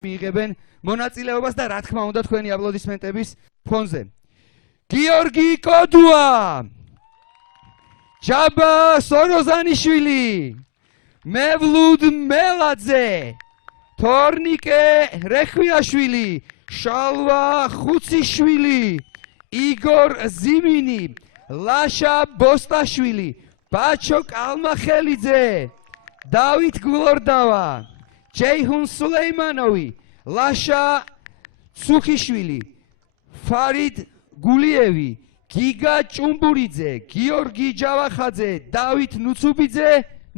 მიიღებენ მონაწილეობას და რა თქმა უნდა თქვენი აპლოდისმენტების ფონზე. გიორგი კოდუა, ჯაბა სოროზანიშვილი, მევლუდ მელაძე, თორნიკე რეხვიაშვილი, შალვა ხუციშვილი, იგორ ზიმინი, ლაშა ბოსტაშვილი, ბაჩო კალმახელიძე, დავით გულორდავა, ჯეიჰუნ სულეიმანოვი, ლაშა ცუხიშვილი, ფარიდ გულიევი, გიგა ჭუმბურიძე, გიორგი ჯავახაძე, დავით ნუცუბიძე,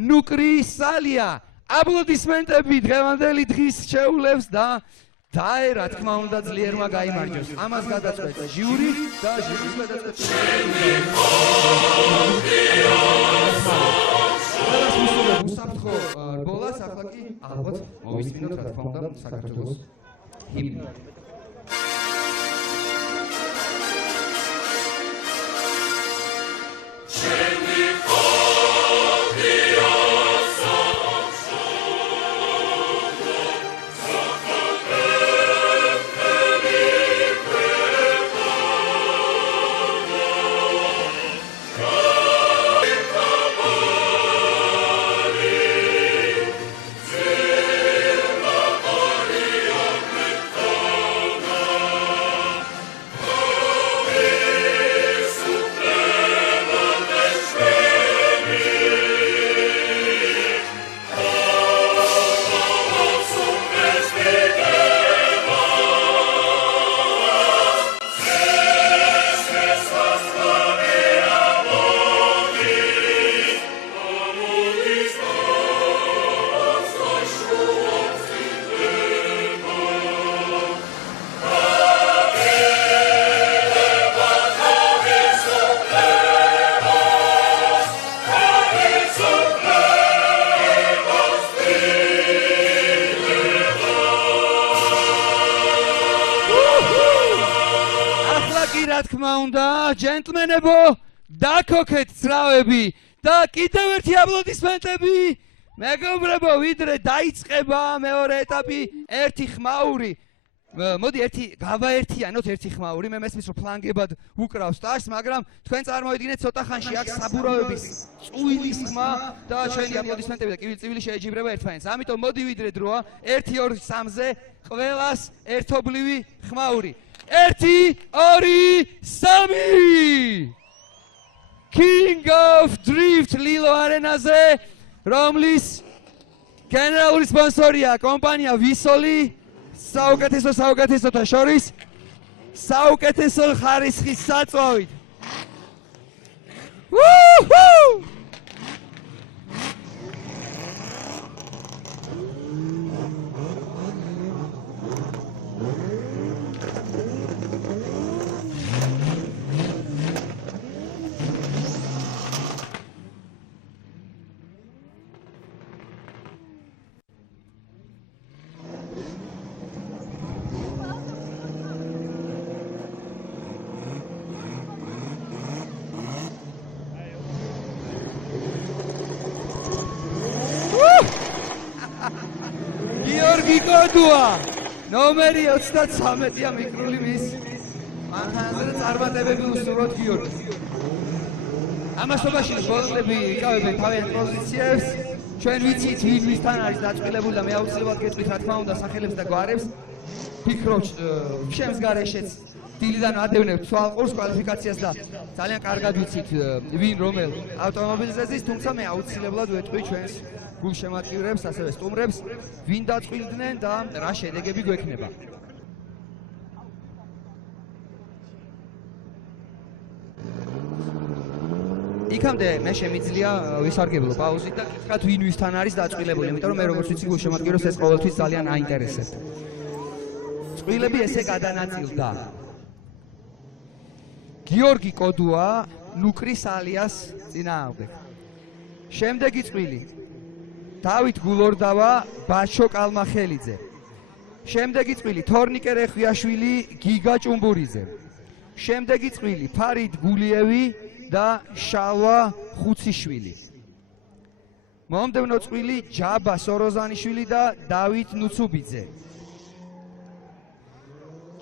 ნუკრი სალია. აპლოდისმენტები დღევანდელი დღის შეულებს და დაერა თქმა უნდა ძლიერმა გაიმარჯვოს. ამას გადაწყვეტა ჟიური და ჟიურის გადაწყვეტა. უსაფრთხო რბოლას ახლა კი ალბათ მოვისმინოთ რა თქმა უნდა საქართველოს ჰიმნი. რა თქმა უნდა, ჯენტლმენებო, დაქოქეთ ძრავები და კიდევ ერთი აპლოდისმენტები. მეგობრებო, ვიდრე დაიწყება მეორე ეტაპი, ერთი ხმაური. მოდი გავაერთიანოთ ერთი ხმაური, მე მესმის რომ ფლანგებად უკრავს სტარს, მაგრამ თქვენ წარმოიდგინეთ ცოტა ხანში აქ საბურავების წუილის ხმა და ჩვენი აპლოდისმენტები და კივილ-წივილი შეეჯიბრება ერთმანეთს. ამიტომ მოდი ვიდრე დროა 1 2 3-ზე ყველას ერთობლივი ხმაური. 1 2 3 King of Drift ლილო არენაზე, რომლის გენერალური სპონსორია კომპანია ვისოლი, საუკეთესოთა შორის საუკეთესო ხარისხის საწვავით. გიორგი კოდუა, ნომერი 33-ია მიკრული მის. მანქანაზე წარმატებები უსურვოთ გიორგის. ამასობაში ბოლომდები იკავებენ თავიანთ პოზიციებს. ჩვენ ვიცით ვინ ვისთან არის დაწყილებული და მე აუცილებლად გეტყვით რა თქმა უნდა სახელებს და გვარებს. ფიქრობ ჩემს გარეშეც დილიდან ადევნებთ თვალყურს კვალიფიკაციას და ძალიან კარგად ვიცით ვინ რომელ ავტომობილზე ზის, თუმცა მე აუცილებლად ვეტყვი ჩვენს გულშემატკივრებს, ასევე სტუმრებს, ვინ დაწყვილდნენ და რა შედეგები გვექნება. იქამდე მე შემიძლია ვისარგებლო პაუზით და გითხრათ ვინ ვისთან არის დაწყილებული, იმიტომ რომ მე როგორც ვიცი გულშემატკივრებს ეს ყოველთვის ძალიან აინტერესებთ. წყვილები ესე გადანაწილდა. გიორგი კოდუა, ნუკრი სალიას წინააღმდეგ. შემდეგი წვილი დავით გულორდავა, ბაჩო კალმახელიძე. შემდეგი წვილი თორნიკე რეხვიაშვილი, გიგა ჭუმბურიძე. შემდეგი წვილი ფარიდ გულიევი და შალვა ხუციშვილი. მომდევნო წვილი ჯაბა სოროზანიშვილი და დავით ნუცუბიძე.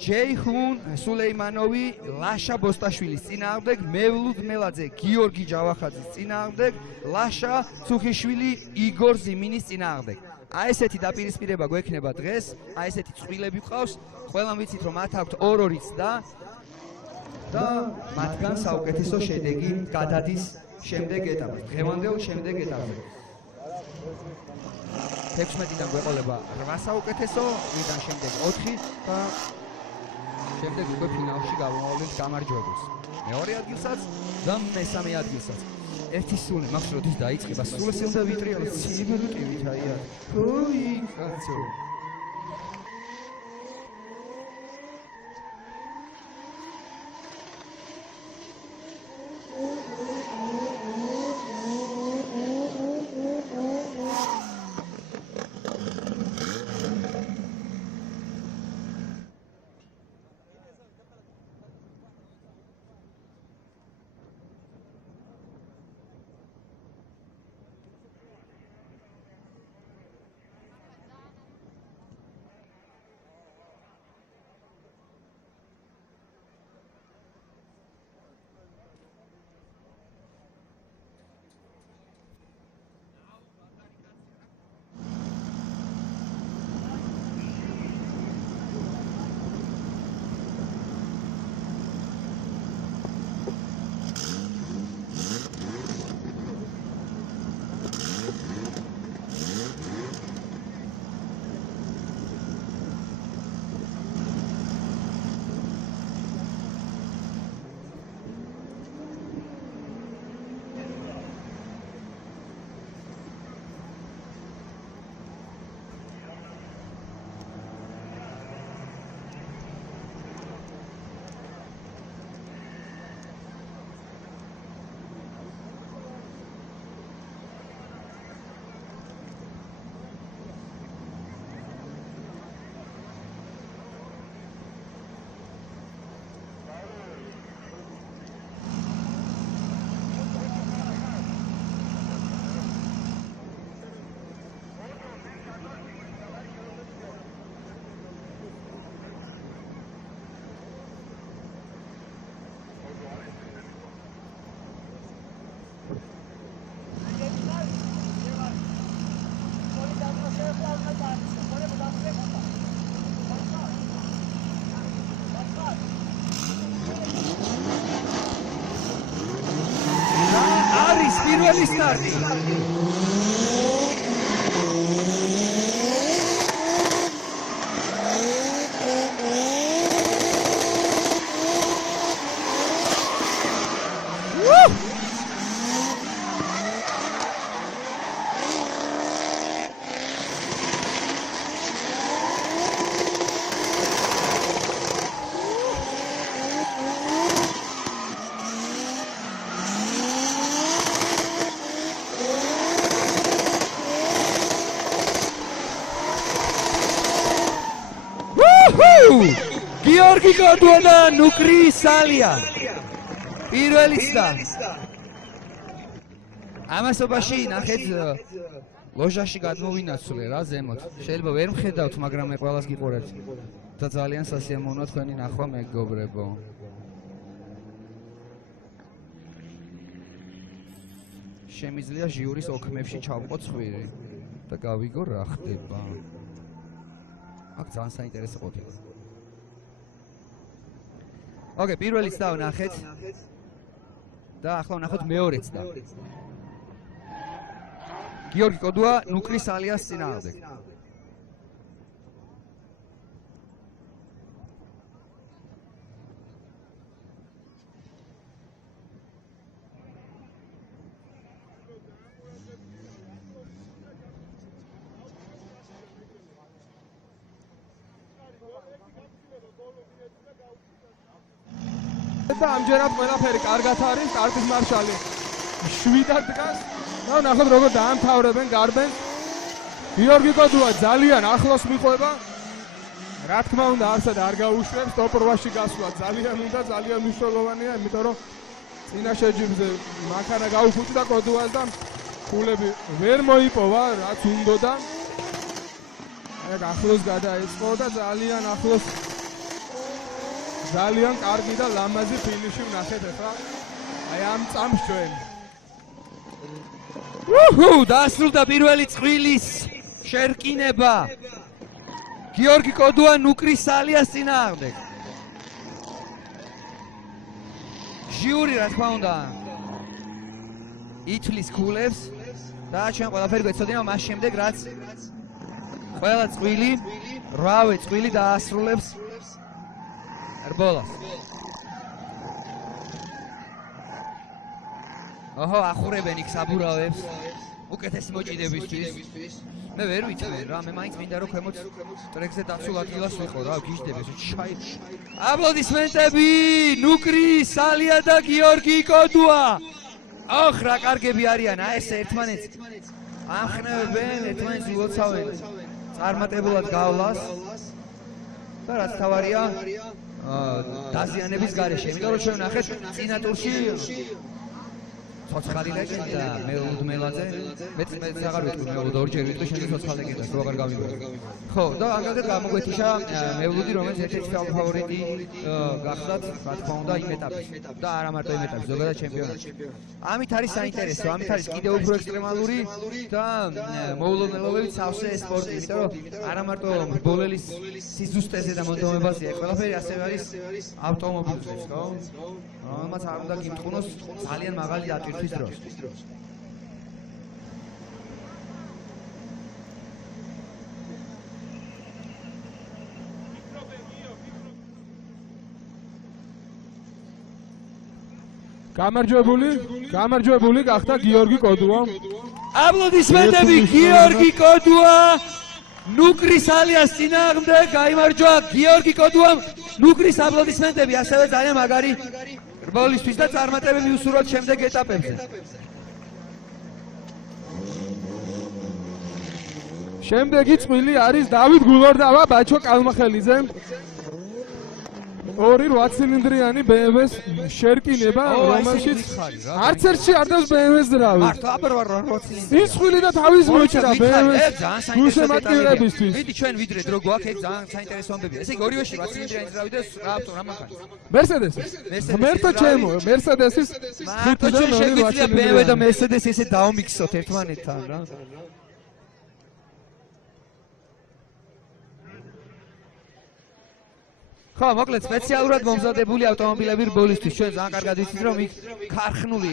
ჯეიხუნ სულეიმანოვი ლაშა ბოსტაშვილის წინააღმდეგ, მევლუდ მელაძე გიორგი ჯავახაძის წინააღმდეგ, ლაშა ცუხიშვილი იგორ ზიმინის წინააღმდეგ. აი ესეთი დაპირისპირება გვექნება დღეს, აი ესეთი წყვილები ყავს, ყველამ ვიცით რომ მათ აქვთ 2-2 ცდა და მათგან საუკეთესო შედეგი გადადის შემდეგ ეტაპზე, დღევანდელ შემდეგ ეტაპზე. 16-დან გვეყოლება 8 საუკეთესო, ვიდან შემდეგ 4 და შემდეგ უკვე ფინალში გავამოვლით გამარჯვებულს. მეორე ადგილსაც და მესამე ადგილსაც. ერთი სული მაქვს როდის დაიწყება სულს და ვიტრიალს სიმრუტივით აია. ოი კაცო. პირველი სტარტი. გიორგი კოდუა და ნუკრი სალია. პირველი ცდა. ამასობაში ნახეთ ლოჟაში გადმოვინაცვლე რა ზემოთ. შეიძლება ვერ მხედავთ, მაგრამ მე ყველას გიყურებთ. და ძალიან სასიამოვნოა თქვენი ნახვა მეგობრებო. შემიძლია ჟიურის ოქმებში ჩავყო ცხვირი და გავიგო რა ხდება. აქ ძალიან საინტერესო ყოფილა. ოკეი, პირველი ცდა ვნახეთ. და ახლა ვნახოთ მეორე ცდა. გიორგი კოდუა ნუკრი სალიას წინააღმდეგ. და ამჯერად ყველაფერი კარგად არის, სტარტის მარშალი 7-ად დგას. და ნახოთ როგორ დაამთავრებენ გარბენ. გიორგი კოდუა ძალიან ახლოს მიყვება. რა თქმა უნდა, არსად არ გაუშვებს, ტოპ 8-ში გასვლა ძალიან უნდა, ძალიან მნიშვნელოვანია, იმიტომ რომ წინა შეჯიბრზე მანქანა გაუხუჭდა კოდუას და ქულები ვერ მოიპოვა, რაც უნდოდა. ეგ ახლოს გადაეწყო და ძალიან ახლოს ძალიან კარგი და ლამაზი ფინიში ვნახეთ ახლა. აი ამ წამს ჩვენ. დაასრულდა პირველი წვილის შერკინება. გიორგი კოდუა ნუკრის სალიას წინააღმდეგ. ჟიური რა თქმა უნდა ითვლის ქულებს და ჩვენ ყველაფერი გვეცოდინა მას შემდეგ რაც ყველა წვილი 8-ვე წვილი დაასრულებს რბოლას. ოჰო ახურებენ იქ საბურავებს უკეთესი მოჭიდებისთვის. მე ვერ ვიცი რა, მე მაინც მინდა რომ ქვემოთ ტრეკზე დაცულ ადგილას ვიყო რა, გიждდები ეს ჩაი. აპლოდისმენტები ნუკრი, სალია და გიორგი კოდუა. ოხ რა კარგები არიან, აი ეს ერთმანეთს ამხნევებენ, ერთმანეთს ულოცავენ წარმატებულად გავლას. და რაც თავარია დაზიანების გარეშე, იმიტომ რომ ჩვენ ნახეთ წინა ტურში ცოცხალი ლეგენდა მელუდ მელაძე მეც აღარ ვიტყვი მელუდ ორჯერ ვიტყვი შენ ცოცხალ ლეგენდას რო აღარ გავიგო. ხო და ანგალდეთ გამოგვეთიშა მელუდი რომელიც ერთ-ერთი ფავორიტი გახდათ რა თქმა უნდა იმ ეტაპის და არა მარტო იმ ეტაპის ზოგადად ჩემპიონატში. ამით არის საინტერესო, ამით არის კიდევ უფრო ექსტრემალური და მოულოდნელობებით სავსე სპორტი, იმიტომ რომ არა მარტო ბოლელის სიზუსტეზე და მონდომებაზე ყველაფერი ასევე არის ავტომობილზე, ხო? რომელმაც არ უნდა გიმტყუნოს ძალიან მაღალი დატვირთვის დროს. გამარჯვებული გახდა გიორგი კოდუა. აპლოდისმენტები გიორგი კოდუა ნუკრის ალიას წინააღმდეგ გაიმარჯვა გიორგი კოდუამ. ნუკრის აპლოდისმენტები ასევე ძალიან მაგარი რბოლისთვის და წარმატებები მიუსურვოთ შემდეგ ეტაპებზე. შემდეგი წვილი არის დავით გულორდავა ბაჩო კალმახელიძე. 2.8 ცილინდრიანი BMW-ს შერკინება, რომელშიც არც ერთში არ დავს BMW-ს ძრავი. მართლა აბერვარ 8 ცილინდრი. ის წვილი და თავის მოჭრა BMW-ს გულშემატკივრებისთვის. ვიდი ჩვენ ვიდრე დრო გვაქვს ეგ ძალიან საინტერესო ამბებია. ესე იგი ორივეში 8 ცილინდრიანი ძრავი და რა ავტო რა მანქანა? Mercedes-ის. მერტო ჩემო, Mercedes-ის 5-დან 2.8 შეგვიძლია BMW და Mercedes ესე დაუმიქსოთ ერთმანეთთან რა. ხო, მოკლედ სპეციალურად მომზადებული ავტომობილები რბოლისთვის ჩვენ ძალიან კარგად ვიცით რომ იქ ქარხნული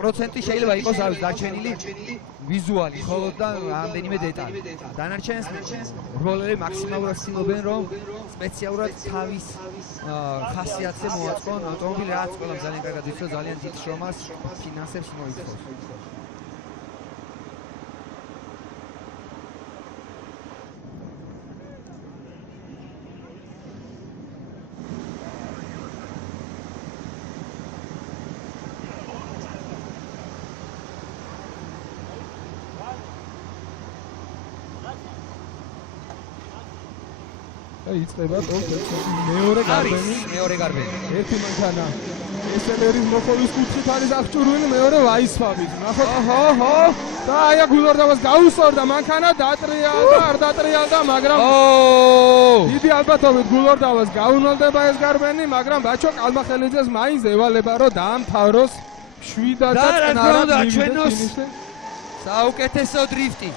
პროცენტი შეიძლება იყოს არის დარჩენილი ვიზუალი, მხოლოდ და რამდენიმე დეტალი. დანარჩენს რბოლები მაქსიმალურად ცდილობენ რომ სპეციალურად თავის ხასიათზე მოაწყონ ავტომობილი, რაც ყველამ ძალიან კარგად ვიცით რომ ძალიან დიდ შრომას ფინანსებს მოითხოვს. იწყება მეორე გარბენი. ერთი მანქანა ესელერის მოხოვის კუთხით არის აღჭურვილი, მეორე ვაისფაბით. ნახოთ. ოჰო. და აი გულორდავას გაუსწორდა მანქანა, დატრიალდა, არ დატრიალდა, მაგრამ დიდი ალბათობით გულორდავას გაუნოლდება ეს გარბენი, მაგრამ ბაჩო კალმახელიძეს მაინც ევალება რომ დაამთავროს 7-დან და წნარად მივიდეს ფინიშზე. საუკეთესო დრიფტი.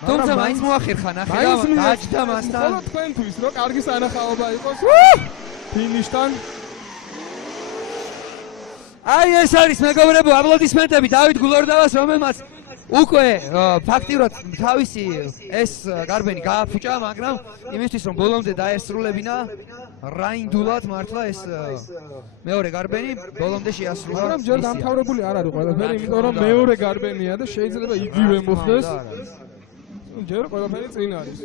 თუმცა მაინც მოახერხა ნახე რა დაჭდა მასთან. ხოლო თქვენთვის რომ კარგი სანახაობა იყოს ფინიშთან. აი ეს არის მეგობრებო აპლოდისმენტები დავით გულორდავას რომელმაც უკვე ფაქტიურად თავისი ეს გარბენი გააფუჭა, მაგრამ იმისთვის რომ ბოლომდე დაესრულებინა რაინდულად მართლა ეს მეორე გარბენი ბოლომდე შეასრულა. მაგრამ ჯერ დამთავრებული არ არის ყველაფერი, იმიტომ რომ მეორე გარბენია და შეიძლება იგივე მოხდეს. ჯერ ყველაფერი წინ არის.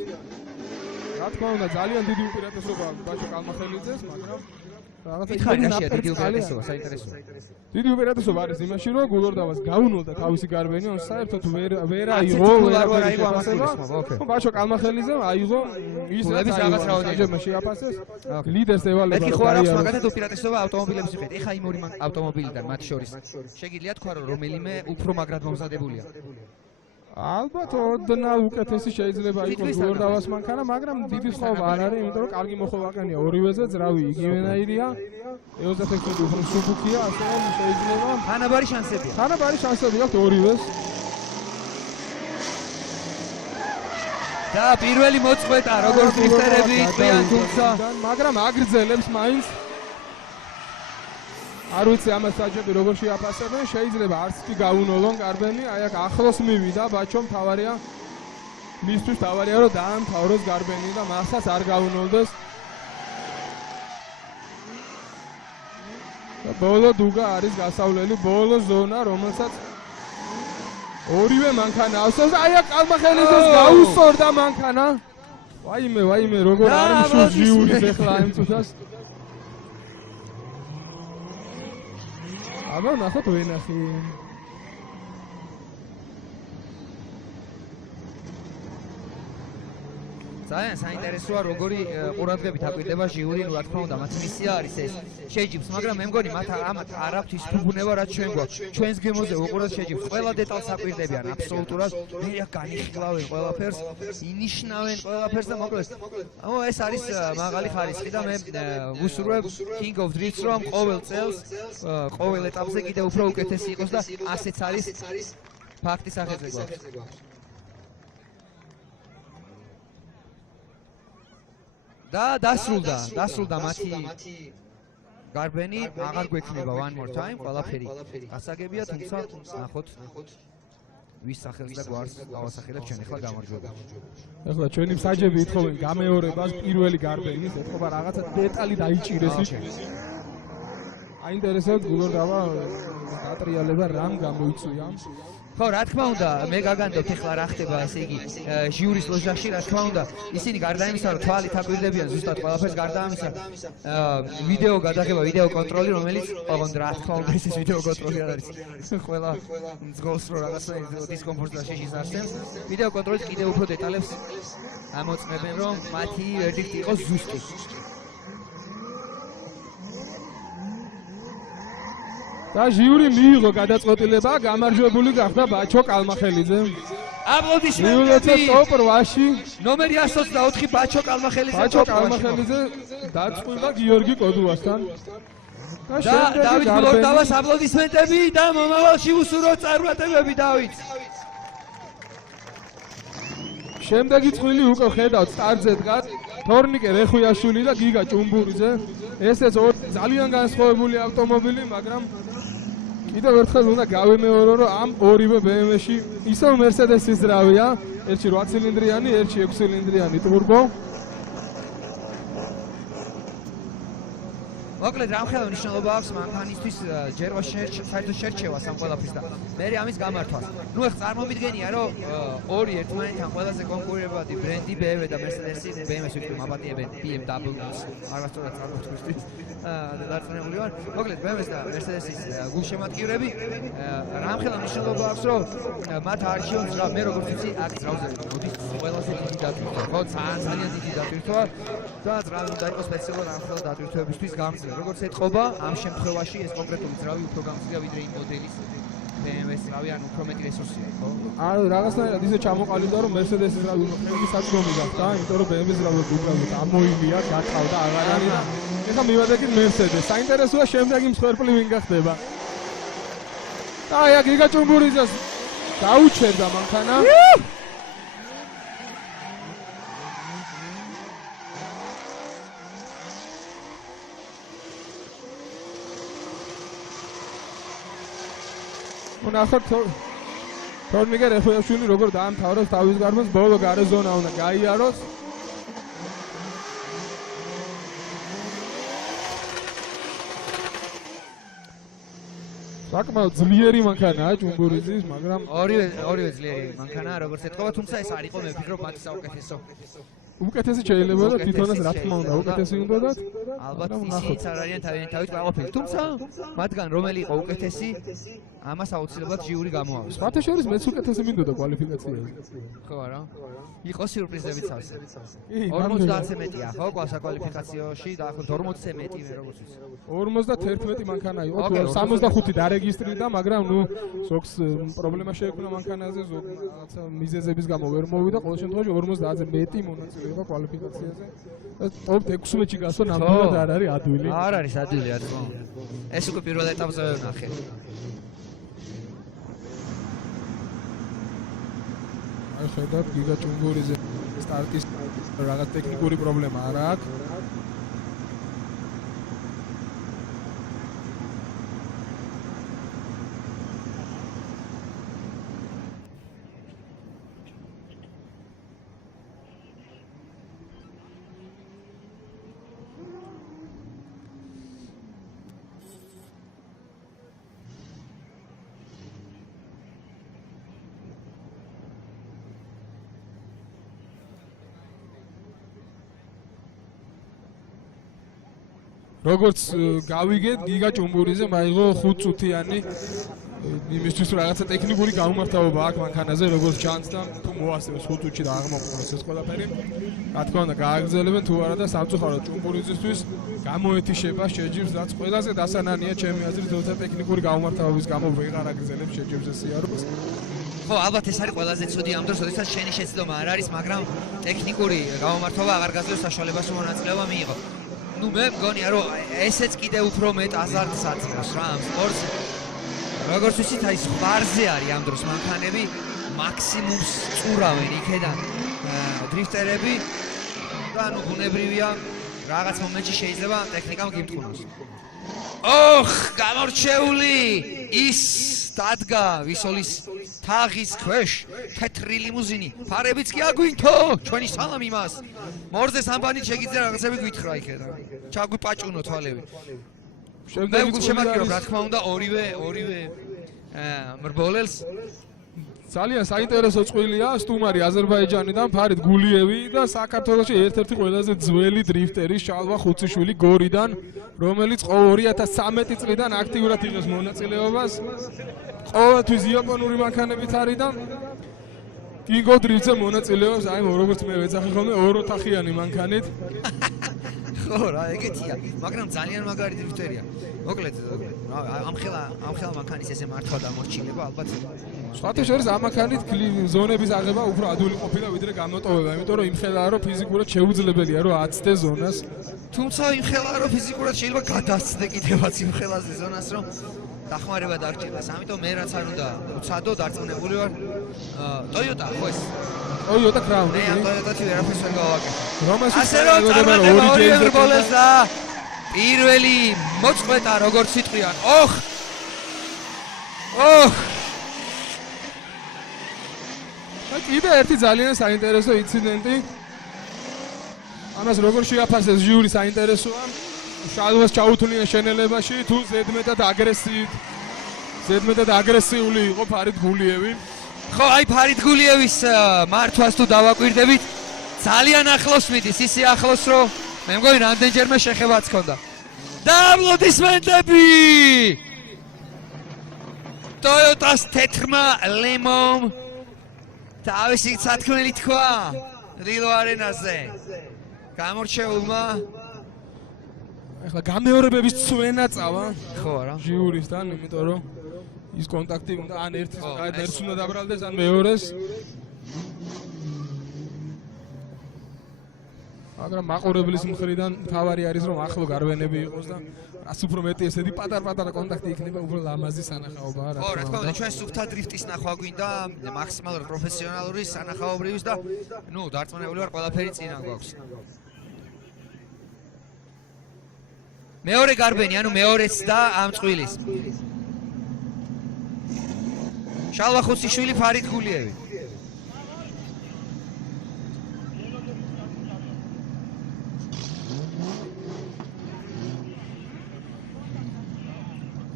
რა თქმა უნდა ძალიან დიდი უპირატესობა ბაჩო კალმახელიძეს, მაგრამ რაღაცა დიდი უპირატესობა, საინტერესოა. დიდი უპირატესობა არის იმაში, რომ გულორდავას გაუნოლდა თავისი გარბენი, ან საერთოდ ვერ აიღო ამასება. ბაჩო კალმახელიძემ აიღო ის რაღაც რაოდენობა შეაფასეს. ლიდერს ევალება. მეთქი ხო არ აქვს მაგათად უპირატესობა ავტომობილების მიხედვით. ეხა იმ ორი ავტომობილიდან მათ შორის შეგიძლია თქვა რომ რომელიმე უფრო მაგრად მომზადებულია. ალბათ ოდნავ უკეთესი შეიძლება იყოს გორდავას მანქანა, მაგრამ დიდი ხოვა არ არის, იმიტომ რომ კარგი მოხოვაკანია ორივეზე, ძრავი იგივენაირია. 36 უფრო სუბუქია, ასე რომ შეიძლება თანაბარი შანსებია. თანაბარი შანსები აქვს ორივეს. და პირველი მოწყვეტა, როგორც მისტერები იყვიან, თუმცა მაგრამ აგრძელებს მაინც. არ ვიცი ამას საჭები როგორ შეაფასებენ, შეიძლება არც კი გაუნოლონ გარბენი, აი აქ ახლოს მივიდა ბაჩო, მთავარია მისთვის თავარია რომ დაამთავროს გარბენი და მასაც არ გაუნოლდეს. და ბოლო დუგა არის გასავლელი, ბოლო ზონა, რომელსაც ორივე მანქანა ავსოს, აი აქ კალმახელიძეს გაუსწორდა მანქანა. ვაიმე, როგორ არ მიშურს ჟიურის ეხლა იმ წუთას. აბა ნახოთ ვენახი. ძალიან საინტერესოა როგორი ყურადღებით აკვირდება ჟიური, რა თქმა უნდა, მათ მისია არის ეს შეჯიბს, მაგრამ მე მგონი მათ ამათ არ აქვთ ის ფუფუნება რაც ჩვენ გვაქვს. ჩვენს გემოზე უყუროთ შეჯიბს, ყველა დეტალს აკვირდებიან აბსოლუტურად. მე რა განიხილავენ ყველაფერს, ინიშნავენ ყველაფერს და მოკლედ. ეს არის მაღალი ხარისხი და მე ვუსურვებ King of Drifts რომ ყოველ წელს, ყოველ ეტაპზე კიდევ უფრო უკეთესი იყოს და ასეც არის ფაქტი სახეზე გვაქვს. და დასრულდა მათი გარბენი, აღარ გვექნება one more time, ყველაფერი გასაგებია, თუმცა ნახოთ ვის სახელს და გვარს გავასახელებ ჩვენ ახლა გამარჯვება. ახლა ჩვენი მსაჯები ითხოვენ გამეორებას პირველი გარბენის, ეთქობა რაღაცა დეტალი დაიჭირეს. აინტერესებს გულორდავა დატრიალება რამ გამოიწვია. ხო, რა თქმა უნდა, მე გაგანდობთ ახლა რა ხდება, ესე იგი, ჟიურის ლოჟაში, რა თქმა უნდა, ისინი გარდა იმისა, რომ თვალით აკვირდებიან ზუსტად ყველაფერს, გარდა ამისა, ვიდეო გადაღება, ვიდეო კონტროლი, რომელიც, ოღონდ რა თქმა უნდა, ეს ვიდეო კონტროლი არ არის. ყველა მძღოლს რო რაღაცა დისკომფორტს და შიშის არსებს. ვიდეო კონტროლით კიდევ უფრო დეტალებს ამოწმებენ, რომ მათი ვერდიქტი იყოს ზუსტი. და ჟიური მიიღო გადაწყვეტილება, გამარჯვებული გახდა ბაჩო კალმახელიძე. აპლოდისმენტები ტოპ 8-ში ნომერი 124 ბაჩო კალმახელიძე. ბაჩო კალმახელიძე დაწყვიტა გიორგი კოდუასთან. და დავით გულორდავას აპლოდისმენტები და მომავალში უსურვოთ წარმატებები დავით. შემდეგი წვლილი უკვე ხედავთ სტარტზე დგას თორნიკე რეხვიაშვილი და გიგა ჭუმბურიძე. ესეც ძალიან განსხვავებული ავტომობილი, მაგრამ კიდევ ერთხელ უნდა გავემეორო, რომ ამ ორივე BMW-ში ისევ Mercedes-ის ძრავია, ერთში 8 ცილინდრიანი, ერთში 6 ცილინდრიანი ტურბო. მოკლედ რამხელა მნიშვნელობა აქვს მანქანისთვის ჯერვა საერთოდ შერჩევას ამ ყველაფრის და მე ამის გამართვას. ნუ ეხლა წარმომიდგენია, რომ ორი ერთმანეთთან ყველაზე კონკურირებადი ბრენდი BMW და Mercedes-ი, BMW-ს ვიქნებ აპატიებენ BMW-ს, არასწორად წარმოვთქვისთვის და დარწმუნებული ვარ. მოკლედ BMW-ს და Mercedes-ის გულშემატკივრები რამხელა მნიშვნელობა აქვს, რომ მათ არჩევენ ძრავ, მე როგორც ვიცი, აქ ძრავზე მოდის ყველაზე დიდი დატვირთვა. ხო, ძალიან დიდი დატვირთვა და ძრავი უნდა იყოს სპეციალურად რამხელა დატვირთვებისთვის გამძლე. როგორც ეთყობა, ამ შემთხვევაში ეს კონკრეტული ძრავი უფრო გამძლეა ვიდრე იმ მოდელის BMW-ს ძრავი, ან უფრო მეტი რესურსია, ხო? ანუ რაღაცნაირად ისე ჩამოყალიბდა, რომ Mercedes-ის ძრავი უფრო მეტი საწმომი გახდა, იმიტომ რომ BMW-ის ძრავები უბრალოდ ამოივია, გაყავდა, აღარ არის და ეხლა მივადექით Mercedes. საინტერესოა შემდეგი მსხვერპლი ვინ გახდება. და აი აქ გიგა ჭუმბურიძეს დაუჩერდა მანქანა. ნახოთ თორნიკე რეხვიაშვილი როგორ დაამთავროს თავის გარბენს, ბოლო გარე ზონა უნდა გაიაროს. საკმაოდ ძლიერი მანქანაა ჭუმბურიძის, მაგრამ ორივე ძლიერი მანქანაა, როგორც ეთქობა, თუმცა ეს არ იყო, მე ვფიქრობ, მათი საუკეთესო. უკეთესი შეიძლება და თვითონაც რა თქმა უნდა უკეთესი უნდათ. ალბათ ისიც არ არიან თავიანთი თავით გაყოფილი, თუმცა მათგან რომელი იყო უკეთესი, ამას აუცილებლად ჟიური გამოავეს. სხვათა შორის მეც უკეთესი მინდოდა კვალიფიკაციაზე. ხო არა? იყო სიურპრიზებიც არის. კი, 50-ზე მეტია, ხო, საკვალიფიკაციოში და ახლა 40-ზე მეტი მე როგორც ვიცი. 51 მანქანა იყო, 65 დარეგისტრირდა, მაგრამ ნუ ზოგს პრობლემა შეექმნა მანქანაზე, ზოგ რაღაცა მიზეზების გამო ვერ მოვიდა, ყოველ შემთხვევაში 50-ზე მეტი მონაწილე იყო კვალიფიკაციაზე. ტოპ 16-ში გასვა ნამდვილად არ არის ადვილი. არ არის ადვილი, რა თქმა უნდა. ეს უკვე პირველ ეტაპზე ვნახე. აი ხედავთ გიგა ჭუნგურიზე სტარტის რაღაც ტექნიკური პრობლემა არ აქვს. როგორც გავიგეთ, გიგა ჭუმბურიზე მაიღო 5 წუთიანი იმისთვის რომ რაღაცა ტექნიკური გამომართავება აქვს მანქანაზე, როგორც ჩანს და თუ მოასწრებს 5 წუთში და აღმოფხვრას ეს ყველაფერი. რა თქმა უნდა, გააგრძელებენ თუ არა და სამწუხაროდ ჭუმბურიზისთვის გამოეთიშება შეჯიბს, რაც ყველაზე დასანანია ჩემი აზრით, როცა ტექნიკური გამომართავების გამო ვეღარ აგრძელებს შეჯიბს ეს სიარულს. ხო, ალბათ ეს არის ყველაზე ცუდი ამ დროს, როდესაც შენი შეცდომა არ არის, მაგრამ ტექნიკური გამომართვა აღარ გაძლევს საშუალებას რომ მონაწილეობა მიიღო. ნუ მე მგონია რომ ესეც კიდევ უფრო მეტ აზარტს აწვევს რა ამ სპორტს. როგორც ვიცით, აი ზღვარზე არის ამ დროს მანქანები, მაქსიმუმს წურავენ იქედან დრიფტერები და ნუ ბუნებრივია რაღაც მომენტში შეიძლება ტექნიკამ გიმტყუნოს. ოხ, გამორჩეული ის დადგა ვისოლის თაღის ქვეშ თეთრი ლიმუზინი. ფარებიც კი აგვინთო, ჩვენი სალამი მას. მორზეს ამბანით შეგიძლია რაღაცები გვითხრა იქედან. ჩაგვიპაჭუნო თვალები. მე გულშემატკივრო, რა თქმა უნდა, ორივე მრბოლელს ძალიან საინტერესო წვლილია სტუმარი აზერბაიჯანიდან ფარიდ გულიევი და საქართველოში ერთ-ერთი ყველაზე ძველი დრიფტერი შალვა ხუციშვილი გორიდან, რომელიც 2013 წლიდან აქტიურად იღებს მონაწილეობას. ყოველთვის იაპონური მანქანებით არის და კინგო დრიფტზე მონაწილეობს, აი როგორც მე ვეძახი ხოლმე ოროთახიანი მანქანით. ხო რა, ეგეთია, მაგრამ ძალიან მაგარი დრიფტერია. მოკლედ, ამხელა მანქანის ესე მართვა და მოსჩილება ალბათ. სხვათა შორის ამ მანქანით ზონების აღება უფრო ადვილი ყოფილა ვიდრე გამოტოვება, იმიტომ რომ იმხელაა რომ ფიზიკურად შეუძლებელია რომ აცდე ზონას. თუმცა იმხელაა რომ ფიზიკურად შეიძლება გადასცდე კიდევაც იმხელაზე ზონას რომ დახმარება დარჩენას. ამიტომ მე რაც არ უნდა უცადო დარწმუნებული ვარ Toyota ხო ეს Toyota Crown. მე ამ Toyota-ში ვერაფერს ვერ გავაკეთე. რომელშიც ასე რომ წარმატება ორი ბოლოს და პირველი მოწყვეტა როგორც სიტყვიან. ოხ! კიდე ერთი ძალიან საინტერესო ინციდენტი. ამას როგორ შეაფასეს ჟიური საინტერესოა. შალვას ჩაუთვლიან შენელებაში თუ ზედმეტად აგრესიული იყო ფარიდ გულიევი. ხო, აი ფარიდ გულიევის მართვას თუ დავაკვირდებით, ძალიან ახლოს მიდის, ისე ახლოს რომ მე მგონი რამდენჯერმე შეხებაც ჰქონდა. და აპლოდისმენტები! Toyotas თეთრმა ლემომ თავისი სათქმელი თქვა რილო არენაზე. გამორჩეულმა ეხლა გამეორებების წვენა წავა. ხო არა? ჟიურისთან, იმიტომ რომ ის კონტაქტი უნდა ან ერთს უნდა დაბრალდეს, ან მეორეს. მაგრამ მაყურებლის მხრიდან თავარი არის რომ ახლო გარვენები იყოს და რაც უფრო მეტი ესეთი პატარ-პატარა კონტაქტი იქნება, უფრო ლამაზი სანახაობაა რა. ხო, რა თქმა უნდა, ჩვენ სუფთა დრიფტის ნახვა გვინდა, მაქსიმალურად პროფესიონალური სანახაობრივის და ნუ დარწმუნებული ვარ, ყველაფერი წინა გვაქვს. მეორე გარბენი, ანუ მეორეც და ამ წვილის. შალვა ხუციშვილი, ფარიდ გულიევი.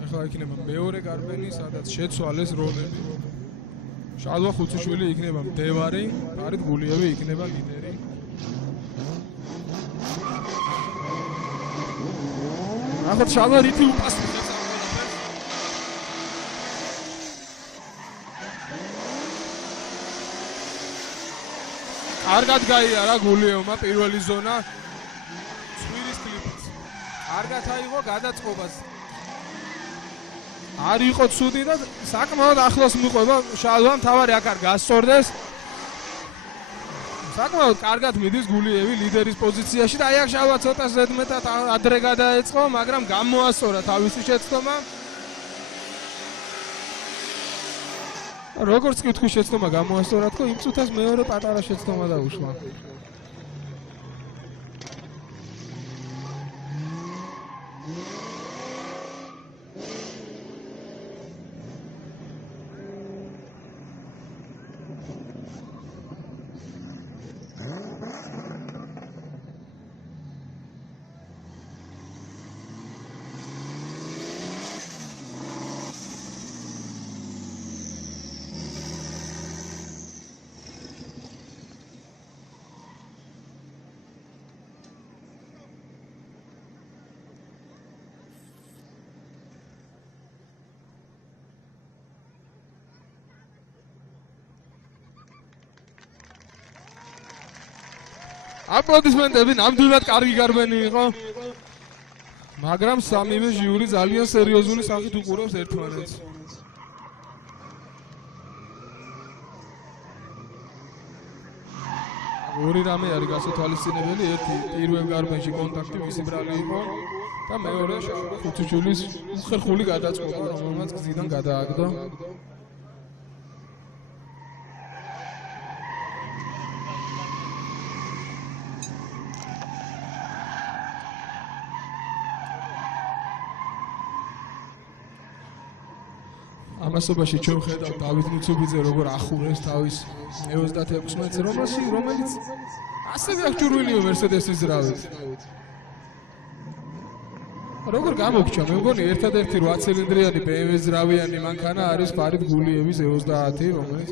ახლა იქნება მეორე გარბენი, სადაც შეცვალეს როლები. შალვა ხუციშვილი იქნება მდევარი, ფარიდ გულიევი იქნება ლიდერი. ახლა შალვა რითი უპასუხებს ამ ყველაფერს? კარგად გაიარა გულიევმა პირველი ზონა. ცხვირის კლიპიც. კარგად აიღო გადაწყობას. არ იყო ცუდი და საკმაოდ ახლოს მიყვება შალვამ თავარი აქ არ გასწორდეს. საკმაოდ კარგად მიდის გულიევი ლიდერის პოზიციაში და აი აქ შალვა ცოტა ზედმეტად ადრე გადაეწყო, მაგრამ გამოასწორა თავისი შეცდომა. როგორც კი თქვი შეცდომა გამოასწორა თქო, იმ წუთას მეორე პატარა შეცდომა დაუშვა. აპლოდისმენტები ნამდვილად კარგი გარბენი იყო. მაგრამ სამივე ჟიური ძალიან სერიოზული სახით უყურებს ერთმანეთს. ორი რამე არის გასათვალისწინებელი, ერთი პირველ გარბენში კონტაქტი მისი ბრალი იყო და მეორე ხუთიჩულის ხერხული გადაწყობა, რომელმაც გზიდან გადააგდო. ამასობაში ჩვენ ხედავთ დავით მიცუბიძე როგორ ახურებს თავის 36 რომელიც ასევე აღჭურვილია მერსედესის ძრავით. როგორ გამოგჩა, მე მგონი ერთადერთი 8 ცილინდრიანი BMW ძრავიანი მანქანა არის ფარიდ გულიევის 30, რომელიც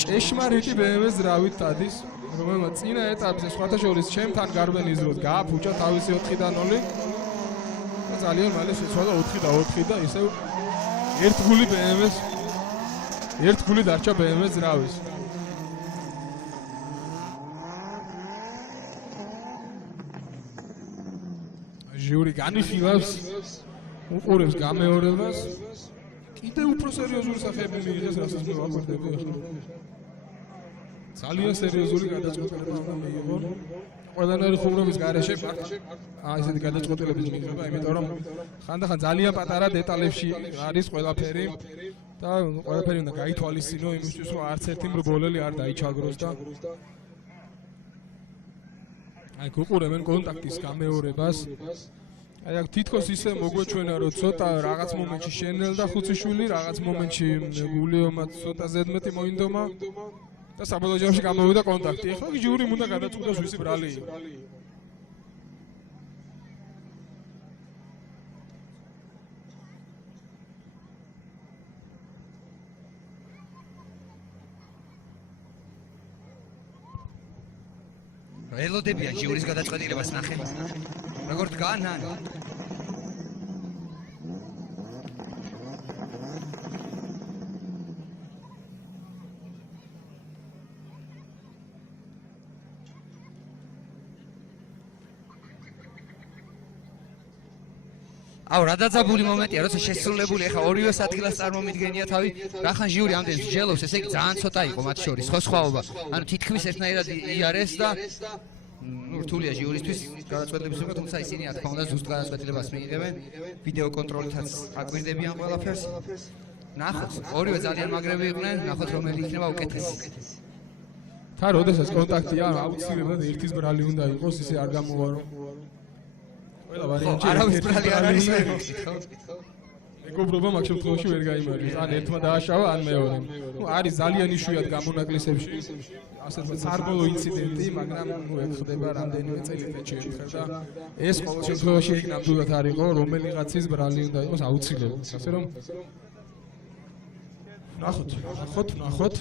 ჭეშმარიტი BMW ძრავით დადის, რომელმაც წინა ეტაპზე სხვათა შორის ჩემთან გარბენის დროს გააფუჭა თავისი 4-0 და ძალიან მალე შეცვალა 4-4 და ისევ ერთ გული დარჩა BMW ძრავის. ჟიური განიხილავს, უყურებს გამეორებას. კიდევ უფრო სერიოზული სახეები მიიღეს, რასაც მე ვაკვირდები ახლა. ძალიან სერიოზული გადაწყვეტილება უნდა მიიღო. ყველანაირი ხუმრობის გარეშე ესეთი გადაწყვეტილებები მიიღება, იმიტომ რომ ხანდახან ძალიან პატარა დეტალებში არის ყველაფერი და ყველაფერი უნდა გაითვალისწინო იმისთვის, რომ არც ერთი მრბოლელი არ დაიჩაგროს და აი გუყურებენ კონტაქტის გამეორებას. აი აქ თითქოს ისე მოგვეჩვენა, რომ ცოტა რაღაც მომენტში შენელ და ხუციშვილი, რაღაც მომენტში გულიევმა ცოტა ზედმეტი მოინდომა. და საბოლოო ჯამში გამოვიდა კონტაქტი. ეხლა ჟიურიმ უნდა გადაწყვიტოს ვისი ბრალი იყო. ელოდებიან ჟიურის გადაწყვეტილებას ნახე. როგორ დგან ან აუ რა დაძაბული მომენტია, როცა შესრულებული ახლა ორივეს ადგილას წარმომიდგენია თავი, რახან ჟიური ამდენს ჯელობს, ესე იგი ძალიან ცოტა იყო მათ შორის, ხო სხვაობა. ანუ თითქმის ერთნაირად იარეს და რთულია ჟიურისთვის გადაწყვეტილების უკვე, თუმცა ისინი რა თქმა უნდა ზუსტ გადაწყვეტილებას მიიღებენ, ვიდეო კონტროლითაც აკვირდებიან ყველაფერს. ნახოთ, ორივე ძალიან მაგრები იყვნენ, ნახოთ რომელი იქნება უკეთესი. თან როდესაც კონტაქტია, აუცილებლად ერთის ბრალი უნდა იყოს, ისე არ გამოვა რომ ყველა ვარიანტი არავის ბრალი არ არის ხო? მეგობრობა მაგ შემთხვევაში ვერ გაიმარჯვებს. ან ერთმა დააშავა, ან მეორემ. ნუ არის ძალიან იშვიათ გამონაკლისებში ასეთი სარბოლო ინციდენტი, მაგრამ ნუ ეხდება რამდენიმე წელიწადში ერთხელ და ეს ყოველ შემთხვევაში იქ ნამდვილად არ იყო, რომელიღაცის ბრალი უნდა იყოს აუცილებლად. ასე რომ ნახოთ.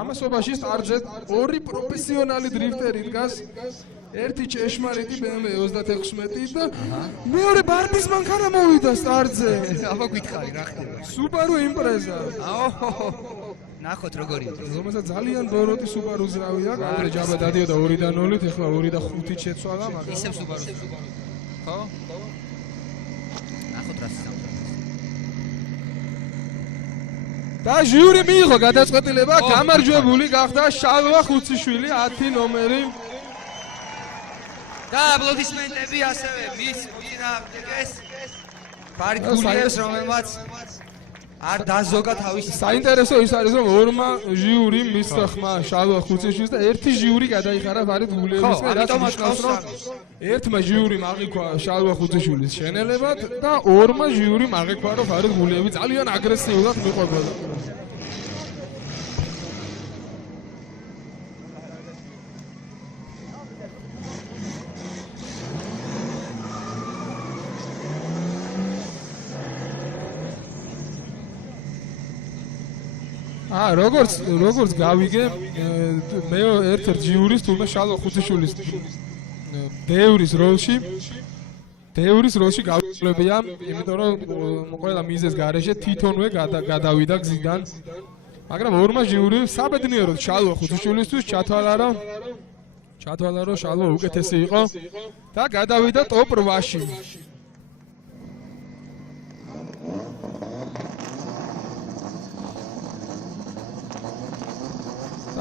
ამასობაში სტარტზე ორი პროფესიონალი დრიფტერი დგას. ერთი ჭეშმარიტი BMW 36 და მეორე ბარდის მანქანა მოვიდა სტარტზე. აბა გითხარი რა ხდება? Subaru Impreza. ნახოთ როგორი არის. რომელსაც ძალიან ბოროტი Subaru ზრავია, განდრე ჯაბა დადიოდა 2-0-ით, ეხლა 2-5-ით შეცვალა, მაგრამ ისევ Subaru. ხო? ნახოთ რა სამწუხაროა. და ჟიური მიიღო გადაწყვეტილება, გამარჯვებული გახდა შალვა ხუციშვილი 10 ნომერი. და აპლოდისმენტები ასევე მის წინააღმდეგეს ფარიდ გულიევს, რომელმაც არ დაზოგა თავისი. საინტერესო ის არის, რომ ორმა ჟიურიმ მისცა ხმა შალვა ხუციშვილს და ერთი ჟიური გადაიხარა ფარიდ გულიევს, რაც ნიშნავს, რომ ერთმა ჟიურიმ აღიქვა შალვა ხუციშვილის შენელებად და ორმა ჟიურიმ აღიქვა, რომ ფარიდ გულიევი ძალიან აგრესიულად მიყვებოდა. როგორც გავიგე მე ერთ-ერთ ჟიურის თურმე შალვა ხუციშვილის დევრის როლში გავიკლებია, იმიტომ რომ ყველა მიზეს გარეშე თვითონვე გადავიდა გზიდან. მაგრამ ორმა ჟიურიმ საბედნიეროდ შალვა ხუციშვილისთვის ჩათვალა, რომ შალვა უკეთესი იყო და გადავიდა ტოპ 8-ში.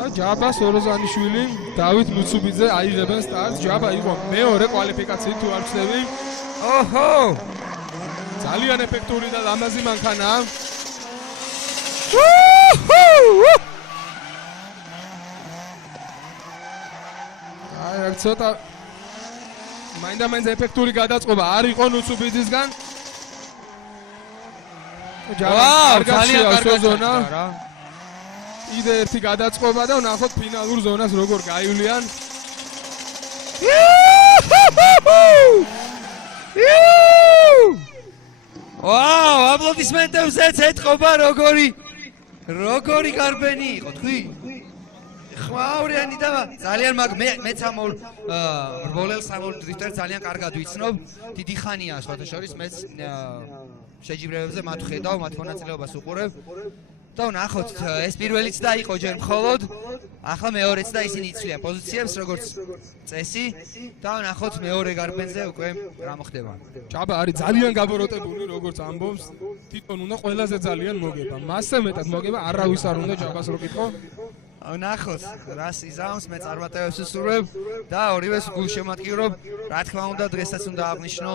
ჯაბა სოროზანიშვილი, დავით მუცუბიძე აიღებენ სტარტს. ჯაბა იყო მეორე კვალიფიკაციით თუ არ ვცდები. ოჰო! ძალიან ეფექტური და ლამაზი მანქანაა. აი, ცოტა მაინდა-მაინც ეფექტური გადაწყობა არ იყო მუცუბიძისგან. ჯაბა ძალიან კარგი ზონა. იდე ერთი გადაწყობა და ნახოთ ფინალურ ზონას როგორ გაივლიან. ვაუ, აპლოდისმენტებზეც ეთყობა როგორი გარბენი იყო, თქვი? ხმაურიანი და ძალიან მეც ამ რბოლელ სამოლ დრიფტერს ძალიან კარგად ვიცნობ. დიდი ხანია სხვათა შორის მეც შეჯიბრებებზე მათ ხედავ, მათ მონაწილეობას უყურებ. და ნახოთ, ეს პირველიც და იყო ჯერ მხოლოდ, ახლა მეორეც და ისინი იცვლიან პოზიციებს როგორც წესი და ნახოთ მეორე გარბენზე უკვე რა მოხდება. ჯაბა არის ძალიან გაბოროტებული, როგორც ამბობს, თვითონ უნდა ყველაზე ძალიან მოგება. მასზე მეტად მოგება, არავის არ უნდა ჯაბას რო კითხო. ნახოთ, რას იზამს, მე წარმატებებს ვსურვებ და ორივეს გულშემატკივრობ. რა თქმა უნდა, დღესაც უნდა აღნიშნო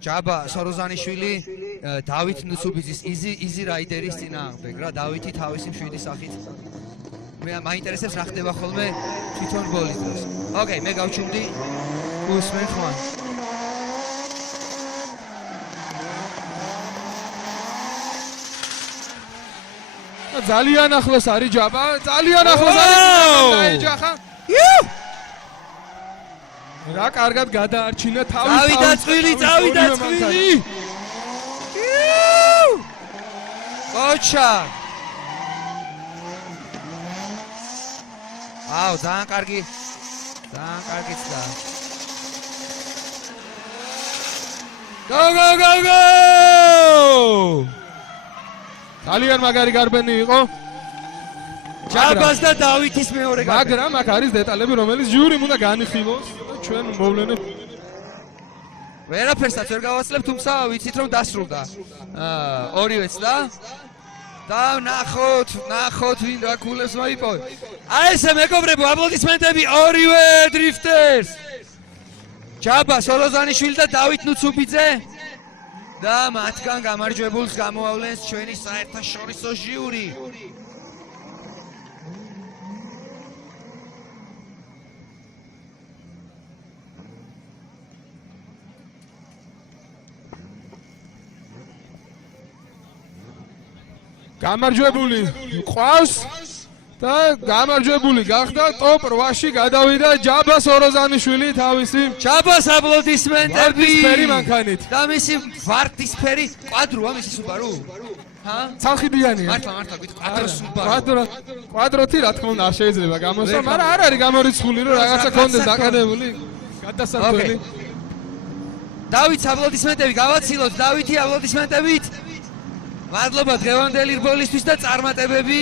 ჯაბა სოროზანიშვილი დავით ნუცუბიძის იზი რაიდერის წინააღმდეგ რა დავითი თავისი მშვიდი სახით მე მაინტერესებს რა ხდება ხოლმე თვითონ ბოლის დროს. ოკეი, მე გავჩუმდი უსმენთ ხმან. ძალიან ახლოს არის ჯაბა, ძალიან ახლოს არის დაეჯახა. რა კარგად გადაარჩინა თავი. წავიდა წვილი. კოჩა. აუ, ძალიან კარგი ცდა. Go! ძალიან მაგარი გარბენი იყო. ჯაბას და დავითის მეორე გარბენი. მაგრამ აქ არის დეტალები, რომელიც ჟიურიმ უნდა განიხილოს და ჩვენ მოვლენებ. ვერაფერსაც ვერ გავაცლებ, თუმცა ვიცით რომ დასრულდა. ორივეც და ნახოთ ვინ რა ქულებს მოიპოვე. აი ესე მეგობრებო, აპლოდისმენტები ორივე დრიფტერს. ჯაბა სოროზანიშვილი და დავით ნუცუბიძე და მათგან გამარჯვებულს გამოავლენს ჩვენი საერთაშორისო ჟიური. გამარჯვებული ყავს და გამარჯვებული გახდა ტოპ 8-ში გადავიდა ჯაბა სოროზანიშვილი თავისი ჯაბას აპლოდისმენტები ვარდისფერი მანქანით და მისი ვარდისფერი კვადროა მისი Subaru? ცალხიდიანია. მართლა გვითხრ კვადრო Subaru. კვადროთი რა თქმა უნდა არ შეიძლება გამოსვა, მაგრამ არ არის გამორიცხული რომ რაღაცა კონდეს დაკადებული გადასართველი. დავითს აპლოდისმენტები გავაცილოთ, დავითი აპლოდისმენტებით. მადლობა დღევანდელი რბოლისთვის და წარმატებები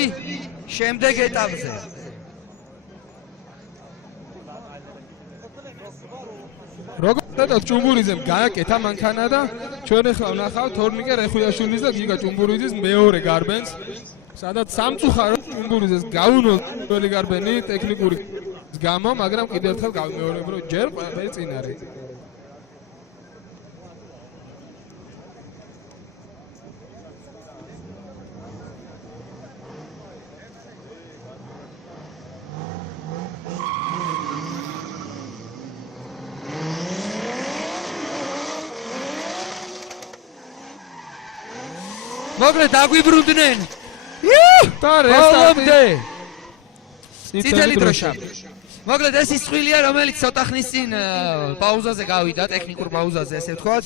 შემდეგ ეტაპზე. როგორ ჭუმბურიძემ გააკეთა მანქანა და ჩვენ ახლა ვნახავთ თორნიკე რეხუიაშვილის და გიგა ჭუმბურიძის მეორე გარბენს, სადაც სამწუხაროდ ჭუმბურიძეს გაუნო პირველი გარბენი ტექნიკური გამო, მაგრამ კიდევ ერთხელ გავიმეორებ, რომ ჯერ ყველაფერი წინ არის. მოკლედ დაგვიბრუნდნენ. და რესტარტი. წითელი დროშა. მოკლედ ეს ის წვილია, რომელიც ცოტა ხნის წინ პაუზაზე გავიდა, ტექნიკურ პაუზაზე, ესე ვთქვათ.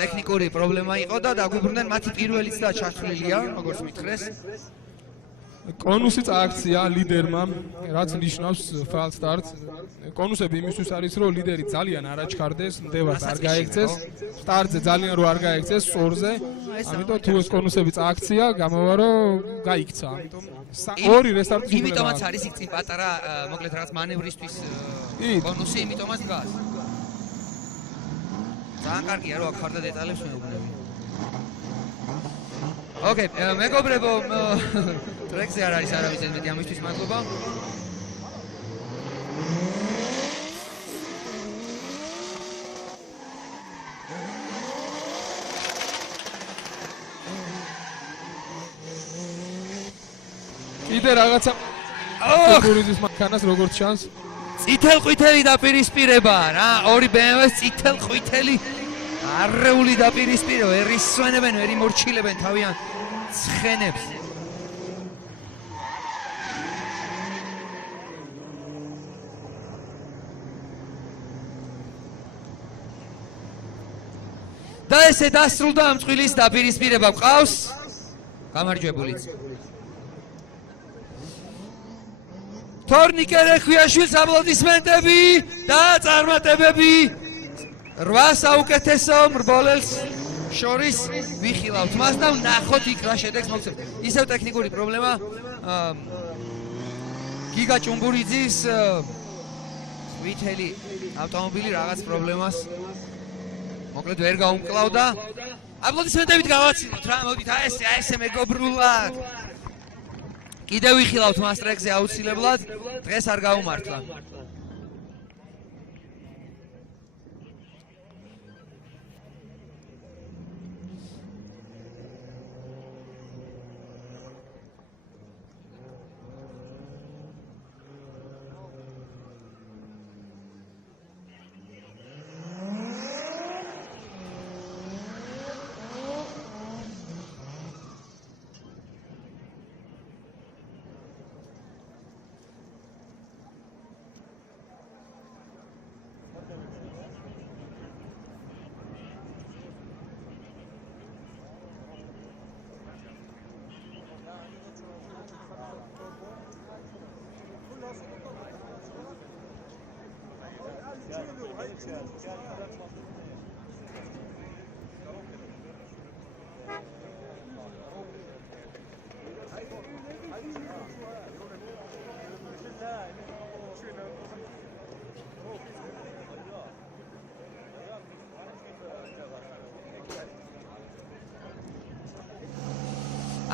ტექნიკური პრობლემა იყო და დაგვიბრუნდნენ მათი პირველიც და ჩათვლილია, როგორც მითხრეს. კონუსი წააქცია ლიდერმა, რაც ნიშნავს false start. კონუსები იმისთვის არის, რომ ლიდერი ძალიან არ აჩქარდეს, მდევარს არ გაექცეს, სტარტზე ძალიან რო არ გაექცეს სწორზე. ამიტომ თუ ეს კონუსები წააქცია, გამოვა რომ გაიქცა. ამიტომ ორი რესტარტი უნდა. იმიტომაც არის იქ წინ პატარა, მოკლედ რაღაც მანევრისთვის კონუსი, იმიტომაც დგას. ძალიან კარგია, რომ აქ ხარ და დეტალებს მეუბნები. ოკეი, მეგობრებო, ტრეკზე არ არის არავის ეზმეთი, ამისთვის მადლობა. კიდე რაღაცა გურიზის მანქანას როგორც ჩანს წითელ-ყვითელი დაპირისპირება რა, ორი BMW-ს წითელ-ყვითელი არეული დაპირისპირება, ვერ ისვენებენ, ვერ იმორჩილებენ თავიან ცხენებს. და ესე დასრულდა ამ წყვილის დაპირისპირება. გყავს გამარჯვებულიც. თორნიკე რეხუიაშვილს აპლოდისმენტები და წარმატებები 8 საუკეთესო მრბოლელს შორის ვიხილავთ მას და ვნახოთ იქ რა შედეგს მოგცემთ. ისევ ტექნიკური პრობლემა გიგა ჭუმბურიძის ვითელი ავტომობილი რაღაც პრობლემას მოკლედ ვერ გაუმკლავდა. აპლოდისმენტებით გავაცილოთ რა, მოდით ესე მეგობრულად. კიდევ ვიხილავთ მას ტრეკზე აუცილებლად, დღეს არ გაუმართლა.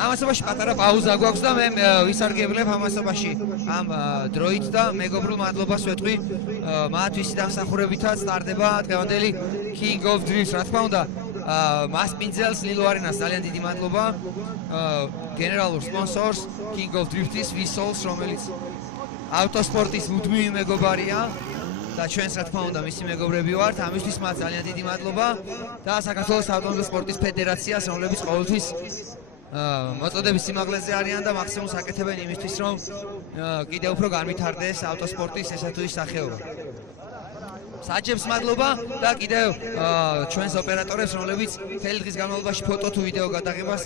ამასობაში პატარა პაუზა გვაქვს და მე ვისარგებლებ ამასობაში ამ დროით და მეგობრულ მადლობას ვეთქვი მათვისი დამსახურებითაც სტარტდება დღევანდელი King of Drifts, რა თქმა უნდა მას პინძელს ლილო არენას ძალიან დიდი მადლობა გენერალურ სპონსორს King of Drifts Vissol-ს, რომელიც ავტოსპორტის მუდმივი მეგობარია და ჩვენს რა თქმა უნდა მისი მეგობრები ვართ, ამისთვის მათ ძალიან დიდი მადლობა და საქართველოს ავტომობილ სპორტის ფედერაციას, რომლებიც ყოველთვის მოწოდების სიმაღლეზე არიან და მაქსიმუმს აკეთებენ იმისთვის, რომ კიდევ უფრო განვითარდეს ავტოსპორტის ესა თუ ის სახეობა. საჯებს მადლობა და კიდევ ჩვენს ოპერატორებს, რომლებიც მთელი დღის განმავლობაში ფოტო თუ ვიდეო გადაღებას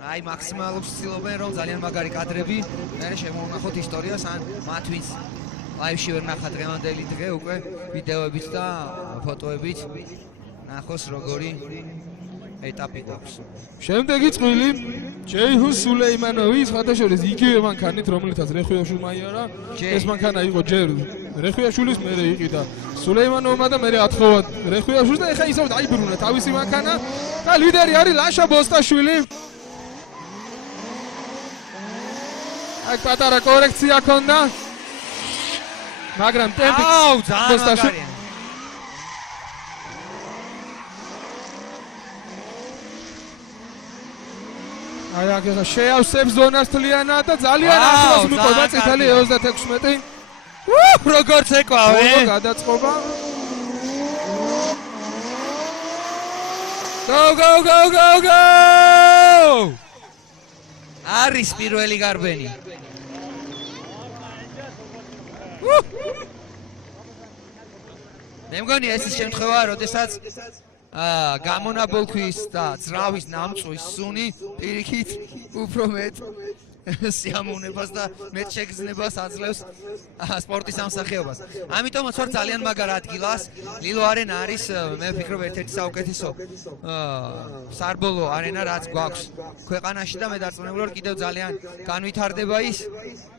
აი მაქსიმალურს ცდილობენ, რომ ძალიან მაგარი კადრები მერე შემოვნახოთ ისტორიას, ან მათ ვინც ლაივში ვერ ნახათ დღევანდელი დღე უკვე ვიდეოებით და ფოტოებით ნახოს როგორი ეტაპი გვაქვს. შემდეგი წვილი ჯეიჰუნ სულეიმანოვი სხვადასხვა იგივე მანქანით რომელთაც რეხვიაშვილმა იარა ეს მანქანა იყო ჯერ რეხვიაშვილის მერე იყიდა სულეიმანოვმა და მერე ათხოვა რეხვიაშვილს და ეხა ისევ დაიბრუნა თავისი მანქანა და ლიდერი არის ლაშა ბოსტაშვილი აქ პატარა კორექცია ქონდა მაგრამ ტემპი ძალიან აი აქ შეავსებს ზონას თლიანად და ძალიან ახლოს მიყვება წითელი 36. როგორც ეკვავე. გადაწყობა. Go! არის პირველი გარბენი. მე მგონი ეს ის შემთხვევაა, როდესაც გამონაბოლქვის და ძრავის ნამწვის სუნი პირიქით უფრო მეტ სიამოვნებას და მეტ შეგრძნებას აძლევს სპორტის ამსახიობას. ამიტომაც ვარ ძალიან მაგარ ადგილას. ლილო არენა არის მე ვფიქრობ ერთ-ერთი საუკეთესო სარბოლო არენა რაც გვაქვს ქვეყანაში და მე დარწმუნებული ვარ კიდევ ძალიან განვითარდება ის.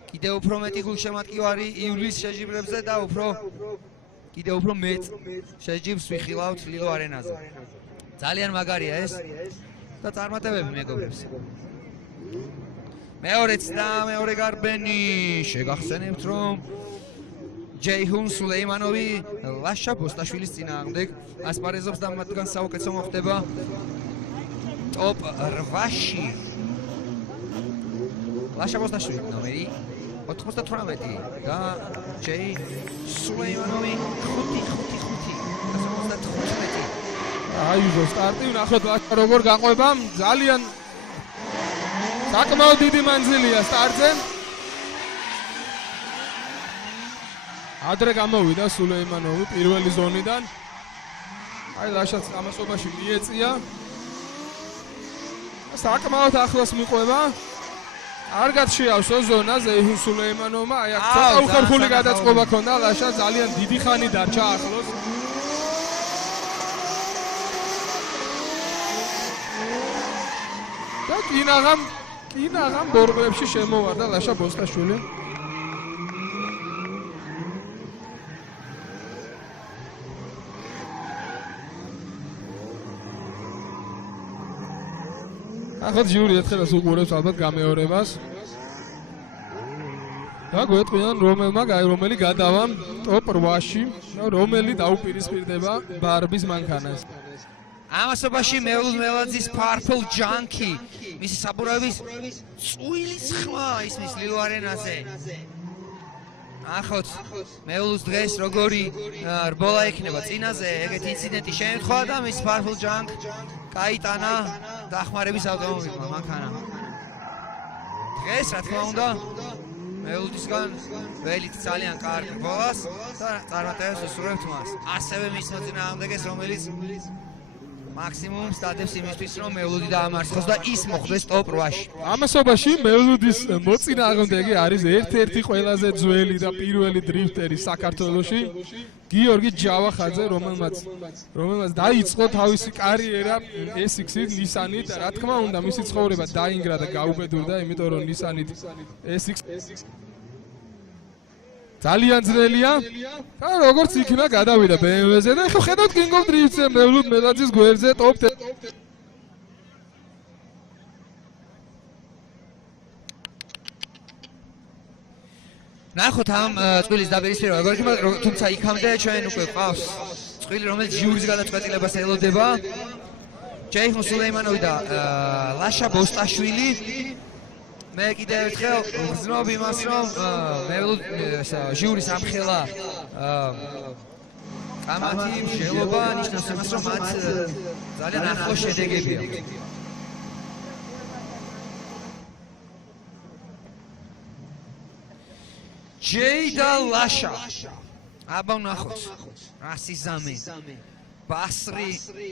კიდევ უფრო მეტი გულშემატკივარი ივლისის შეჯიბრებზე და კიდევ უფრო მეტ შეჯიბრს ვიხილავთ ლილო არენაზე. ძალიან მაგარია ეს და წარმატებები მეგობრებს. მეორეც და მეორე გარბენი შეგახსენებთ რომ ჯეიჰუნ სულეიმანოვი ლაშა ბოსტაშვილის წინააღმდეგ ასპარეზობს და მათგან საუკეთესო მოხდება ტოპ 8-ში. ლაშა ბოსტაშვილი ნომერი 98 და ჯეი სულეიმანოვი 5-5-5. აიჟო სტარტი ვნახოთ ლაშა როგორ გაყვება ძალიან საკმაოდ დიდი მანძილია სტარტზე. ადრე გამოვიდა სულეიმანოვი პირველი ზონიდან. აი ლაშაც ამასობაში მიეწია. საკმაოდ ახლოს მიყვება. კარგად შეავსო ზონას ჯეიჰუნ სულეიმანოვმა. აი აქ ცოტა უხერხული გადაწყობა ქონდა ლაშა ძალიან დიდი ხანი დარჩა ახლოს. და კინაღამ ბორბლებში შემოვარდა ლაშა ბოსტაშვილი. ახლა ჯიური ერთხელაც უყურებს ალბათ გამეორებას. და გვეტყვიან რომელი გადავა ტოპ 8-ში, რომელი დაუპირისპირდება ბარბის მანქანას. ამასობაში მეულუდ მელაძის Purple Junkie მისი საბურავების წვილის ხმა ისმის ლილო არენაზე. ახოთ მეულუდს დღეს როგორი რბოლა ექნება წინაზე ეგეთი ინციდენტი შეემთხვა და მის Purple Junk გაიტანა დახმარების ავტომობილმა მანქანა. დღეს რა თქმა უნდა მეულუდისგან ველით ძალიან კარგ რბოლას და წარმატებებს უსურვებთ მას. ასევე მის მოწინააღმდეგეს რომელიც მაქსიმუმ სტატებს იმისთვის რომ მეულუდი დაამარცხოს და ის მოხვდეს ტოპ 8-ში. ამასობაში მეულუდის მოწინააღმდეგე არის ერთ-ერთი ყველაზე ძველი და პირველი დრიფტერი საქართველოში გიორგი ჯავახაძე, რომელმაც დაიწყო თავისი კარიერა SX-ით ნისანით. რა თქმა უნდა, მისი ცხოვრება დაინგრა და გაუბედურდა, იმიტომ რომ ნისანით SX ძალიან ძნელია. და როგორც იქნა გადავიდა BMW-ზე და ხო ხედავთ King of Drifts-ზე მეულუდ მელაძის გვერდზე ტოპ 10. ნახოთ ამ წვილის დაპირისპირება როგორ იქნება, თუმცა იქამდე ჩვენ უკვე ყავს წვილი რომელიც ჟიურის გადაწყვეტილებას ელოდება. ჯეიჰუნ სულეიმანოვი და ლაშა ბოსტაშვილი. მე კიდევ ერთხელ ვგრძნობ იმას რომ ჟიურის ამხელა კამათი მსჯელობა ნიშნავს იმას რომ მათ ძალიან ახლო შედეგები აქვს. ჯეი და ლაშა აბა ვნახოთ რა სიზამე ბასრი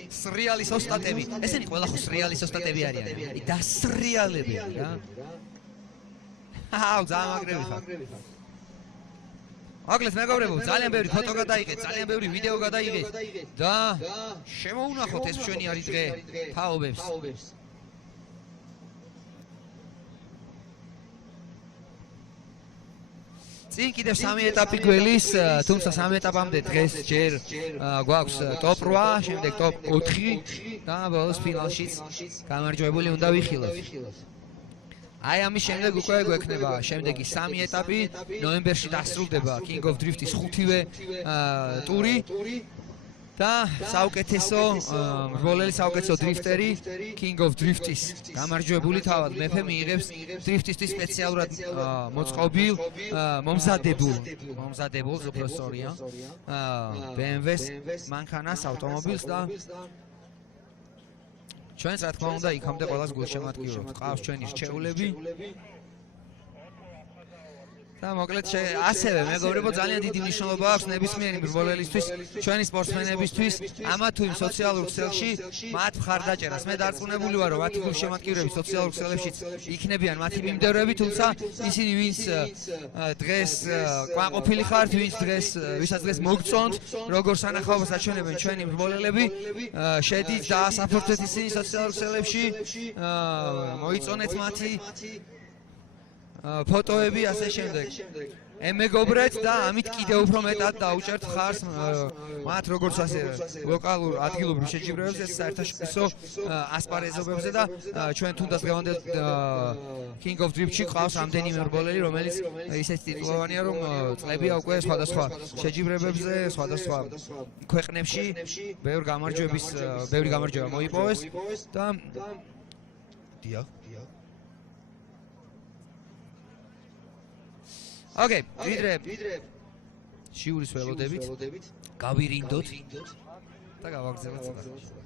სრიალის ოსტატები ესენი ყველა ხო სრიალის ოსტატები არიან დასრიალებები რა აუ დამაგრები ხარ Აგლეთ მეგობრებო, ძალიან ბევრი ფოტო გადაიღეთ, ძალიან ბევრი ვიდეო გადაიღეთ და შემოუნახოთ ეს მშვენიარი დღე თაობებს. წინ კიდევ 3 ეტაპი გველის, თუმცა 3 ეტაპამდე დღეს ჯერ გვაქვს ტოპ 8, შემდეგ ტოპ 4 და ბოლოს ფინალშიც გამარჯვებული უნდა ვიხილოთ. აი ამის შემდეგ უკვე გვექნება შემდეგი 3 ეტაპი, ნოემბერში დასრულდება King of Drift-ის 5-ვე ტური და საუკეთესო როლელი, საუკეთესო დრიფტერი King of Drift-ის გამარჯვებული თავად მეფე მიიღებს დრიფტისთვის სპეციალურად მოწყობილ მომზადებულს, უფრო სწორია, BMW-ს მანქანას, ავტომობილს და ჩვენს რა თქმა უნდა იქამდე ყველას გულშემატკივრობთ. ყავს ჩვენი რჩეულები. და მოკლედ ასევე მეგობრებო ძალიან დიდი მნიშვნელობა აქვს ნებისმიერი მრბოლელისთვის, ჩვენი სპორტსმენებისთვის, ამა თუ იმ სოციალურ ქსელში მათ მხარდაჭერას. მე დარწმუნებული ვარ, რომ მათი გულშემატკივრები სოციალურ ქსელებშიც იქნებიან მათი მიმდევრები, თუმცა ისინი ვინც დღეს კვანყოფილი ხართ, ვისაც დღეს მოგწონთ, როგორ სანახაობას აჩვენებენ ჩვენი მრბოლელები, შედით და ასაფრთხეთ ისინი სოციალურ ქსელებში, მოიწონეთ მათი ფოტოები ასე შემდეგ. ემეგობრეთ და ამით კიდევ უფრო მეტად დაუჭერთ ხარს მათ როგორც ასე ლოკალურ ადგილობრივ შეჯიბრებებზე, საერთაშორისო ასპარეზობებზე და ჩვენ თუნდაც დღევანდელ King of Drift-ში ყავს რამდენიმე მრბოლელი, რომელიც ისეთი ტიტულოვანია, რომ წლებია უკვე სხვადასხვა შეჯიბრებებზე, სხვადასხვა ქვეყნებში ბევრი გამარჯვება მოიპოვეს და დიახ. Okay, ვიდრე შიურის ველოდებით გავირინდოთ და გავაგრძელოთ საქმე.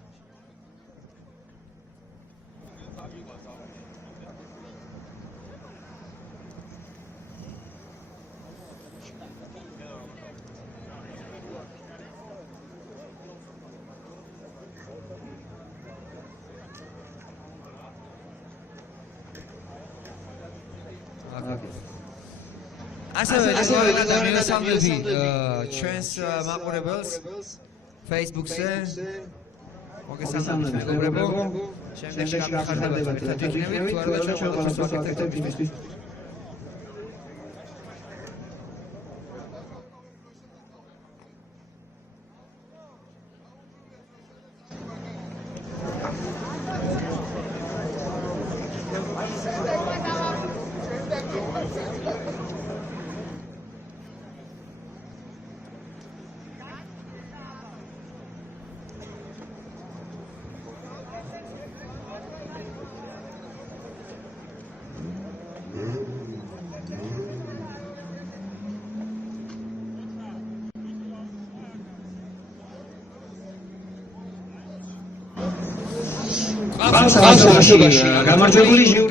ასევე მივესალმები ჩვენს მაყურებელს Facebook-ზე. მოგესალმებით მეგობრებო. შემდეგში გამიხარდებათ ერთად ვიქნებით, თუ არა და ჩვენ ყველაფერს ვაკეთებთ იმისთვის.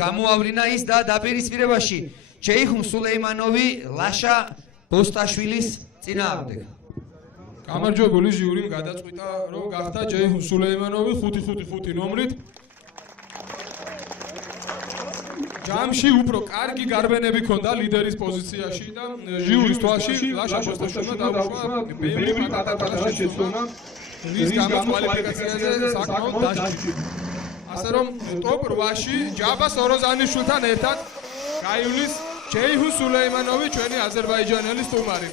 გამოავლინა ის და დაპირისპირებაში ჩეიხუმ სულეიმანოვი ლაშა ბოსტაშვილის წინააღმდეგ. გამარჯვებული ჟიურიმ გადაწყვიტა, რომ გახდა ჩეიხუმ სულეიმანოვი 5-5-5 ნომრით. ჯამში უფრო კარგი გარბენები ჰქონდა ლიდერის პოზიციაში და ჟიურის თვალში ლაშა ბოსტაშვილმა დაუშვა ბევრი პატარა შეცდომა, რის გამოც კვალიფიკაციაზე საკმაოდ დაჟინდა. ასე რომ ტოპ 8-ში ჯაბას ოროზანიშვილთან ერთად გაივლის ჩეიხუ სულეიმანოვი, ჩვენი აზერბაიჯანელი სტუმარი.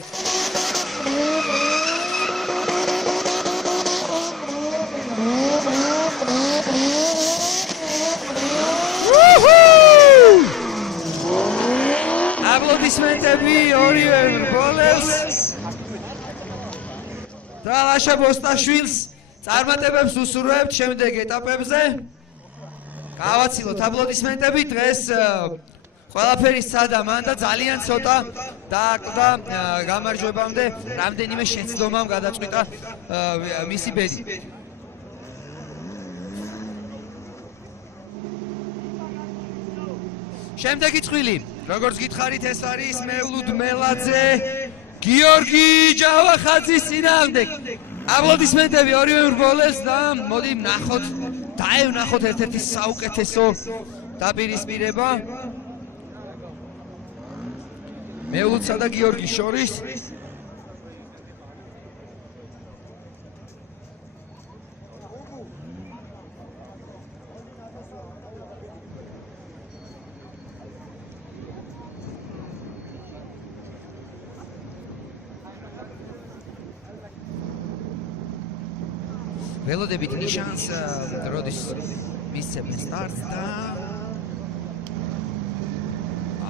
აპლოდისმენტები ორივე მრბოლელს და ლაშა ბოსტაშვილს წარმატებებს უსურვებთ შემდეგ ეტაპებზე. გავაცილოთ აპლოდისმენტები. დღეს ყველაფერი სადა მან და ძალიან ცოტა დააკვდა გამარჯვებამდე, რამდენიმე შეცდომამ გადაწყვიტა მისი ბედი. შემდეგი წვილი, როგორც გითხარით, ეს არის მევლუდ მელაძე გიორგი ჯავახაძის წინააღმდეგ. აპლოდისმენტები ორივე მრბოლელს და მოდი ნახოთ, დაევნახოთ ერთ-ერთი საუკეთესო დაპირისპირება მევლუდსა და გიორგის შორის. ველოდებით ნიშანს როდის მისცემენ სტარტს და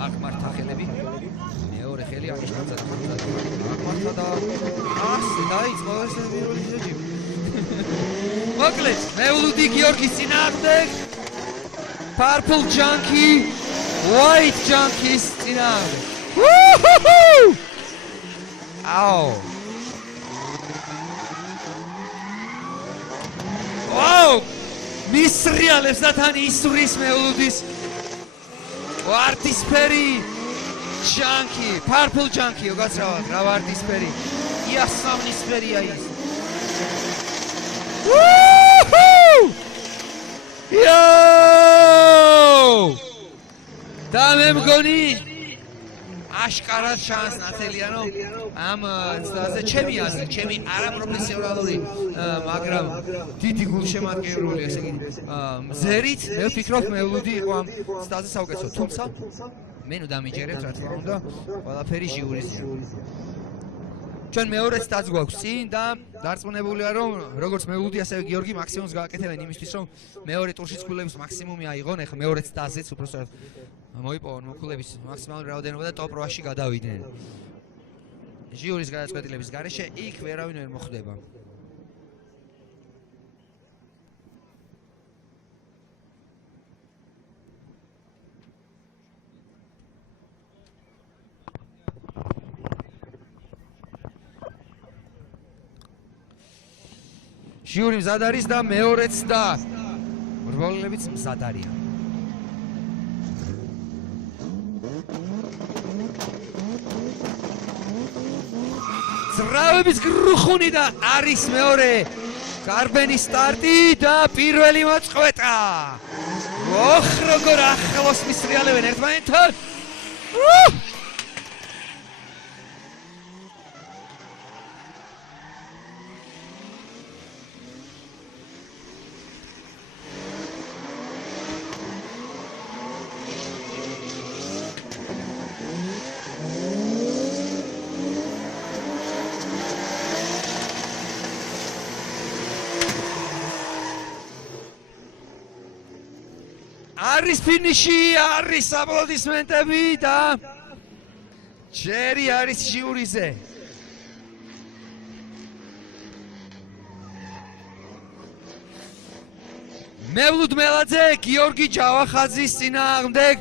აღმართა ხელები მეორე ხელი აღიშკაცა აღმართა და ასე დაიწყო ეს პირველი შეჯიბი მოკლედ მევლუდი გიორგის წინააღმდეგ Purple Junkie White Junkies წინააღმდეგ აუ ვაუ მისრიალებს და თან ისურის მევლუდის ვარდისფერი Junkie Purple Junkie გაცრავად რა ვარდისფერი იასამნისფერია ის Yo! და მე მგონი აშკარად შანს ნათელია რომ ამ ცდაზე ჩემი აზრით, ჩემი არაპროფესიონალური, მაგრამ დიდი გულშემატკივრული, ესე იგი, მზერით მე ვფიქრობ მევლუდი იყო ამ ცდაზე საუკეთესო, თუმცა მე ნუ დამიჯერებთ რა თქმა უნდა, ყველაფერი ჟიურიზეა. ჩვენ მეორე ცდაც გვაქვს წინ და დარწმუნებულია რომ როგორც მევლუდი ასევე გიორგი მაქსიმუმს გააკეთებენ იმისთვის რომ მეორე ტურში ცქულების მაქსიმუმი აიღონ, ეხლა მეორე ცდაზეც უბრალოდ მოიპოვონ მოქულების მაქსიმალური რაოდენობა და ტოპ 8-ში გადავიდნენ. ჟიურის გადაწყვეტილების გარეშე იქ ვერავინ ვერ მოხვდება. ჟიური მზად არის და მეორეც და მრბოლებიც მზად არიან. ძრავების გრუხუნი და არის მეორე გარბენის სტარტი და პირველი მოწყვეტა. ოხ როგორ ახლოს მისრიალებენ ერთმანეთთან. არის ფინიში, არის აპლოდისმენტები და ჯერი არის ჟიურიზე. მევლუდ მელაძე, გიორგი ჯავახაძის წინააღმდეგ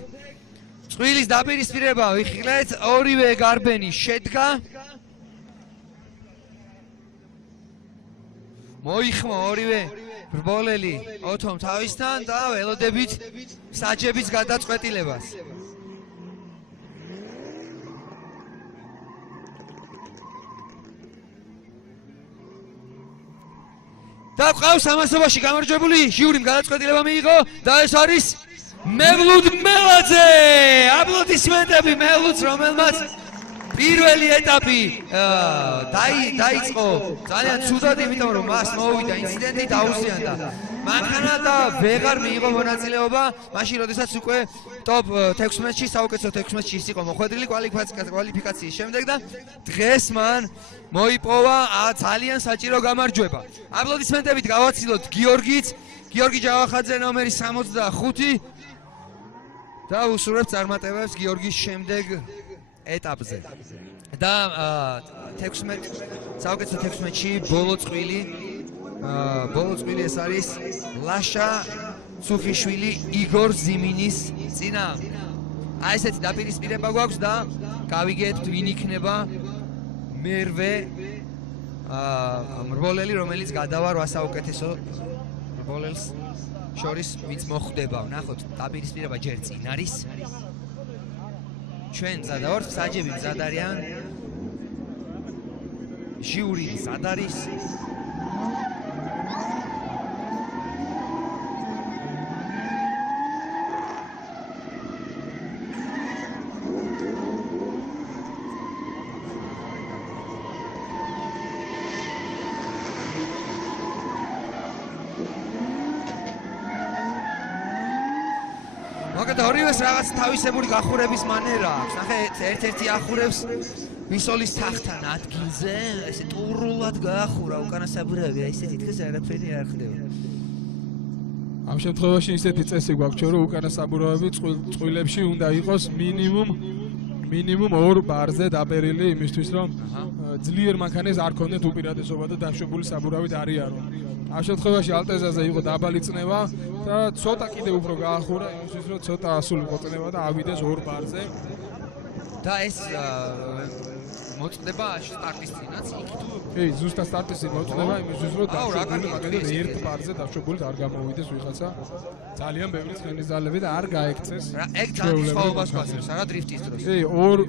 წვილის დაპირისპირება ვიხილეთ, ორივე გარბენი შედგა. მოიხმო ორივე ბრბოლელი ოთომ თავისთან და ველოდებით საჯების გადაწყვეტილებას. და ყავს ამასობაში გამარჯვებული ჟიურიმ გადაწყვეტილება მიიღო და ეს არის მევლუდ მელაძე. აპლოდისმენტები მევლუდს, რომელმაც პირველი ეტაპი დაიწყო ძალიან ცუდად, იმიტომ რომ მას მოვიდა ინციდენტი დაუზიანდა მანქანა და ვეღარ მიიღო მონაწილეობა მაშინ, როდესაც უკვე ტოპ 16-ში, საუკეთესო 16-ში ის იყო მოხვედრილი კვალიფიკაციის შემდეგ და დღეს მან მოიპოვა ძალიან საჭირო გამარჯვება. აპლოდისმენტებით გავაცილოთ გიორგი ჯავახაძე ნომერი 65 და უსურვებთ წარმატებებს გიორგის შემდეგ ეტაპზე. და 16 საუკეთესო 16-ში ბოლო წვილი ეს არის ლაშა ცუხიშვილი იგორ ზიმინის წინააღმდეგ. აი ესეთი დაპირისპირება გვაქვს და გავიგეთ ვინ იქნება მერვე მრბოლელი, რომელიც გადავა 8 საუკეთესო მრბოლელს შორის ვინც მოხვდება. ნახოთ, დაპირისპირება ჯერ წინ არის. ჩვენ მზად ვართ, საჯები მზად არიან, ჟიური მზად არის. მოგეთ ორივეს რაღაც თავისებური გახურების მანერა აქვს. ნახე, ერთ-ერთი ახურებს ვისოლის თახთან ადგილზე ესე ტურულად გაახურა უკანა საბურავი, აი ესე თითქოს არაფერი არ ხდება. ამ შემთხვევაში ისეთი წესი გვაქვს ჩვენ რომ უკანა საბურავები წყვილებში უნდა იყოს მინიმუმ 2 ბარზე დაბერილი იმისთვის რომ ძლიერ მანქანას არ ქონდეთ უპირატესობა და დაშვებული საბურავით არ იარო. ამ შემთხვევაში ალტეზაზე იყო დაბალი წნევა და ცოტა კიდე უფრო გაახურა იმისთვის რომ ცოტა ასულიყო წნევა და ავიდეს 2 ბარზე. და ეს მოწდება სტარტის წინაც იქ თუ კი, ზუსტად სტარტის წინ მოწდება იმისთვის რომ დაშვებული მაგალითად 1 ბარზე დაშვებული არ გამოვიდეს ვიღაცა. ძალიან ბევრი ცხენის ძალები და არ გაექცეს. რა ეგ ძალიან სხვაობას გვაძლევს რა დრიფტის დროს. კი,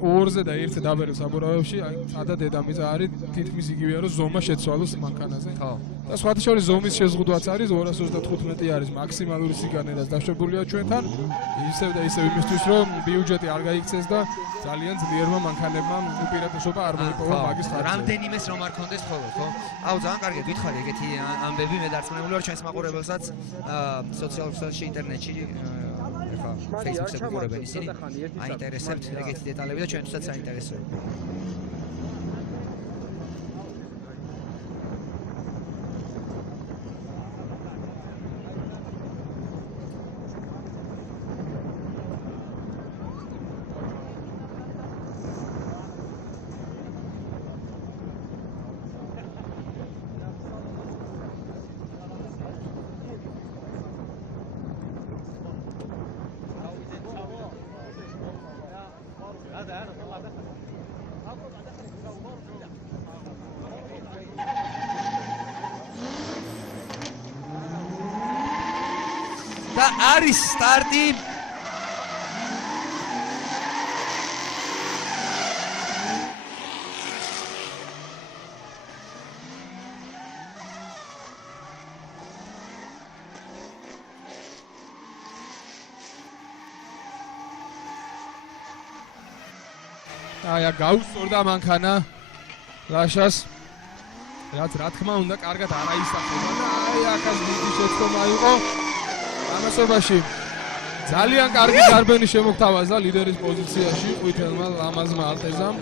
2-ზე და 1-ზე დაბერილ საბურავებში აი სადა დედამიწა არის თითქმის იგივეა რომ ზომა შეცვალოს მანქანაზე. ხო. და სხვათა შორის ზომის შეზღუდვაც არის 235 არის მაქსიმალური სიგანე რაც დაშვებულია ჩვენთან. ისევ და ისევ იმისთვის რომ ბიუჯეტი არ გაიქცეს და ძალიან ძლიერმა მანქანებმა უპირატესობა არ მოიპოვა მაგის ხარჯზე. რამდენიმეს რომ არ კონდეს ხოლმე, ხო? აუ ძალიან კარგი გითხარი ეგეთი ამბები მე დარწმუნებული ვარ ჩვენს მაყურებელსაც სოციალურ ქსელში ინტერნეტში ეხა Facebook-ზე გვიყურებენ ისინი აინტერესებთ ეგეთი დეტალები და ჩვენთვისაც საინტერესოა. და არის სტარტი აი გაუსწორდა მანქანა ლაშას რაც რა თქმა უნდა კარგად არ აისახება და აი აქაც დიდი შეცდომა იყო ამასობაში ძალიან კარგი გარბენი შემოგთავაზა ლიდერის პოზიციაში ყვითელმა ლამაზმა ალტეზამ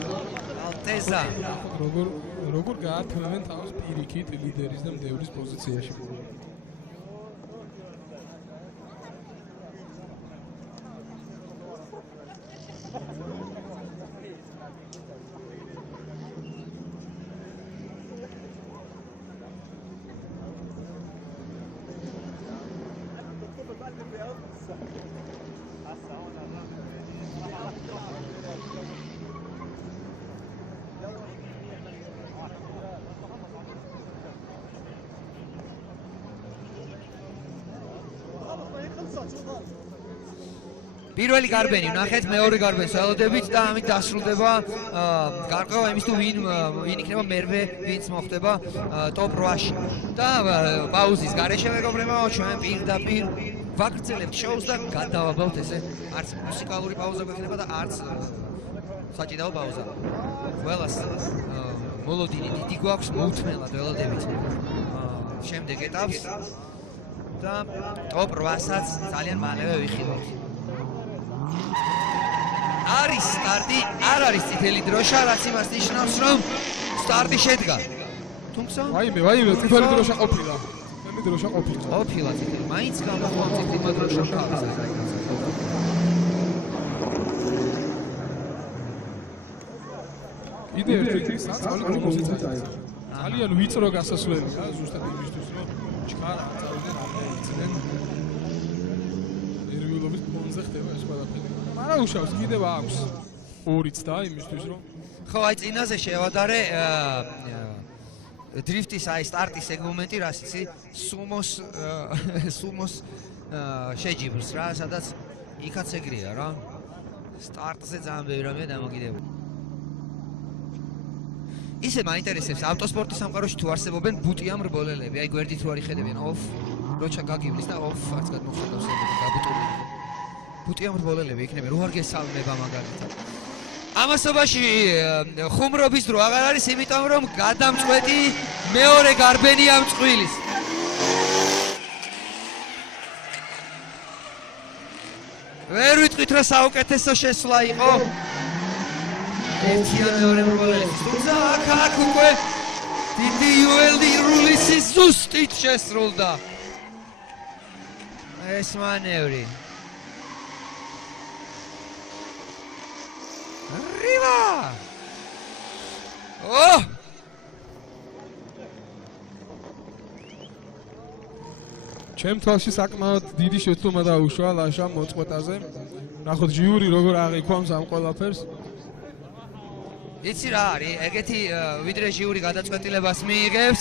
ალტეზა როგორ გაართმევენ თავს პირიქით ლიდერის და მდევრის პოზიციაში პირველი გარბენი ვნახეთ, მეორე გარბენს ველოდებით და ამით დასრულდება გარკვევა იმის თუ ვინ იქნება მერვე, ვინც მოხდება ტოპ 8-ში. და პაუზის გარეშე მეგობრებო, ჩვენ პირდაპირ ვაგრძელებთ შოუს და გადავაბავთ ესე არც მუსიკალური პაუზა გვექნება და არც საჭიდაო პაუზა. ყველას მოლოდინი დიდი გვაქვს, მოუთმენლად ველოდებით შემდეგ ეტაპს და ტოპ 8-საც ძალიან მალევე ვიხილავთ. არის სტარტი, არ არის წითელი დროშა, რაც იმას ნიშნავს, რომ სტარტი შედგა. თუმცა ვაიმე, წითელი დროშა ყოფილა. წითელი დროშა ყოფილა. ყოფილა წითელი. მაინც გამოხვა წითელი დროშა ხავს. კიდე ერთი საწოლი კომპოზიცია. ძალიან ვიწრო გასასვლელია, ზუსტად იმისთვის, რომ ჩქარა წავიდნენ ამერიკიდან. ერვილობის ფონზე ხდება ეს ყველაფერი. მაგრამ უშავს კიდევ აქვს 2 წდა იმისთვის, რომ ხო, აი წინაზე შევადარე დრიფტის აი სტარტის ეგ მომენტი, რას იცი, სუმოს შეჯიბრს რა, სადაც იქაც ეგრეა რა. სტარტზე ძალიან ბევრი რამეა დამოკიდებული. ისე მაინტერესებს ავტოსპორტის სამყაროში თუ არსებობენ ბუტია მრბოლელები, აი გვერდით რო არიხედებიან ოფ, როჩა გაგივლის და ოფ, არც გადმოხსნავს გაბუტული. ბუტია მრბოლელები იქნებიან, რო არ გესალმება მაგალითად. ამასობაში ხუმრობის დრო აღარ არის, იმიტომ რომ გადამწყვეტი მეორე გარბენია მწყვილის. ვერ ვიტყვით რა საუკეთესო შესვლა იყო. ერთიან მეორე მრბოლელები. უკვე დიდი იუველირული ზუსტით შესრულდა ეს მანევრი. რივა! ჩემ თვალში საკმაოდ დიდი შეცდომა დაუშვა ლაშამ მოწყვეტაზე. ნახოთ ჟიური როგორ აღიქვამს ამ ყველაფერს. იცი რა არის, ეგეთი ვიდრე ჟიური გადაწყვეტილებას მიიღებს,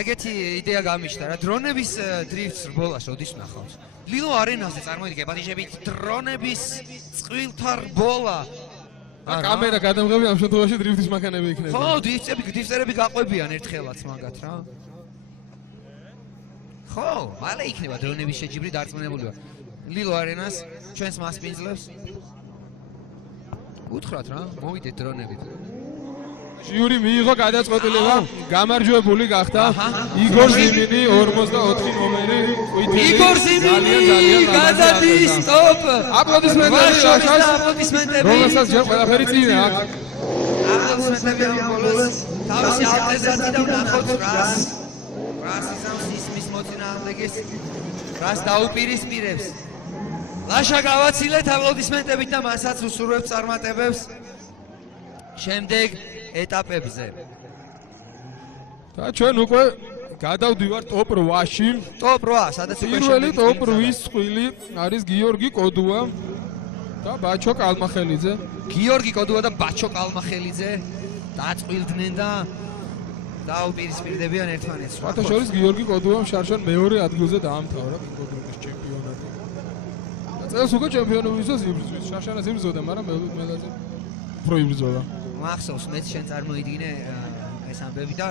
ეგეთი იდეა გამიშთა რა, დრონების დრიფტს რბოლას როდის ვნახავთ? ლილო არენაზე წარმოიდგინე, პატიჟებით დრონების წყვილთა რბოლა. კამერა გადამღები ამ შემთხვევაში დრიფტის მანქანები იქნება. ხო, დრიფტერები გაყვებიან ერთხელაც მაგათ რა. ხო, მალე იქნება დრონების შეჯიბრი დარწმუნებული ვარ. ლილო არენას ჩვენს მასპინძლებს უთხრათ რა, მოვიდეთ დრონებით. ჟიური მიიღო გადაწყვეტილება, გამარჯვებული გახდა იგორ ზიმინი 44 ნომერი. იგორ ზიმინი გადადის სტოპ. აპლოდისმენტები შაშას. აპლოდისმენტები. რომელსაც ჯერ ყველაფერი წინა აქვს. აპლოდისმენტები ამ ბოლოს. თავისი ალტეზატი და ვნახოთ რას. რას ისამს ისმის მოწინააღმდეგეს. რას დაუპირისპირებს. ლაშა გავაცილეთ აპლოდისმენტებით და მასაც უსურვებს წარმატებებს. შემდეგ ეტაპებზე. და ჩვენ უკვე გადავდივართ ტოპ 8-ში. ტოპ 8, სადაც უკვე პირველი ტოპ 8-ის წვილი არის გიორგი კოდუა და ბაჩო კალმახელიძე. გიორგი კოდუა და ბაჩო კალმახელიძე დაწყვილდნენ და დაუპირისპირდებიან ერთმანეთს. სხვათა შორის გიორგი კოდუამ შარშან მეორე ადგილზე დაამთავრა პინგოდრონის ჩემპიონატი. და წელს უკვე ჩემპიონობისას იბრძვის. შარშანას იბრძოდა, მაგრამ მელაძე უფრო იბრძოდა. მახსოვს მეც შენ წარმოიდგინე ეს ამბები და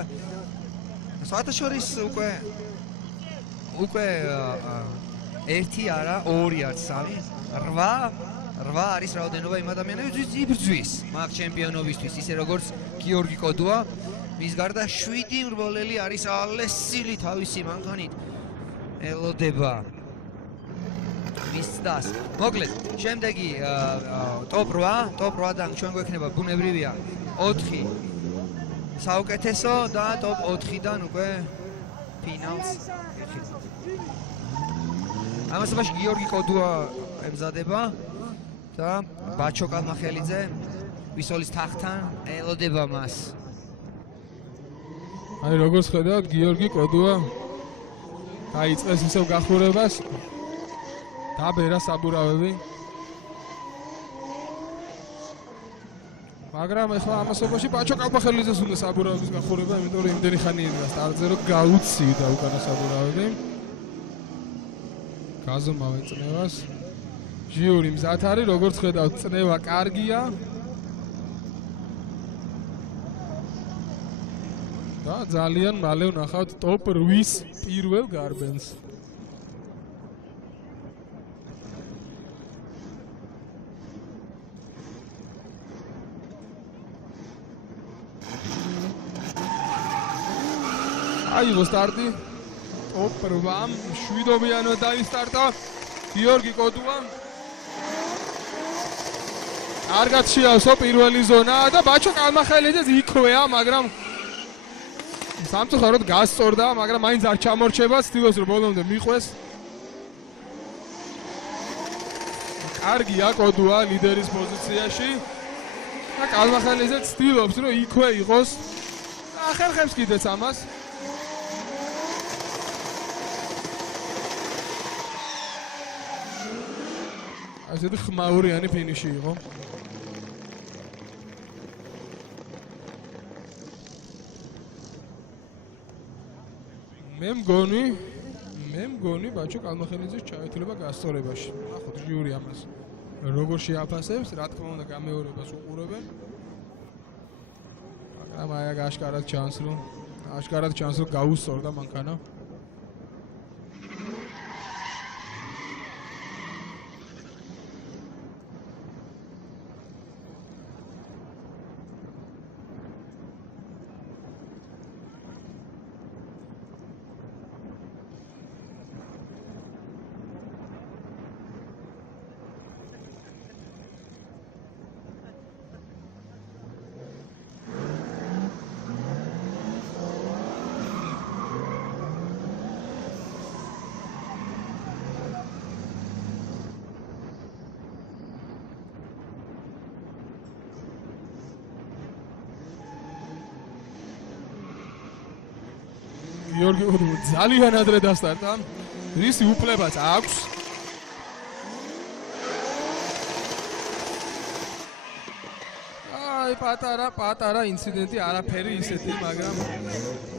სხვათა შორის უკვე ერთი არა, ორი არც სამი, 8 არის რაოდენობა იმ ადამიანებისთვის იბრძვის მაგ ჩემპიონობისთვის, ისე როგორც გიორგი კოდუა, მის გარდა 7 მრბოლელი არის ალესილი თავისი მანქანით ელოდება მის დას. მოკლედ, შემდეგი ტოპ 8-დან ჩვენ გვექნება ბუნებრივია 4 საუკეთესო და ტოპ 4-დან უკვე ფინალს. ამასობაში გიორგი კოდუა ემზადება და ბაჩო კალმახელიძე ვისოლის თახთან ელოდება მას. აი როგორც ხედავთ, გიორგი კოდუა დაიწყეს ისევ გახურებას. დაბერა საბურავები. მაგრამ ახლა ამასობაში ბაჩო კალმახელიძეს უნდა საბურავების გახურება, იმიტომ რომ იმდენი ხანი იდგა სტარტზე, რომ გაუცივდა უკანა საბურავები. გაზომავენ წნევას. ჟიური მზად არის, როგორც ხედავთ, წნევა კარგია. და ძალიან მალე ვნახავთ ტოპ 8-ის პირველ გარბენს. აიღო სტარტი ტოპ 8-ამ, 7-ობიანო დაისტარტა გიორგი კოდუა. კარგად შეავსო პირველი ზონა და ბაჩო კალმახელიძე იქვეა, მაგრამ სამწუხაროდ გასწორდა, მაგრამ მაინც არ ჩამორჩება, ცდილობს რომ ბოლომდე მიყვეს. კარგია კოდუა ლიდერის პოზიციაში. და კალმახელიძე ცდილობს რომ იქვე იყოს. ახერხებს კიდეც ამას. ასეთი ხმაურიანი ფინიში იყო. მე მგონი ბაჩო კალმახელიძის ჩაერთლება გასწორებაში. ნახოთ ჟიური ამას როგორ შეაფასებს, რა თქმა უნდა გამეორებას უყურებენ. მაგრამ აი აშკარად ჩანს რომ გაუსწორდა მანქანა. გიორგი კოდუა ძალიან ადრე დასტარტა. რისი უფლებაც აქვს. აი პატარა ინციდენტი არაფერი ისეთი, მაგრამ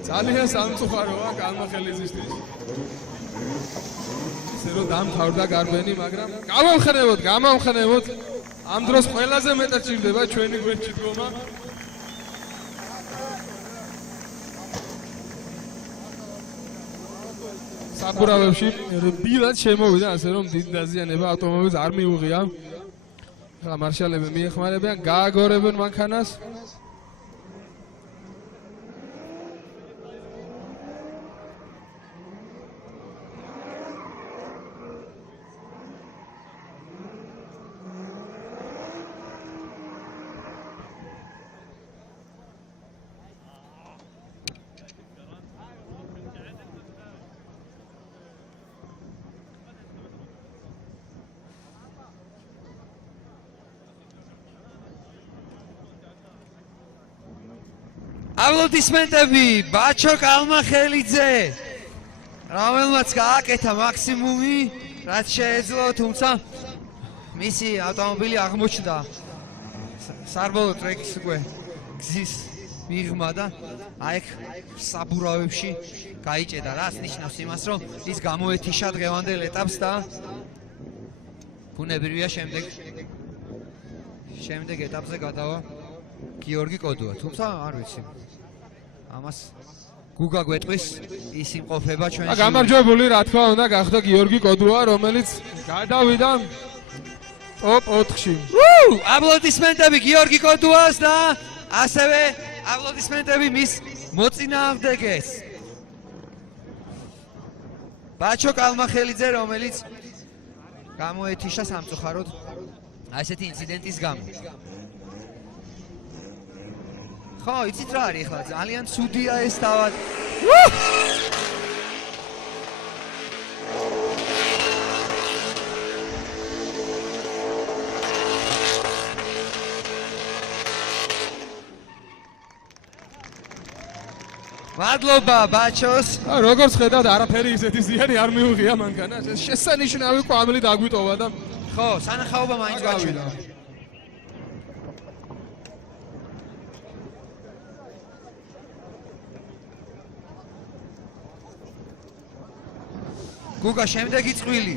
ძალიან სამწუხაროა კალმახელიძისთვის. ისე რომ დამთავრდა გარბენი, მაგრამ გამავხნევოთ. ამ დროს ყველაზე მეტად ჭირდება ჩვენი გვერდში დგომა. საბურავებში ბილად შემოვიდა, ასე რომ დიდი დაზიანება ავტომობილს არ მიუღია. ახლა მარშალები მიეხმარებიან, გააგორებენ მანქანას. აპლოდისმენტები ბაჩო კალმახელიძე, რომელმაც გააკეთა მაქსიმუმი, რაც შეეძლო, თუმცა მისი ავტომობილი აღმოჩნდა საბოლოო ტრეკის უკვე გზის მიღმა და აი საბურავებში გაიჭედა, რაც ნიშნავს იმას, რომ ის გამოეთიშა დღევანდელ ეტაპს და ბუნებრივია შემდეგ ეტაპზე გადავა გიორგი კოდუა, თუმცა არ ვიცი. ამას გუგა გვეტყვის ის იმყოფება ჩვენში. გამარჯვებული რა თქმა უნდა გახდა გიორგი კოდუა, რომელიც გადავიდა ტოპ 4-ში. აპლოდისმენტები გიორგი კოდუას და ასევე აპლოდისმენტები მის მოწინააღმდეგეს. ბაჩო კალმახელიძე, რომელიც გამოეთიშა სამწუხაროდ ასეთი ინციდენტის გამო. ხო, იცით რა არის ახლა? ძალიან ცუდია ეს თავად. მადლობა ბაჩოს. როგორც ხედავთ, არაფერი ისეთი ზიანი არ მიუღია მანქანას. ეს შესანიშნავი ყვამლი დაგვიტოვა და ხო, სანახაობა მაინც გაჩვენა. გუგა შემდეგი წვილი.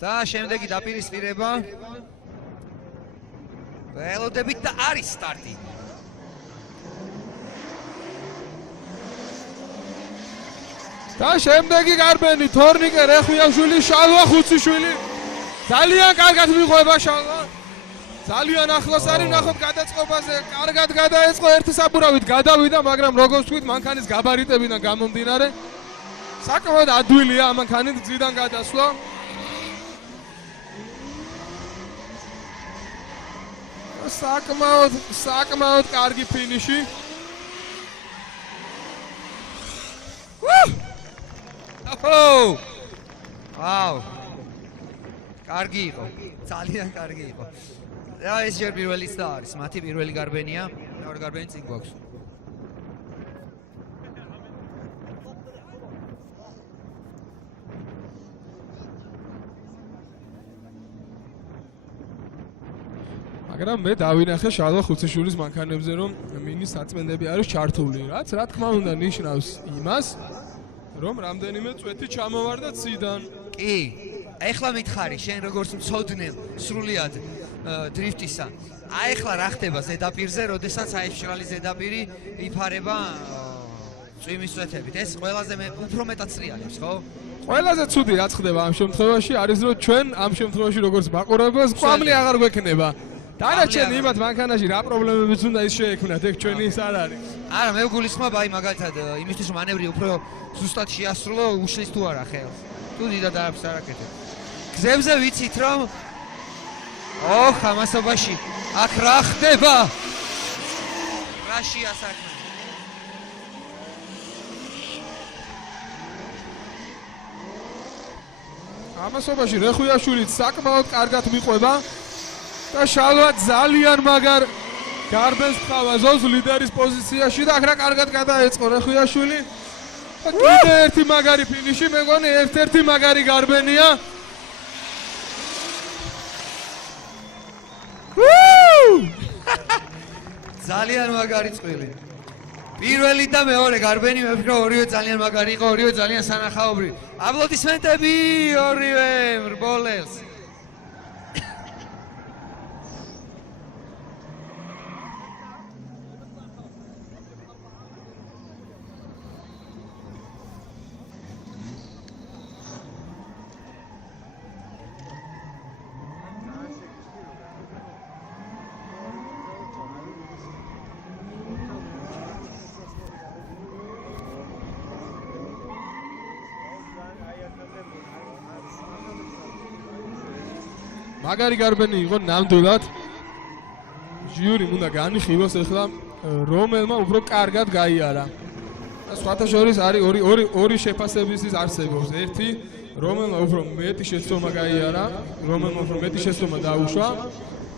და შემდეგი დაპირისპირება. ველოდებით და არის სტარტი. და შემდეგი გარბენი თორნიკე რეხვიაშვილი, შალვა ხუციშვილი. ძალიან კარგად მიყვება შალვა. ძალიან ახლოს არის, ნახოთ გადაწყობაზე, კარგად გადაეწყო ერთი საბურავით, გადავიდა, მაგრამ როგორც თქვით, მანქანის გაბარიტებიდან გამომდინარე, საკმაოდ ადვილია ამ მანქანით გზიდან გადასვლა. საკმაოდ კარგი ფინიში. ვაუ! კარგი იყო, ძალიან კარგი იყო. და ეს ჯერ პირველიც და არის, მათი პირველი გარბენია, მეორე გარბენი წინ გვაქვს. მაგრამ მე დავინახე შალვა ხუციშვილის მანქანებზე, რომ მინის საწმენდები არის ჩართული, რაც რა თქმა უნდა ნიშნავს იმას, რომ რამდენიმე წვეთი ჩამოვარდა ციდან. კი, ეხლა მითხარი, შენ როგორც მცოდნე სრულიად დრიფტისა. აი ეხლა რა ხდება ზედაპირზე, როდესაც აი მშრალი ზედაპირი იფარება წვიმის წვეთებით. ეს ყველაზე უფრო მეტად წრიალებს, ხო? ყველაზე ცუდი რაც ხდება ამ შემთხვევაში არის, რომ ჩვენ ამ შემთხვევაში როგორც მაყურებელს ყვამლი აღარ გვექნება. დანარჩენი იმათ მანქანაში რა პრობლემებიც უნდა ის შეექმნათ, ეგ ჩვენი ის არ არის. არა, მე ვგულისხმობ აი მაგალითად იმისთვის რომ მანევრი უფრო ზუსტად შეასრულო, უშლის თუ არა ხელს. თუ დიდად არაფერს არ აკეთებ. გზებზე ვიცით რომ ოხ, ამასობაში აქ რა ხდება? რაშია საქმე? ამასობაში რეხვიაშვილი საკმაოდ კარგად მიყვება. და შალვა ძალიან მაგარ გარბენს ხავაზობს ლიდერის პოზიციაში და აქ რა კარგად გადაეწყო რეხვიაშვილი. და კიდე ერთი მაგარი ფინიში, მე მგონი ერთ-ერთი მაგარი გარბენია. ძალიან მაგარი წვილი. პირველი და მეორე გარბენი მე ვფიქრობ ორივე ძალიან მაგარი იყო, ორივე ძალიან სანახაობრივი. აპლოდისმენტები ორივე მრბოლელს. მაგარი გარბენი იყო ნამდვილად. ჟიურიმ უნდა განიხილოს ახლა რომელმა უფრო კარგად გაიარა. და სხვათა შორის არის ორი შეფასების არსებობს. ერთი, რომელმა უფრო მეტი შეცდომა გაიარა, რომელმა უფრო მეტი შეცდომა დაუშვა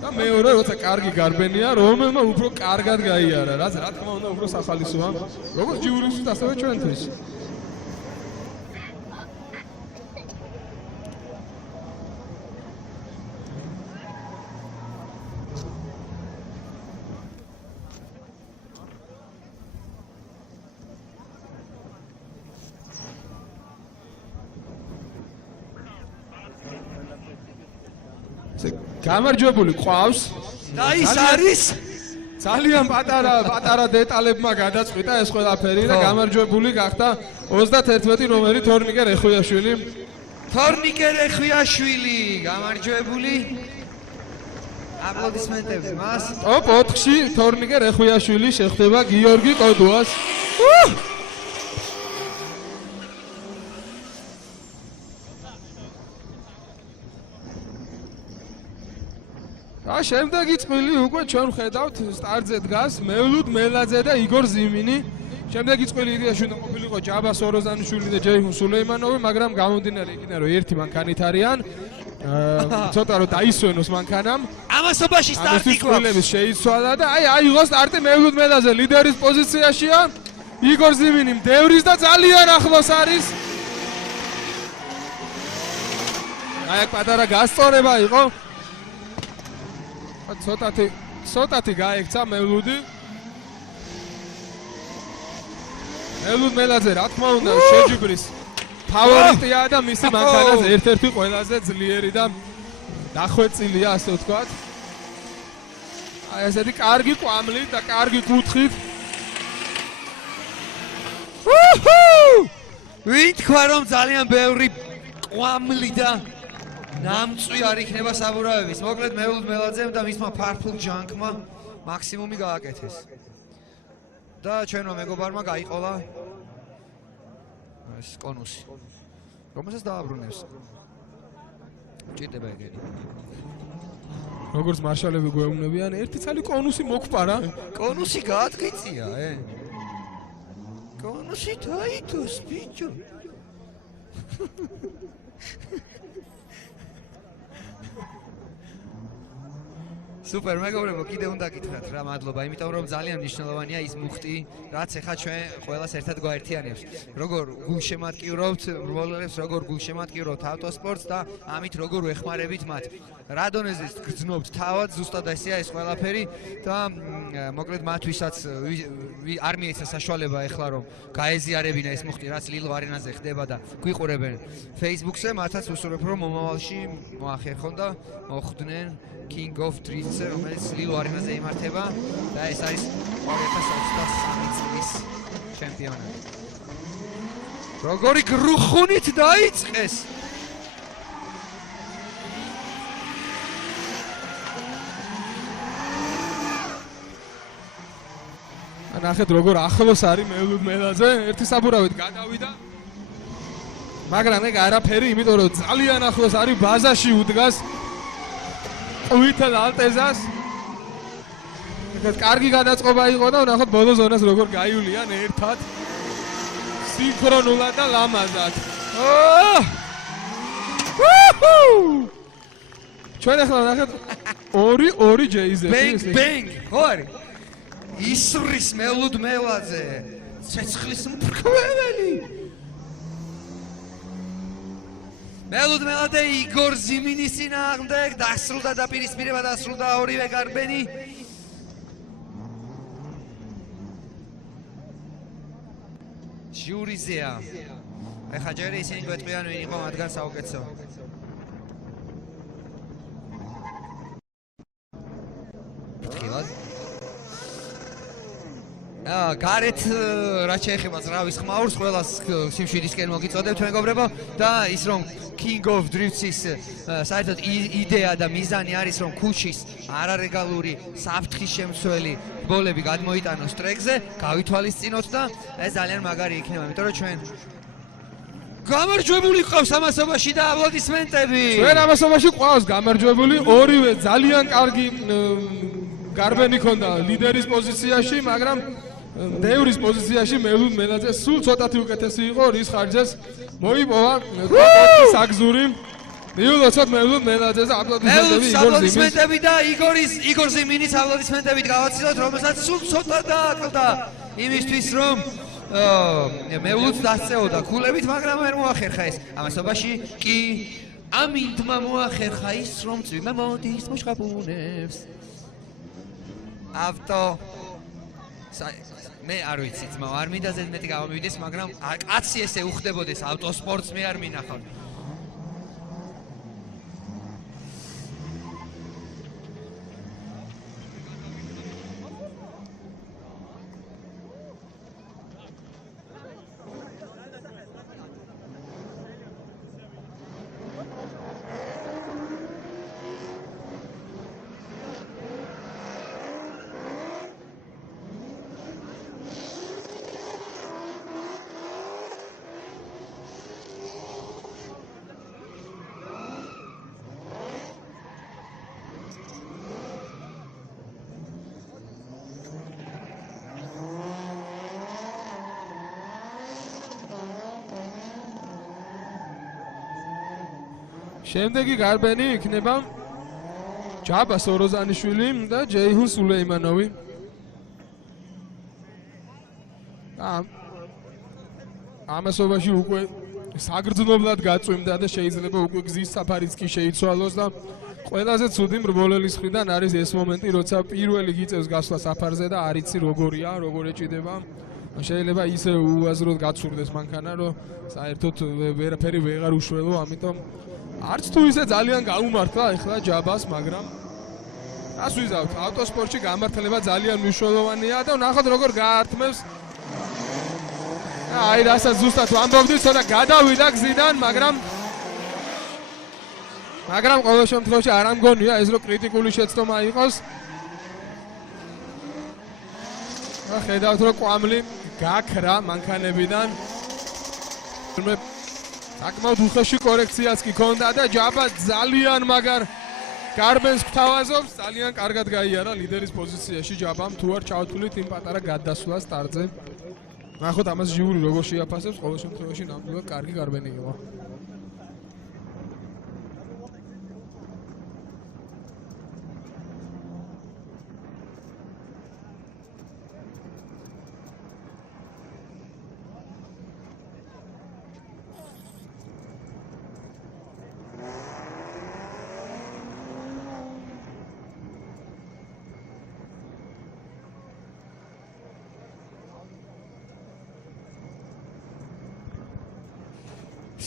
და მეორე, როცა კარგი გარბენია, რომელმა უფრო კარგად გაიარა. რაც რა თქმა უნდა უფრო სახალისოა. როგორც ჟიურისთვის, ასევე ჩვენთვის. გამარჯვებული ყავს და ის არის ძალიან პატარა დეტალებმა გადაწყვიტა ეს ყველაფერი და გამარჯვებული გახდა 31 ნომერი თორნიკე რეხვიაშვილი. თორნიკე რეხვიაშვილი გამარჯვებული. აპლოდისმენტები მას. ტოპ 4-ში თორნიკე რეხვიაშვილი შეხვდება გიორგი კოდუას. და შემდეგი წვილი უკვე ჩვენ ხედავთ სტარტზე დგას მევლუდ მელაძე და იგორ ზიმინი. შემდეგი წვილი იდეაში უნდა ყოფილიყო ჯაბა სოროზანიშვილი და ჯეიმ სულეიმანოვი, მაგრამ გამომდინარე იქიდან რომ ერთი მანქანით არიან. ცოტა რომ დაისვენოს მანქანამ. ამასობაში სტარტი ყოლების შეიცვალა და აიღო სტარტი მევლუდ მელაძე ლიდერის პოზიციაშია. იგორ ზიმინი მდევრის და ძალიან ახლოს არის. აი აქ პატარა გასწორება იყო. ცოტათი გაექცა მევლუდი. მევლუდ მელაძე რა თქმა უნდა შეჯიბრის ფავორიტია და მისი მანქანაც ერთ-ერთი ყველაზე ძლიერი და დახვეწილია ასე ვთქვათ. აი ესეთი კარგი კვამლით და კარგი კუთხით. ვინ თქვა რომ ძალიან ბევრი კვამლი და ნამწვი არ იქნება საბურავების. მოკლედ მევლუდ მელაძემ და მისმა ფარფლ ჯანკმა მაქსიმუმი გააკეთეს. და ჩვენმა მეგობარმა გაიყოლა ეს კონუსი. რომელსაც დააბრუნებს. ჭირდება ეგენი. როგორც მარშალები გვეუბნებიან, ერთი ცალი კონუსი მოგფარა. კონუსი გაადგიწია, კონუსი დაითოს, ბიჭო. სუპერ მეგობრებო, კიდე უნდა გითხრათ რა, მადლობა, იმიტომ რომ ძალიან მნიშვნელოვანია ის მუხტი, რაც ახლა ჩვენ ყველას ერთად გვაერთიანებს. როგორ გულშემატკივრობთ მრბოლელებს, როგორ გულშემატკივრობთ ავტოსპორტს და ამით როგორ ვეხმარებით მათ. რა დონეზე გრძნობთ თავად, ზუსტად ესეა ეს ყველაფერი და მოკლედ მათთვისაც არ მიეცა საშუალება ახლა რომ გაეზიარებინა ეს მუხტი, რაც ლილო არენაზე ხდება და გვიყურებენ Facebook-ზე, მათაც ვუსურვებ რომ მომავალში მოახერხონ და მოხვდნენ King of Drifts, რომელიც ლილო არენაზე იმართება და ეს არის 2023 წლის ჩემპიონატი. როგორი გრუხუნით დაიწყეს? ნახეთ როგორ ახლოს არის მევლუდ მელაძე, ერთი საბურავით გადავიდა. მაგრამ ეგ არაფერი, იმიტომ რომ ძალიან ახლოს არის ბაზაში უდგას. ვითელ ალტეზას. ეგ კარგი გადაწყობა იყო და ნახოთ ბოლო ზონას როგორ გაივლიან ერთად. სინქრონულად და ლამაზად. ჩვენ ახლა ნახეთ 2 ჯეიზები. ბენგ ბენგ ხო არის ისრის მელუდ მელაძე ცეცხლის მფრქვეველი მელუდ მელაძე იგორ ზიმინის წინააღმდეგ დასრულდა დაპირისპირება დასრულდა ორივე გარბენი ჟურიზეა ეხა ჯერ ისინი გვეტყვიან ვინ იყო მათგან საუკეთესო ფრთხილად გარეთ რაც შეეხება ზრავის ხმაურს ყველას სიმშვიდისკენ მოგიწოდებთ მეგობრებო და ის რომ King of Drifts-ის საერთოდ იდეა და მიზანი არის რომ ქუჩის არარეგალური საფრთხის შემცველი ბოლები გადმოიტანოს ტრეკზე გავითვალისწინოთ და ეს ძალიან მაგარი იქნება იმიტომ რომ ჩვენ გამარჯვებული ყავს ამასობაში და აპლოდისმენტები ჩვენ ამასობაში ყავს გამარჯვებული ორივე ძალიან კარგი გარბენი ქონდა ლიდერის პოზიციაში მაგრამ დევრის პოზიციაში მელუდ მელაძე სულ ცოტათი უკეთესი იყო რის ხარჯეს მოიპოვა საგზური მიულოცოთ მელუდ მელაძეს აპლოდისმენტები და იგორ ზიმინის აპლოდისმენტებით გავაცილოთ რომელსაც სულ ცოტა დააკლდა იმისთვის რომ მელუდს დასწეოდა ქულებით მაგრამ ვერ მოახერხა ეს ამასობაში კი ამინდმა მოახერხა ის რომ წვიმა მოდის მოშხაბუნებს ავტო მე არ ვიცი ძმაო არ მინდა ზედ მეტი გამომივიდეს მაგრამ კაცი ესე უხდებოდეს ავტოსპორტს მე არ მინახავ შემდეგი გარბენი იქნება ჯაბა სოროზანიშვილი და ჯეიჰუნ სულეიმანოვი. ამასობაში უკვე საგრძნობლად გაწვიმდა და შეიძლება უკვე გზის საფარიც კი შეიცვალოს და ყველაზე ცუდი მრბოლელის მხრიდან არის ეს მომენტი, როცა პირველი გიწევს გასვლა საფარზე და არ იცი როგორია, როგორ ეჭიდება. შეიძლება ისე უაზროდ გაცურდეს მანქანა, რომ საერთოდ ვერაფერი ვეღარ უშველო, ამიტომ არც თუ ისე ძალიან გაუმართლა ეხლა ჯაბას, მაგრამ რას ვიზავთ, ავტოსპორტში გამართლება ძალიან მნიშვნელოვანია და ნახოთ როგორ გაართმევს. აი რასაც ზუსტად ვამბობდი, ცოტა გადავიდა გზიდან, მაგრამ ყოველ შემთხვევაში არ ამგონია ეს რომ კრიტიკული შეცდომა იყოს. ხედავთ რომ კვამლი გაქრა მანქანებიდან. საკმაოდ უხეში კორექციაც კი ქონდა და ჯაბა ძალიან მაგარ გარბენს გვთავაზობს, ძალიან კარგად გაიარა ლიდერის პოზიციაში ჯაბამ, თუ არ ჩავთვლით იმ პატარა გადასვლას სტარტზე. ნახოთ ამას ჟიური როგორ შეაფასებს, ყოველ შემთხვევაში ნამდვილად კარგი გარბენი იყო.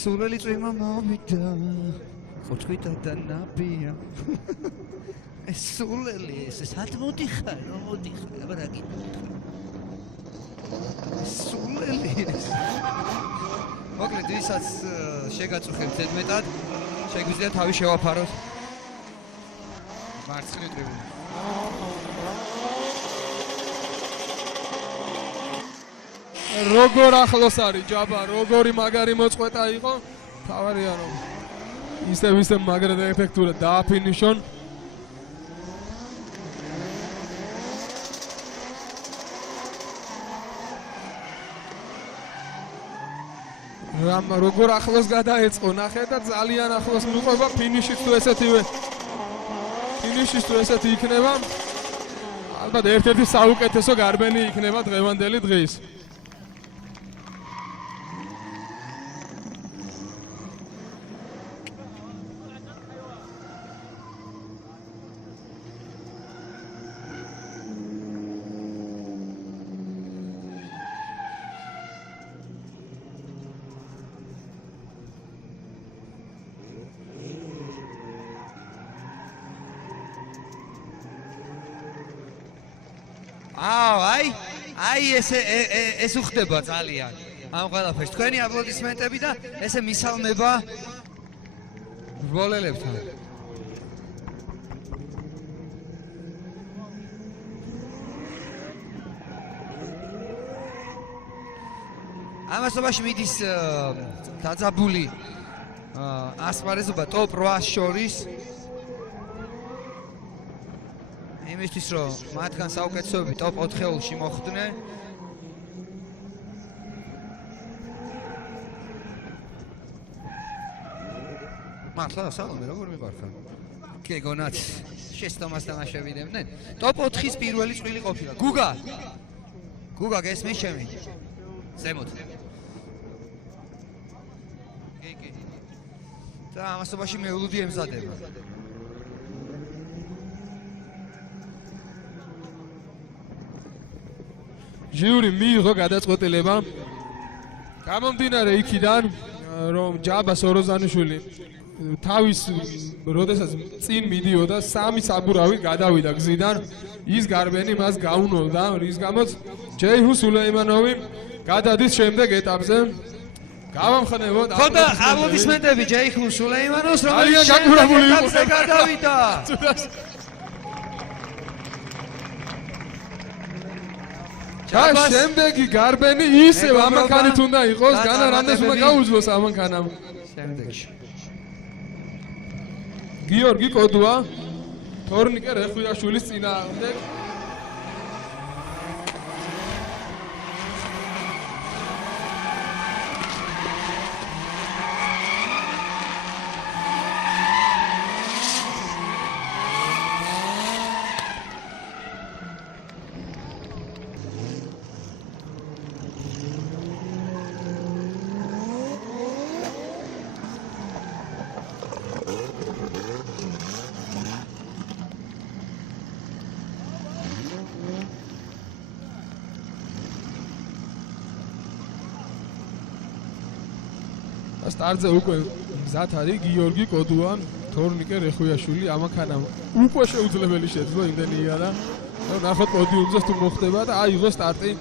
სულელი წვიმა მოვიდა, ხოჭკვითა და ნაბია. ეს სულელი, ეს სად მოდიხარ, რომ მოდიხარ, აბა რა გინდა. სულელი. მოკლედ, ვისაც შეგაწუხებთ ზედმეტად, შეგვიძლია თავი შევაფაროთ. მარცხნივ ტრიბუნაზე. როგორ ახლოს არის ჯაბა, როგორი მაგარი მოწყვეტა იყო. თავარია რომ ისე მაგრად ეფექტურად დააფინიშონ. როგორ ახლოს გადაეწყო, ნახე და ძალიან ახლოს მიყვება ფინიშიც თუ ესეთივე ფინიშის თუ ესეთი იქნება, ალბათ ერთ-ერთი საუკეთესო გარბენი იქნება დღევანდელი დღის. აი ეს უხდება ძალიან ამ ყველაფერს თქვენი აპლოდისმენტები და ესე მისალმება რბოლელებთან ამასობაში მიდის დაძაბული ასპარეზობა ტოპ 8-ს შორის იმისთვის რომ მათგან საუკეთესოები ტოპ 4-ში მოხვდნენ მართლა სალომე როგორ მიყარხა გეგონათ შეცდომასთან აშევიდებდნენ ტოპ 4-ის პირველი წვილი ყოფილა გუგა გესმის ჩემი ზემოთ კი და ამასობაში მეულუდი ემზადება ჟიური მიიღო გადაწყვეტილება გამომდინარე იქიდან რომ ჯაბა სოროზანიშვილი თავის როდესაც წინ მიდიოდა სამი საბურავი გადავიდა გზიდან ის გარბენი მას გაუნოვდა რის გამოც ჯეიჰუ სულეიმანოვი გადადის შემდეგ ეტაპზე გავამხნევოთ ხოდა აპლოდისმენტები ჯეიჰუ სულეიმანოვს ძალიან გაკურებული იყო გადავიდა და შემდეგი გარბენი ისევ ამანქანით უნდა იყოს, განა რამდენს უნდა გაუძლოს ამანქანამ. შემდეგში. გიორგი კოდუა, თორნიკე რეხვიაშვილის წინააღმდეგ. სტარტზე უკვე მზად არის გიორგი კოდუა, თორნიკე რეხვიაშვილი, ამანქანამ უკვე შეუძლებელი შეძლო იმდენია და ნახოთ პოდიუმზე თუ მოხდება და აიღო სტარტი.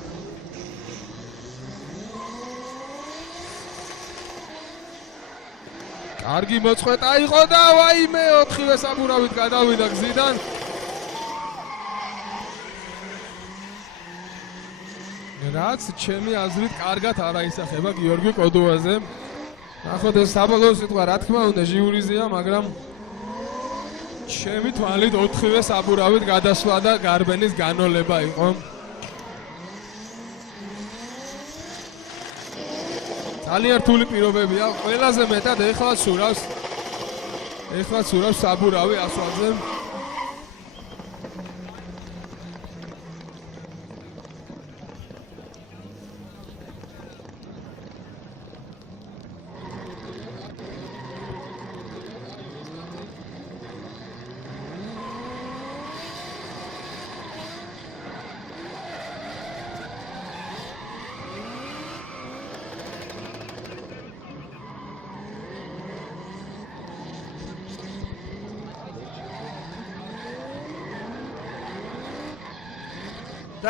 კარგი მოწყვეტა იყო და ვაიმე 4-ვე საბურავით გადავიდა გზიდან. რაც ჩემი აზრით კარგად არ აისახება გიორგი კოდუაზე. ნახოთ ეს საბოლოო სიტყვა რა თქმა უნდა ჟიურიზეა, მაგრამ ჩემი თვალით 4-ვე საბურავით გადასვლა და გარბენის განოლება იყო. ძალიან რთული პირობებია, ყველაზე მეტად ეხლა სურავს საბურავი ასვალზე.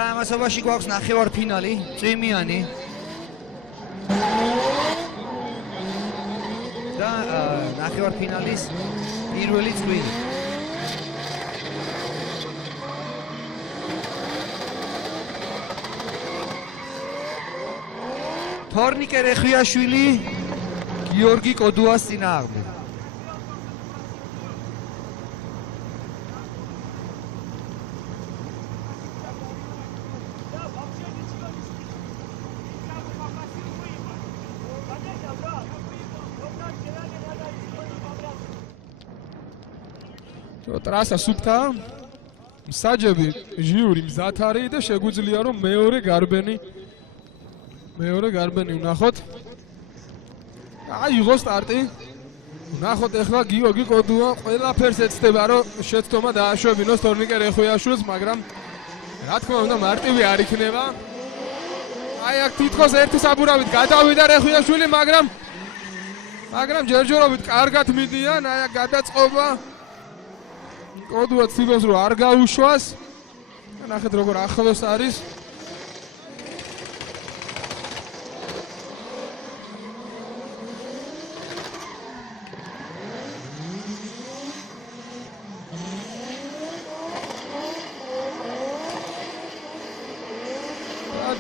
და ამასობაში გვაქვს ნახევარფინალი, წვიმიანი. და ნახევარფინალის პირველი წვილი. თორნიკე რეხვიაშვილი გიორგი კოდუას წინააღმდეგ. ტრასა სუფთა. მსაჯები ჟიური მზად არის და შეგვიძლია რომ მეორე გარბენი ვნახოთ. აიღო სტარტი. ვნახოთ ახლა გიორგი კოდუა ყველაფერს ეცდება რომ შეცდომა დააშვებინოს თორნიკე რეხვიაშვილს, მაგრამ რა თქმა უნდა მარტივი არ იქნება. აი აქ თითქოს ერთი საბურავით გადავიდა რეხვიაშვილი, მაგრამ ჯერჯერობით კარგად მიდიან, აი აქ გადაწყობა. კოდუა ცდილობს რომ არ გაუშვას. ნახეთ როგორ ახლოს არის.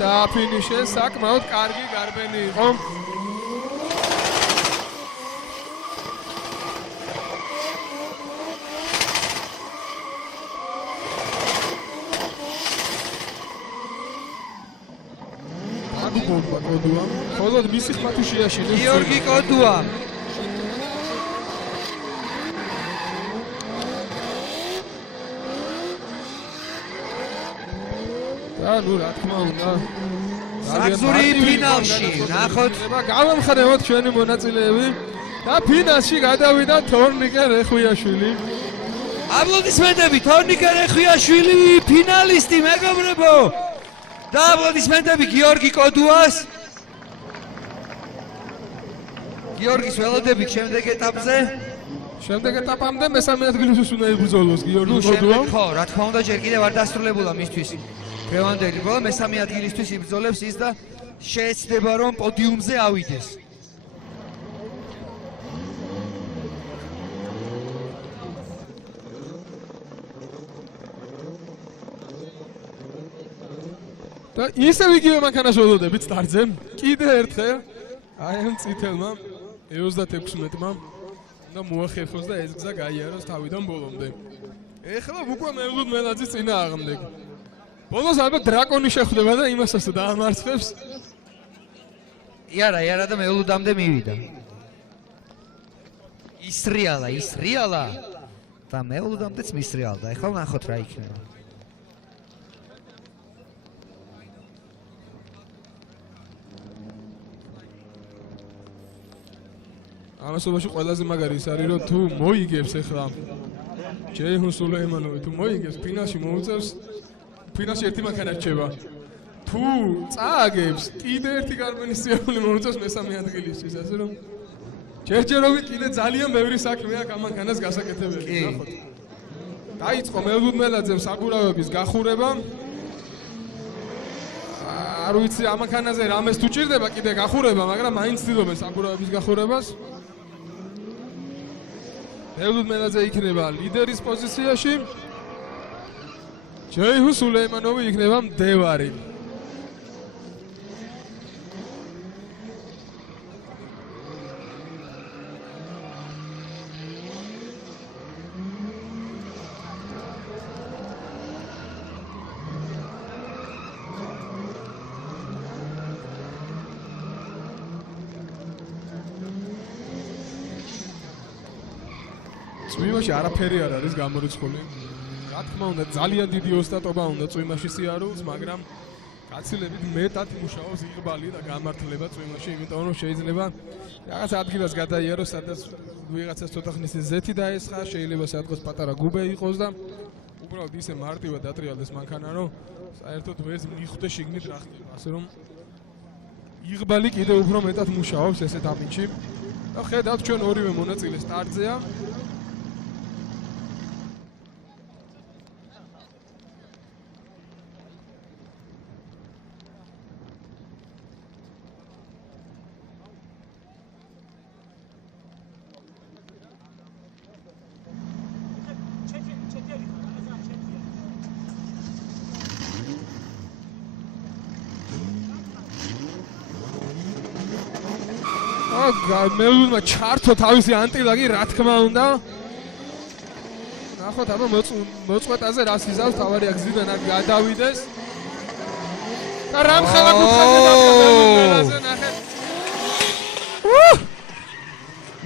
და ფინიშეს საკმაოდ კარგი გარბენი იყო. კოდუა. ხოლო მისი ხმათი შეაშინეს. გიორგი კოდუა. და ნუ რა თქმა უნდა. საგზური ფინალში. ნახოთ. გავამხნევოთ ჩვენი მონაწილეები და ფინალში გადავიდა თორნიკე რეხვიაშვილი. აპლოდისმენტები თორნიკე რეხვიაშვილი ფინალისტი მეგობრებო. და აპლოდისმენტები გიორგი კოდუას. გიორგის ველოდებით შემდეგ ეტაპზე. შემდეგ ეტაპამდე მესამე ადგილისთვის უნდა იბრძოლოს გიორგი კოდუა. ხო, რა თქმა უნდა, ჯერ კიდევ არ დასრულებულა მისთვის. დღევანდელი ბოლო მესამე ადგილისთვის იბრძოლებს ის და შეეცდება რომ პოდიუმზე ავიდეს. და ისევ იგივე მანქანას ველოდებით სტარტზე. კიდე ერთხელ აი ამ წითელმა 36-მა და მოახერხოს და ეს გზა გაიაროს თავიდან ბოლომდე. ეხლა უკვე მევლოდ მელაძის წინააღმდეგ. ბოლოს ალბათ დრაკონი შეხვდება და იმასაც დაამარცხებს. იარა და მევლუდამდე მივიდა. ისრიალა და მევლუდამდეც მისრიალდა. ეხლა ვნახოთ რა იქნება. ამასობაში ყველაზე მაგარი ის არის რომ თუ მოიგებს ახლა ჯეიჰუნ სულეიმანოვი თუ მოიგებს ფინალში მოუწევს ფინალში ერთი მანქანა რჩება. თუ წააგებს კიდე ერთი გარბენის სიახლოვე მოუწევს მესამე ადგილისთვის, ასე რომ ჯერჯერობით კიდე ძალიან ბევრი საქმე აქვს ამ მანქანას გასაკეთებელი. ნახოთ. დაიწყო მევლუდ მელაძემ საბურავების გახურება. არ ვიცი ამ მანქანაზე რამეს თუ ჭირდება კიდე გახურება, მაგრამ მაინც ცდილობენ საბურავების გახურებას. მევლუდ მელაძე იქნება ლიდერის პოზიციაში. ჯეიჰუნ სულეიმანოვი იქნება მდევარი. წვიმაში არაფერი არ არის გამორიცხული. რა თქმა უნდა, ძალიან დიდი ოსტატობა უნდა წვიმაში სიარულს, მაგრამ გაცილებით მეტად მუშაობს იღბალი და გამართლება წვიმაში, იმიტომ რომ შეიძლება რაღაც ადგილას გადაიაროს, სადაც ვიღაცას ცოტა ხნის ზეთი დაესხა, შეიძლება სადღაც პატარა გუბე იყოს და უბრალოდ ისე მარტივად დატრიალდეს მანქანა, რომ საერთოდ ვერ მიხვდეს შიგნით რა ხდება. ასე რომ იღბალი კიდევ უფრო მეტად მუშაობს ესეთ ამინჩი. და ხედავთ ჩვენ ორივე მონაწილე სტარტზეა. მეულმა ჩართო თავისი ანტილაგი, რა თქმა უნდა. ნახოთ აბა მოწყვეტაზე რას იზავს, თავარია გზიდან არ გადავიდეს. და რამხელა გუხაზე მეულზე ნახეთ.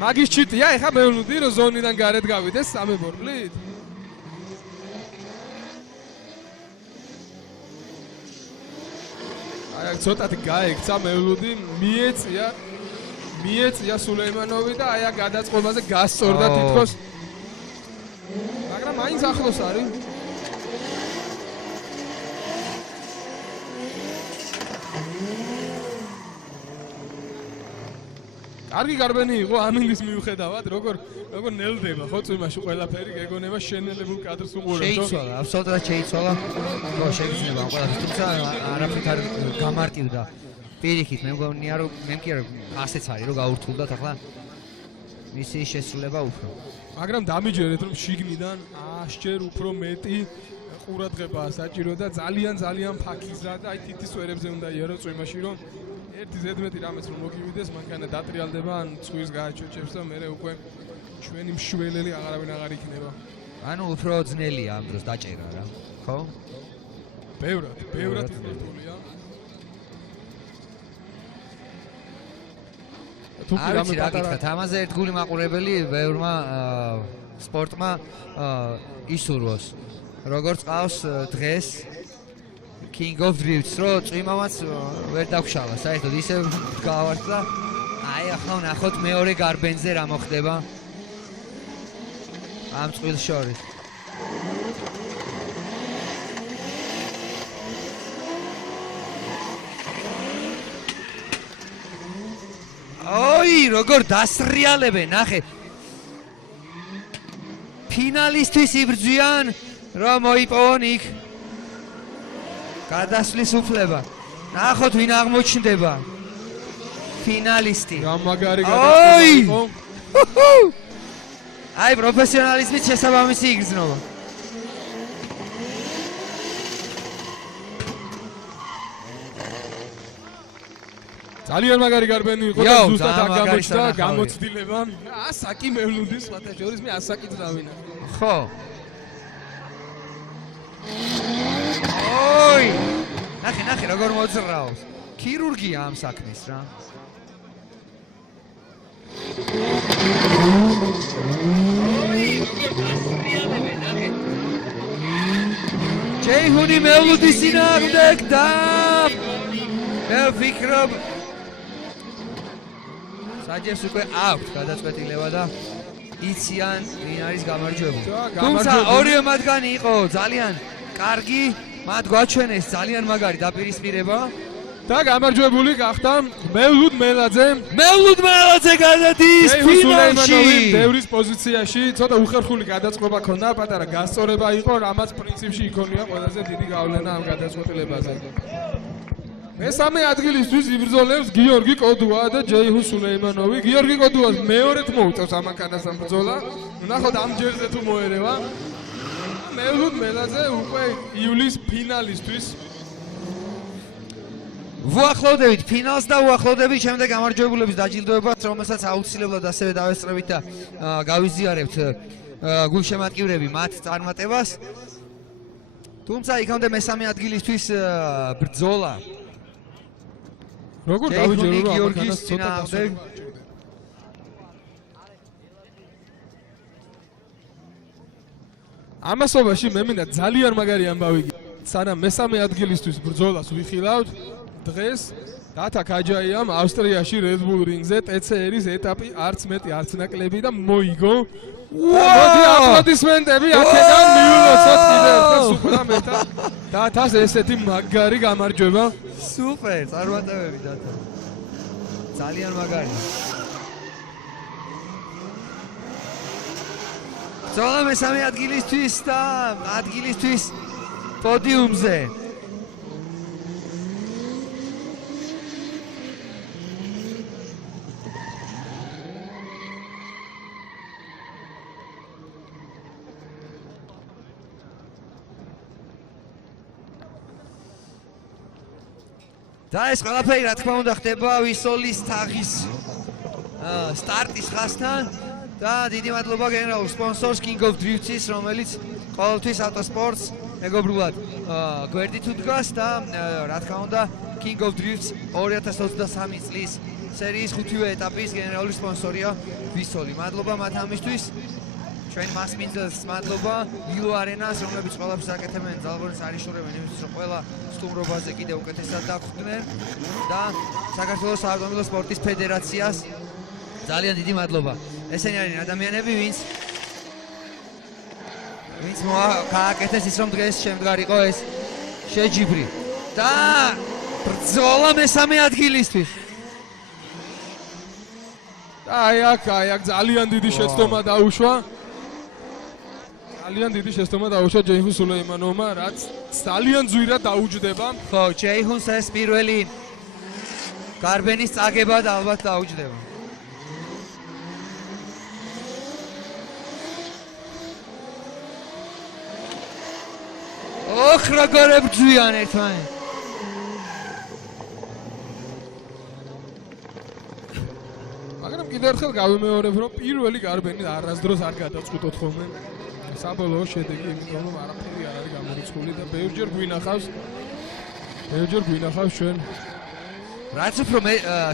მაგის ჩიტია, ეხა მეულუდი რომ ზონიდან გარეთ გავიდეს სამე ბორბლით. აი ცოტათი გაიქცა მევლუდი, მიეწია სულეიმანოვი და აი აქ გადაწყობაზე გასწორდა თითქოს. მაგრამ მაინც ახლოს არის. კარგი გარბენი იყო ამინდის მიუხედავად, როგორ ნელდება ხო წვიმაში ყველაფერი, გეგონება შენელებულ კადრს უყურებს. შეიცვალა, აბსოლუტურად შეიცვალა. ხო, შეიძლება ამ ყველაფერს, თუმცა არაფრით არ გამარტივდა. პირიქით, მე მგონია რომ მე კი არ ასეც არის რომ გაურთულდათ ახლა მისი შესრულება უფრო. მაგრამ დამიჯერეთ რომ შიგნიდან 100-ჯერ უფრო მეტი ყურადღებაა საჭირო და ძალიან ფაქიზა და აი თითის ვერებზე უნდა იარო წვიმაში რომ ერთი ზედმეტი რამეც რომ მოგივიდეს, მანქანა დატრიალდება ან ცხვირს გააჩოჩებს და მე უკვე ჩვენი მშველელი აღარ იქნება. ანუ უფრო ძნელია ამ დროს დაჭერა რა, ხო? ბევრად იმართულია. არის რა გითხრათ, ამაზე ერთგული მაყურებელი ბევრმა სპორტმა ისურვოს. როგორც ყავს დღეს King of Drifts, რო წვიმამაც ვერ დაგშალა, საერთოდ ისე გავარდა. აი ახლა ნახოთ მეორე გარბენზე რა მოხდება. ამ წყვილს შორის. ოი, როგორ დასრიალებენ, ნახე. ფინალისტვის იბრძვიან, რომ მოიპოვონ იქ გადასვლის უფლება. ნახოთ ვინ აღმოჩნდება. ფინალისტი. რა მაგარი გადასვლა იყო. აი პროფესიონალიზმით შესაბამისი იგრძნობა. ძალიან მაგარი გარბენი იყო და ზუსტად აქ გამოჩნდა გამოცდილება. ასაკი მევლუდის სხვათა შორის მე ასაკიც დავინახე. ხო. ოი! ნახე როგორ მოძრაობს. ქირურგია ამ საქმის რა. ჯეიჰუნი მევლუდის წინააღმდეგ და მე ვფიქრობ საჯებს უკვე აქვთ გადაწყვეტილება და იციან ვინ არის გამარჯვებული. თუმცა ორივე მათგანი იყო ძალიან კარგი, მათ გვაჩვენეს ძალიან მაგარი დაპირისპირება და გამარჯვებული გახდა მევლუდ მელაძე. მევლუდ მელაძე გადადის ფინალში. ბევრის პოზიციაში ცოტა უხერხული გადაწყობა ქონდა, პატარა გასწორება იყო, რამაც პრინციპში იქონია ყველაზე დიდი გავლენა ამ გადაწყვეტილებაზე. მესამე ადგილისთვის იბრძოლებს გიორგი კოდუა და ჯეიჰუნ სულეიმანოვი. გიორგი კოდუას მეორედ მოუწევს ამანქანას ამ ბრძოლა. ნახოთ ამ ჯერზე თუ მოერევა. მევლუდ მელაძე უკვე იulis ფინალისთვის. ვუახლოვდებით ფინალს და ვუახლოვდებით შემდეგ გამარჯვებულების დაჯილდოებას, რომელსაც აუცილებლად ასევე დავესწრებით და გავიზიარებთ გულშემატკივრები მათ წარმატებას. თუმცა იქამდე მესამე ადგილისთვის ბრძოლა. როგორ დავიჯერო რა გიორგის წინააღმდეგ? ამასობაში მე მინდა ძალიან მაგარი ამბავი სანამ მესამე ადგილისთვის ბრძოლას ვიხილავთ დღეს დათა ქაჯაიამ ავსტრიაში Red Bull Ring-ზე TCR-ის ეტაპი არც მეტი არც ნაკლები და მოიგო. მოდი აპლოდისმენტები აქედან მიულოცოთ კიდევ ერთხელ სუპრა მეტა დათას ესეთი მაგარი გამარჯვება. სუპერ, წარმატებები დათა. ძალიან მაგარი. ბრძოლა მესამე ადგილისთვის და ადგილისთვის პოდიუმზე. და ეს ყველაფერი რა თქმა უნდა ხდება ვისოლის თაღის სტარტის ხასთან და დიდი მადლობა გენერალურ სპონსორს King of Drifts-ის, რომელიც ყოველთვის ავტოსპორტს მეგობრულად გვერდით უდგას და რა თქმა უნდა King of Drifts 2023 წლის სერიის 5-ვე ეტაპის გენერალური სპონსორია ვისოლი. მადლობა მათ ამისთვის. ჩვენ მასმინძელს მადლობა ვილო არენას, რომლებიც ყველაფერს აკეთებენ, ძალღონს არიშურებენ იმისთვის, რომ ყველა სტუმრობაზე კიდევ უკეთესად დაგვხვდნენ და საქართველოს საავტომობილო სპორტის ფედერაციას ძალიან დიდი მადლობა. ესენი არიან ადამიანები, ვინც გააკეთეს ის, რომ დღეს შემდგარიყო ეს შეჯიბრი და ბრძოლა მესამე ადგილისთვის. და აი აქ ძალიან დიდი შეცდომა დაუშვა. ძალიან დიდი შეცდომა დაუშვა ჯეიჰუნ სულეიმანოვმა, რაც ძალიან ძვირად დაუჯდება. ხო, ჯეიჰუნს ეს პირველი გარბენის წაგება და ალბათ დაუჯდება. ოხ, როგორ ებრძვიან ერთმანეთს. მაგრამ კიდევ ერთხელ გავიმეორებ, რომ პირველი გარბენი არასდროს არ გადაწყვიტოთ ხოლმე. საბოლოო შედეგი იმიტომ, რომ არაფერი არ არის გამორიცხული და ბევრჯერ გვინახავს ჩვენ. რაც უფრო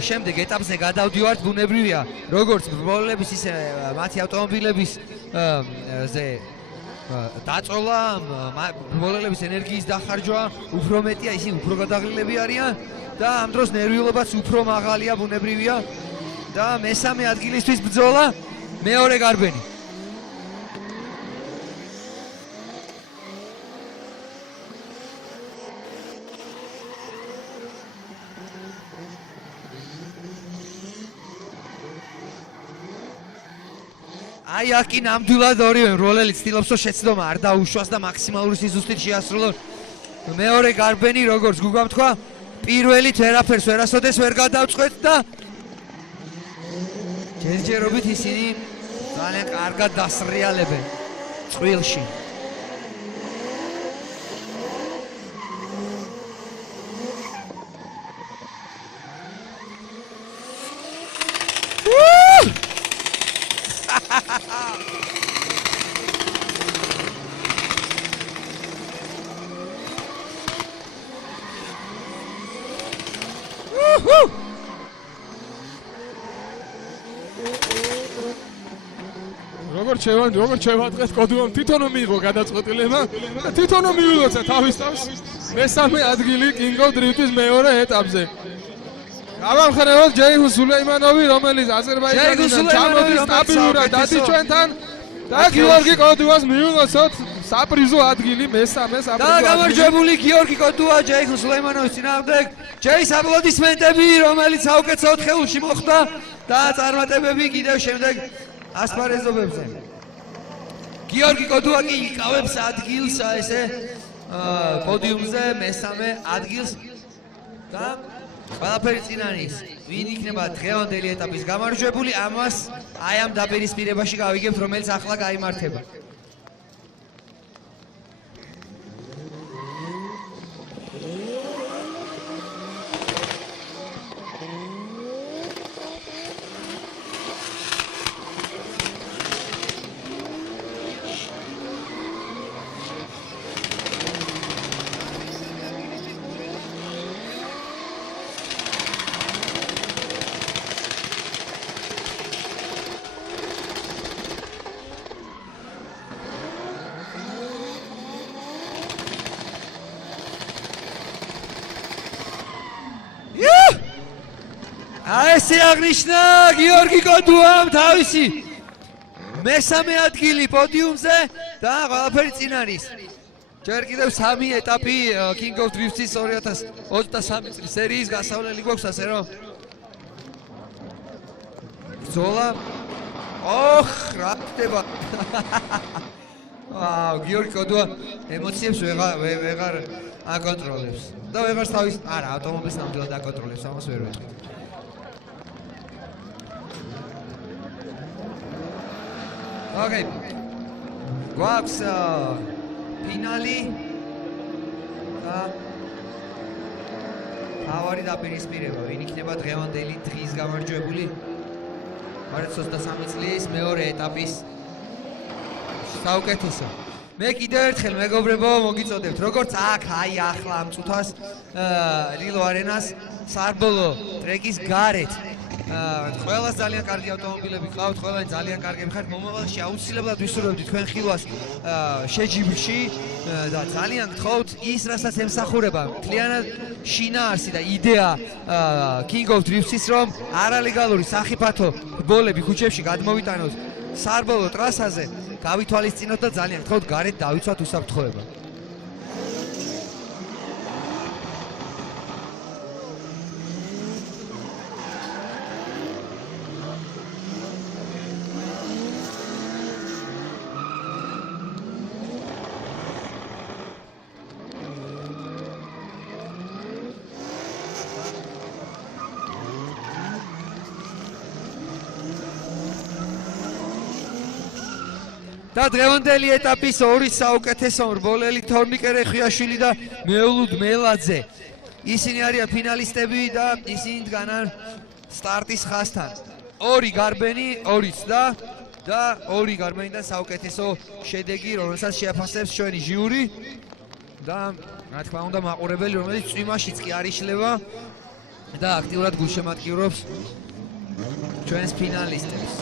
შემდეგ ეტაპზე გადავდივართ, ბუნებრივია, როგორც ბრძოლების ისე მათი ავტომობილების ზე დაწოლა, ბრძოლების ენერგიის დახარჯვა უფრო მეტია, ისინი უფრო გადაღლილები არიან და ამ დროს ნერვიულობაც უფრო მაღალია, ბუნებრივია და მესამე ადგილისთვის ბრძოლა მეორე გარბენი. აი აქ კი ნამდვილად ორივე როლელი ცდილობს რომ შეცდომა არ დაუშვას და მაქსიმალური სიზუსტით შეასრულოს მეორე გარბენი, როგორც გუგამ თქვა, პირველით ვერაფერს ვერასოდეს ვერ გადავწყვეტ და ჯერჯერობით ისინი ძალიან კარგად დასრიალებენ წვილში. როგორც შევადღეთ კოდუამ თვითონო მიიღო გადაწყვეტილება და თვითონო მიულოცა თავის თავს მესამე ადგილი King of Drift-ის მეორე ეტაპზე. გავამხნევოთ ჯეიჰუნ სულეიმანოვი, რომელიც აზერბაიჯანიდან ჩამოდის სტაბილურად დადის ჩვენთან და გიორგი კოდუას მიულოცოთ საპრიზო ადგილი, მესამე საპრიზო ადგილი. და გამარჯვებული გიორგი კოდუა ჯეიჰუნ სულეიმანოვის წინააღმდეგ. ჯეის აპლოდისმენტები, რომელიც საუკეთესო ოთხეულში მოხვდა და წარმატებები კიდევ შემდეგ ასპარეზობებზე. გიორგი კოდუა კი იკავებს ადგილს ესე პოდიუმზე მესამე ადგილს და ყველაფერი წინ არის. ვინ იქნება დღევანდელი ეტაპის გამარჯვებული, ამას აი ამ დაპირისპირებაში გავიგებთ, რომელიც ახლა გაიმართება. ესე აღნიშნა გიორგი კოდუამ თავისი მესამე ადგილი პოდიუმზე და ყველაფერი წინ არის. ჯერ კიდევ 3 ეტაპი King of Drift-ის 2023 წლის სერიის გასავლელი გვაქვს, ასე რომ ბრძოლა რა ხდება. გიორგი კოდუა ემოციებს ვეღარ აკონტროლებს და ვეღარ თავის ავტომობილს ნამდვილად აკონტროლებს, ამას ვერ ვეთქვი. Okay. გვაქვს ფინალი და თავარი დაპირისპირება, ვინ იქნება დღევანდელი დღის გამარჯვებული 2023 წლის მეორე ეტაპის საუკეთესო. მე კიდევ ერთხელ მეგობრებო მოგიწოდებთ, როგორც აქ აი ახლა ამ წუთას ვილო არენას საბოლოო ტრეკის გარეთ ყველას ძალიან კარგი ავტომობილები ყავთ, ყველანი ძალიან კარგები ხართ. მომავალში აუცილებლად ვისურვებთ თქვენ ხილვას შეჯიბრში და ძალიან გთხოვთ ის, რასაც ემსახურება მთლიანად შინაარსი და იდეა King of Drifts-ის, რომ არალეგალური სახიფათო ბოლები ქუჩებში გადმოვიტანოთ სარბოლო ტრასაზე, გავითვალისწინოთ და ძალიან გთხოვთ გარეთ დავიცვათ უსაფრთხოება. და დღევანდელი ეტაპის ორი საუკეთესო მრბოლელი თორნიკე რეხვიაშვილი და მეულუდ მელაძე. ისინი არიან ფინალისტები და ისინი დგანან სტარტის ხაზთან. ორი გარბენი, ორი ცდა და ორი გარბენიდან საუკეთესო შედეგი, რომელსაც შეაფასებს ჩვენი ჟიური და რა თქმა უნდა მაყურებელი, რომელიც წვიმაშიც კი არ იშლება და აქტიურად გულშემატკივრობს ჩვენს ფინალისტებს.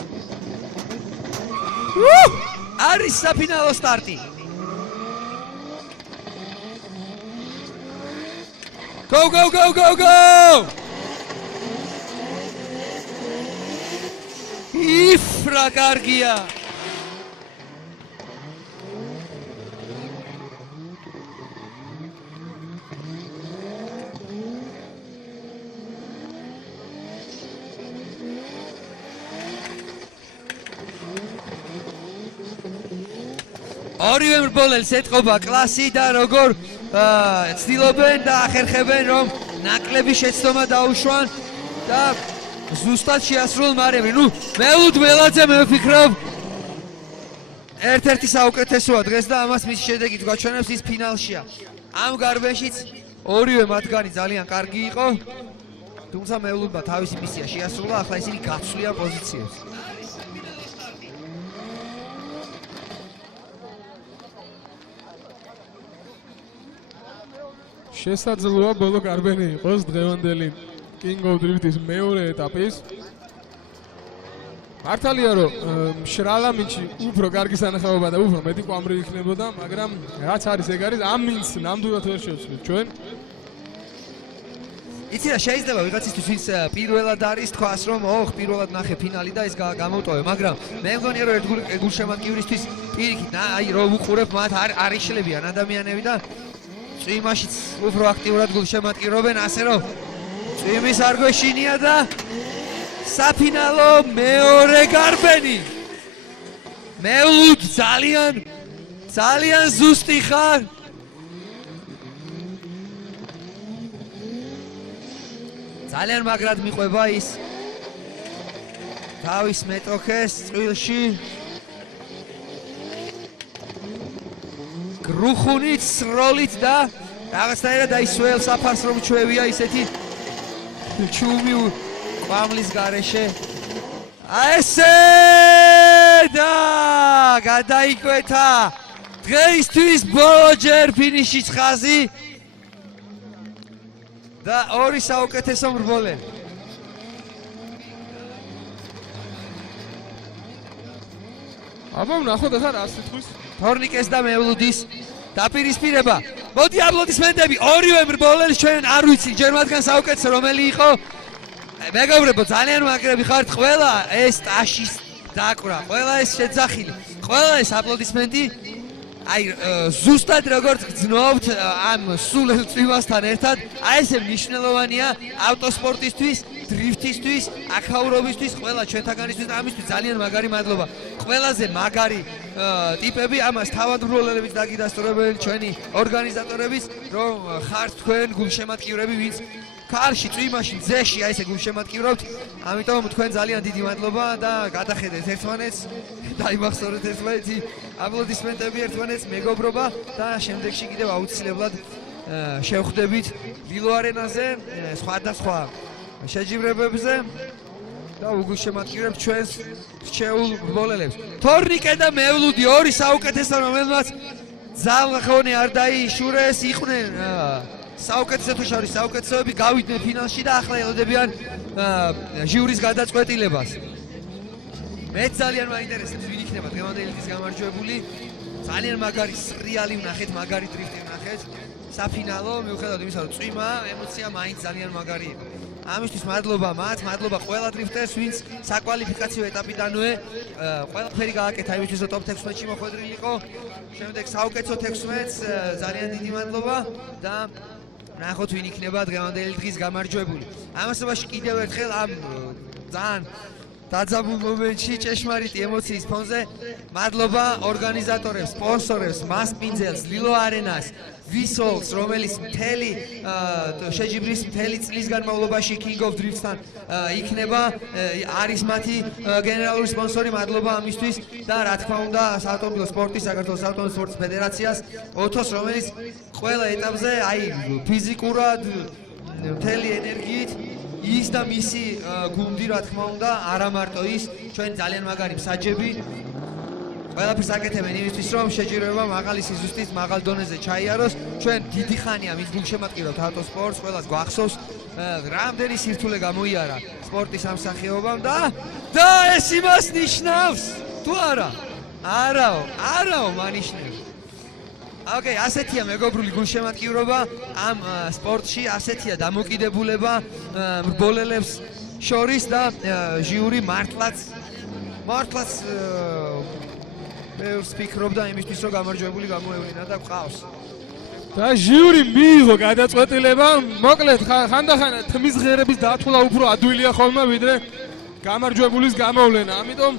არის საფინალო სტარტი. Go go go go go! იფრა კარგია. ორივე მრბოლელს ეთყობა კლასი და როგორ ცდილობენ და ახერხებენ რომ ნაკლები შეცდომა დაუშვან და ზუსტად შეასრულონ მარები. ნუ მეულუდ მელაძე მე ვფიქრობ ერთ-ერთი საუკეთესოა დღეს და ამას მის შედეგით გვაჩვენებს ის ფინალშია. ამ გარბენშიც ორივე მათგანი ძალიან კარგი იყო, თუმცა მეულუდმა თავისი მისია შეასრულა, ახლა ისინი გაცვლიან პოზიციებს. შესაძლოა ბოლო გარბენი იყოს დღევანდელი King of Drifts-ის მეორე ეტაპის. მართალია რომ შრალამინჩი უფრო კარგი სანახაობა და უფრო მეტი კვამრი იქნებოდა, მაგრამ რაც არის ეგ არის, ამ მინს ნამდვილად ვერ შევცვლით ჩვენ. იცი რა, შეიძლება ვიღაცისთვის ის პირველად არის თქვას რომ ოხ პირველად ნახე ფინალი და ეს გამოვტოვე, მაგრამ მე მგონია რომ ერთ გულშემატკივრისთვის პირიქით აი რომ უყურებ მათ არ იშლებიან ადამიანები და წვიმაშიც უფრო აქტიურად გულშემატკივრობენ, ასე რომ წვიმის არ გვეშინია და საფინალო მეორე გარბენი. მეულუდ ძალიან ზუსტი ხარ. ძალიან მაგრად მიყვება ის თავის მეტოქეს წვილში. გრუხუნით, სროლით და რაღაცნაირად აი სველ საფარს რომ ჩვევია ისეთი ჩუმი ყვამლის გარეშე. ესე და გადაიკვეთა დღეისთვის ბოლოჯერ ფინიშის ხაზი და ორი საუკეთესო მრბოლელი. აბა ვნახოთ ახლა რა სიტყვის თორნიკეს და მეულუდის დაპირისპირება. მოდი აპლოდისმენტები ორივე მრბოლელს ჩვენ არ ვიცი ჯერ მათგან საუკეთესო რომელი იყო. მეგობრებო, ძალიან მაგრები ხართ, ყველა ეს ტაშის დაკვრა, ყველა ეს შეძახილი, ყველა ეს აპლოდისმენტი აი ზუსტად როგორც გძნობთ ამ სულ წვიმასთან ერთად, აი ესე მნიშვნელოვანია ავტოსპორტისთვის, დრიფტისთვის, აქაურობისთვის, ყველა ჩვენთაგანისთვის და ამისთვის ძალიან მაგარი მადლობა. ყველაზე მაგარი ტიპები ამას თავად მრბოლელებიც დაგიდასტურებენ ჩვენი ორგანიზატორების, რომ ხართ თქვენ გულშემატკივრები, ვინც ქარში, წვიმაში, მზეში აი ესე გულშემატკივრობთ. ამიტომ თქვენ ძალიან დიდი მადლობა და გადახედეთ ერთმანეთს, დაიმახსოვრეთ ერთმანეთი, აპლოდისმენტები ერთმანეთს, მეგობრობა და შემდეგში კიდევ აუცილებლად შევხვდებით ვილო არენაზე, სხვადასხვა შეჯიბრებებზე და უგულშემატკივრებთ ჩვენს რჩეულ მრბოლელებს. თორნიკე და მეულუდი ორი საუკეთესო, რომელმაც ძალხონი არ დაიშურეს, იყვნენ საუკეთესო თუ შორის საუკეთესოები გავიდნენ ფინალში და ახლა ელოდებიან ჟიურის გადაწყვეტილებას. მეც ძალიან მაინტერესებს ვინ იქნება დღევანდელი დღის გამარჯვებული. ძალიან მაგარი სრიალი ვნახეთ, მაგარი დრიფტი ვნახეთ. საფინალო მიუხედავად იმისა, რომ წვიმა, ემოცია მაინც ძალიან მაგარი იყო. ამისთვის მადლობა მათ, მადლობა ყველა დრიფტერს, ვინც საკვალიფიკაციო ეტაპიდანვე ყველაფერი გააკეთა იმისთვის, რომ ტოპ 16-ში მოხვედრილიყო. შემდეგ საუკეთესო 16-ს ძალიან დიდი მადლობა და ნახოთ ვინ იქნება დღევანდელი დღის გამარჯვებული. ამასობაში კიდევ ერთხელ ამ ძალიან დაძაბულ მომენტში ჭეშმარიტი ემოციის ფონზე მადლობა ორგანიზატორებს, სპონსორებს, მასპინძელს, ლილო არენას, ვისოლს, რომელიც მთელი შეჯიბრის მთელი წლის განმავლობაში King of Drifts-თან იქნება, არის მათი გენერალური სპონსორი, მადლობა ამისთვის და რა თქმა უნდა საავტომობილო სპორტის საქართველოს საავტომობილო სპორტის ფედერაციას, ოთოს, რომელიც ყველა ეტაპზე აი ფიზიკურად მთელი ენერგიით ის და მისი გუნდი რა თქმა უნდა არა მარტო ის ჩვენ ძალიან მაგარი მსაჯები ყველაფერს აკეთებენ იმისთვის რომ შეჯიბრება მაღალი სიზუსტით მაღალ დონეზე ჩაიაროს ჩვენ დიდი ხანია მის გულშემატკივრავთ ავტოსპორტს ყველას გვახსოვს რამდენი სირთულე გამოიარა სპორტის ამ სახეობამ და ეს იმას ნიშნავს თუ არაო მანიშნებს ოკეი, ასეთია მეგობრული გულშემატკივრობა ამ სპორტში, ასეთია დამოკიდებულება მრბოლელებს შორის და ჟიური მართლაც ბევრს ფიქრობდა იმისთვის, რომ გამარჯვებული გამოევლინა და გვყავს. და ჟიური მიიღო გადაწყვეტილება, მოკლედ ხანდახან თმის ღერების დათვლა უფრო ადვილია ხოლმე, ვიდრე გამარჯვებულის გამოვლენა. ამიტომ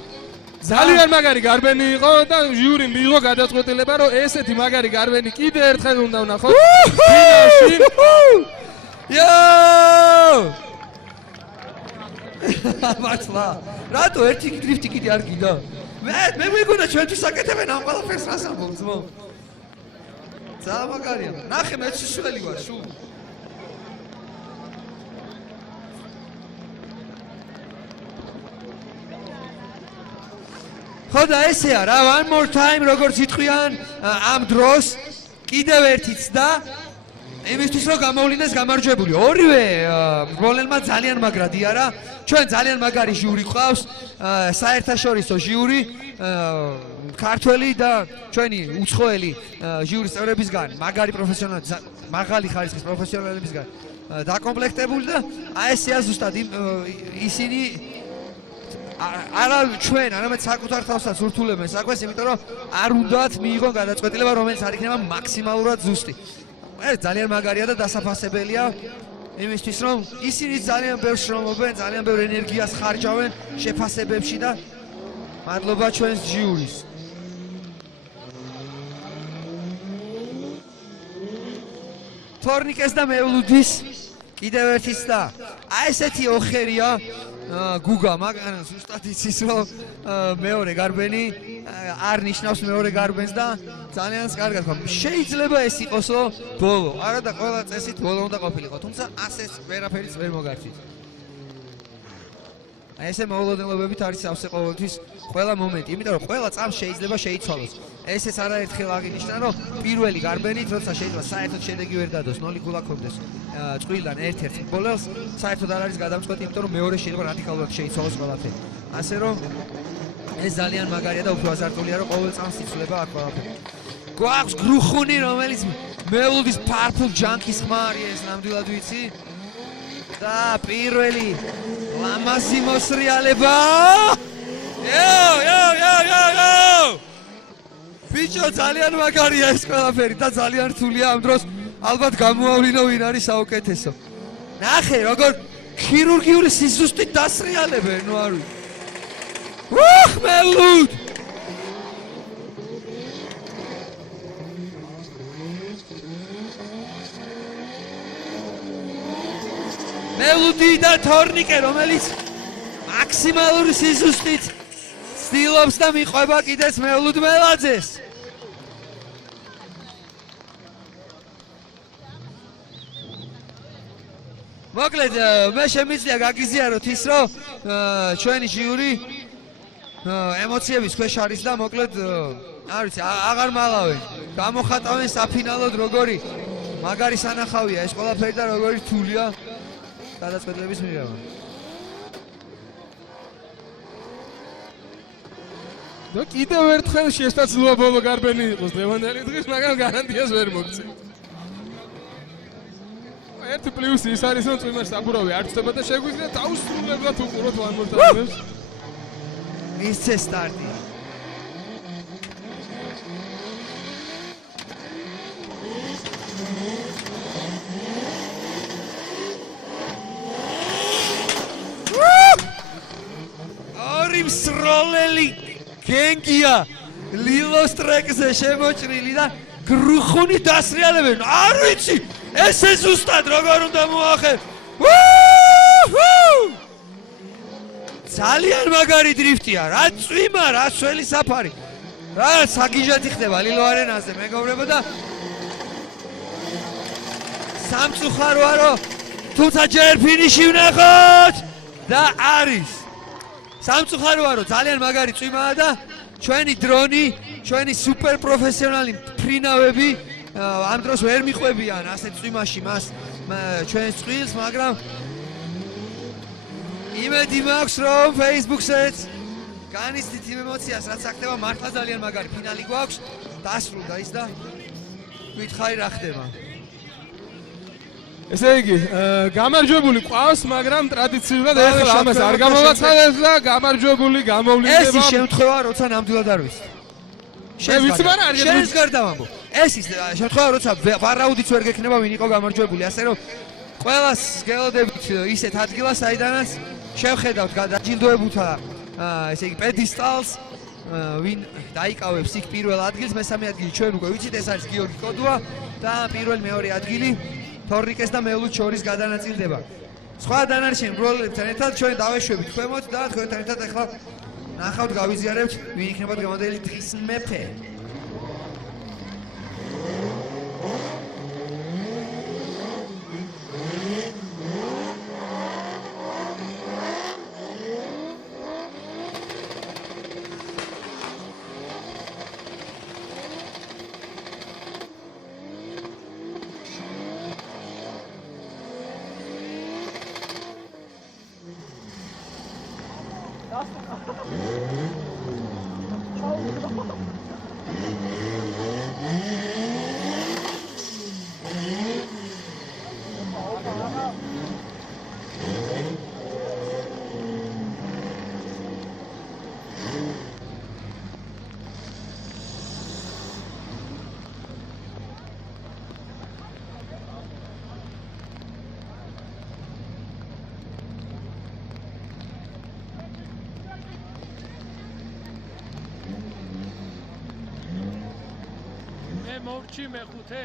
ძალიან მაგარი გარბენი იყო და ჟიური მიიღო გადაწყვეტილება, რომ ესეთი მაგარი გარბენი კიდე ერთხელ უნდა ვნახოთ ფინალში. მართლა. რატო ერთი დრიფტი კიდე არ გინდა? მე მეგონა ჩვენთვის აკეთებენ ამ ყველაფერს რას ამბობ ძმო? ძალიან მაგარია. ნახე მე სიშველი ვარ სულ. ხო და ესეა რა, one more time, როგორც იტყვიან ამ დროს, კიდევ ერთი ცდა, იმისთვის რომ გამოვლინდეს გამარჯვებული. ორივე მრბოლელმა ძალიან მაგრად იარა, ჩვენ ძალიან მაგარი ჟიური ყავს, საერთაშორისო ჟიური, ქართველი და ჩვენი უცხოელი ჟიურის წევრებისგან, მაგარი პროფესიონალი, მაღალი ხარისხის პროფესიონალებისგან დაკომპლექტებული და აი ესეა ზუსტად ისინი არა ჩვენ, არამედ საკუთარ თავსაც ურთულებენ საქმეს, იმიტომ რომ არ უნდათ მიიღონ გადაწყვეტილება, რომელიც არ იქნება მაქსიმალურად ზუსტი. ეს ძალიან მაგარია და დასაფასებელია იმისთვის, რომ ისინი ძალიან ბევრ შრომობენ, ძალიან ბევრ ენერგიას ხარჯავენ შეფასებებში და მადლობა ჩვენს ჟიურის. თორნიკეს და მევლუდის კიდევ ერთი ცდა. აი ესეთი ოხერია გუგა, მაგრამ ზუსტად იცის რომ მეორე გარბენი არ ნიშნავს მეორე გარბენს და ძალიან კარგად ხო. შეიძლება ეს იყოსო ბოლო, არა და ყველა წესით ბოლო უნდა ყოფილიყო, თუმცა ასეც ვერაფერიც ვერ მოგარჩით. აი ესე მოულოდნელობებით არის სავსე ყოველთვის ყველა მომენტი, იმიტომ რომ ყველა წამს შეიძლება შეიცვალოს. ესეც არაერთხელ აღინიშნა, რომ პირველი გარბენით, როცა შეიძლება საერთოდ შედეგი ვერ დადოს, 0 გოლა ქონდეს წვრილიდან ერთ-ერთ ბოლოს, საერთოდ არ არის გადამწყვეტი, იმიტომ რომ მეორე შეიძლება რადიკალურად შეიცვალოს ყველაფერი. ასე რომ ეს ძალიან მაგარია და უფრო აზარტულია, რომ ყოველ წამს იცვლება აქ ყველაფერი. გვაქვს გრუხუნი, რომელიც მევლუდის Purple Junkies ხმარია, ეს ნამდვილად ვიცი. და პირველი ლამაზი მოსრიალება. ბიჭო, ძალიან მაგარია ეს ყველაფერი და ძალიან რთულია ამ დროს. ალბათ გამოავლინო ვინ არის საუკეთესო. ნახე, როგორ ქირურგიული სიზუსტით დასრიალებენ, ნუ არ ვიცი. მელუდ! მელუდი და თორნიკე, რომელიც მაქსიმალური სიზუსტით ცდილობს და მიყვება კიდეც მელუდ მელაძეს. მოკლედ, მე შემიძლია გაგიზიაროთ ის, რომ ჩვენი ჟიური ემოციების ქვეშ არის და მოკლედ, არ ვიცი, აღარ მალავენ. გამოხატავენ საფინალოდ როგორი მაგარი სანახავია ეს ყველაფერი და როგორი რთულია გადაწყვეტილების მიღება. და კიდევ ერთხელ შესაძლოა ბოლო გარბენი იყოს დღევანდელი დღის, მაგრამ გარანტიას ვერ მოგცემ. ერთი პლუსი ის არის, რომ წვიმას საბურავი არ ცდება და შეგვიძლია დაუსრულებლად უყუროთ ვანმორტაიმებს. მისცე სტარტი. ორი მსროლელი გენგია ლილოს ტრეკზე შემოჭრილი და გრუხუნი დასრიალებენ. არ ვიცი, ესე ზუსტად როგორ უნდა მოახერ. ძალიან მაგარი დრიფტია, რა წვიმა, რა სველი საფარი. რა საგიჟეთი ხდება ლილო არენაზე, მეგობრებო და სამწუხაროა, თუმცა ჯერ ფინიში ვნახოთ და არის. სამწუხაროა, რომ ძალიან მაგარი წვიმაა და ჩვენი დრონი, ჩვენი სუპერ პროფესიონალი ფრინავები ამ დროს ვერ მიყვებიან ასეთ წვიმაში მას ჩვენს წყვილს, მაგრამ იმედი მაქვს, რომ Facebook-საც განიცდით იმ ემოციას, რაც ახდება, მართლა ძალიან მაგარი ფინალი გვაქვს, დასრულდა ის და ვითხარი რა ხდება. ესე იგი, გამარჯვებული ყავს, მაგრამ ტრადიციულად ეხლა ამას არ გამოვაცხადებს და გამარჯვებული გამოვლინდება. ეს ის შემთხვევა, როცა ნამდვილად არ ვიცი. ვიცი, მაგრამ არ შენს გარდა ვამბობ. ეს ის შემთხვევა, როცა ვარაუდიც ვერ გექნება ვინ იყო გამარჯვებული, ასე რომ ყველას გელოდებით ისეთ ადგილას, საიდანაც შევხედავთ გადაჯილდოებულთა ესე იგი პედისტალს, ვინ დაიკავებს იქ პირველ ადგილს, მესამე ადგილი ჩვენ უკვე ვიცით, ეს არის გიორგი კოდუა და პირველი მეორე ადგილი თორნიკეს და მეულუს შორის გადანაწილდება. სხვა დანარჩენ როლებთან ერთად ჩვენ დავეშვებით ქვემოთ და თქვენთან ერთად ახლა ნახავთ, გავიზიარებთ, ვინ იქნება დღევანდელი დღის მეფე. მოვჭი მეხუთე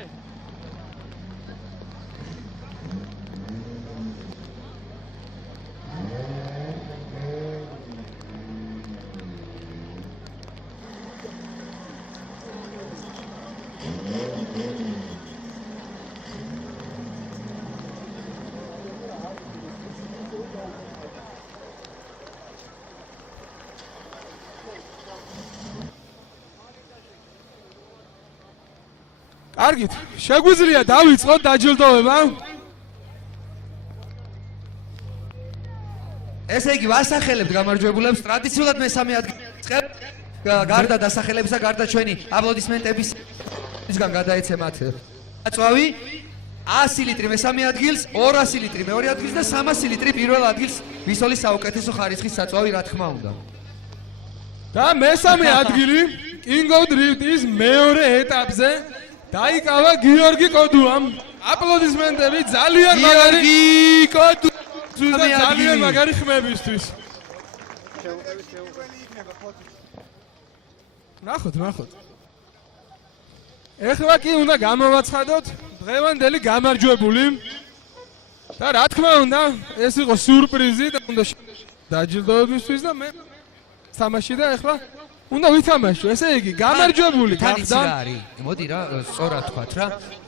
კარგით, შეგვიძლია დავიწყოთ დაჯილდოება. ესე იგი, ვასახელებთ გამარჯვებულებს, ტრადიციულად მესამე ადგილს წყებ. გარდა დასახელებისა, გარდა ჩვენი აპლოდისმენტებისგან გადაეცემათ აწვავი 100 ლიტრი მესამე ადგილს, 200 ლიტრი მეორე ადგილს და 300 ლიტრი პირველ ადგილს ვისოლის საუკეთესო ხარისხის საწვავი, რა თქმა უნდა. და მესამე ადგილი King of Drift-ის მეორე ეტაპზე დაიკავა გიორგი კოდუამ. აპლოდისმენტები ძალიან მაგარი გიორგი კოდუ ძალიან მაგარი ხმებისთვის. ნახოთ. ეხლა კი უნდა გამოვაცხადოთ დღევანდელი გამარჯვებული. და რა თქმა უნდა, ეს იყო სიურპრიზი და უნდა დაჯილდოებისთვის და მე თამაში და ეხლა უნდა ვითამაშო. ესე იგი, გამარჯვებული გახდა. მოდი რა, სწორად თქვათ რა.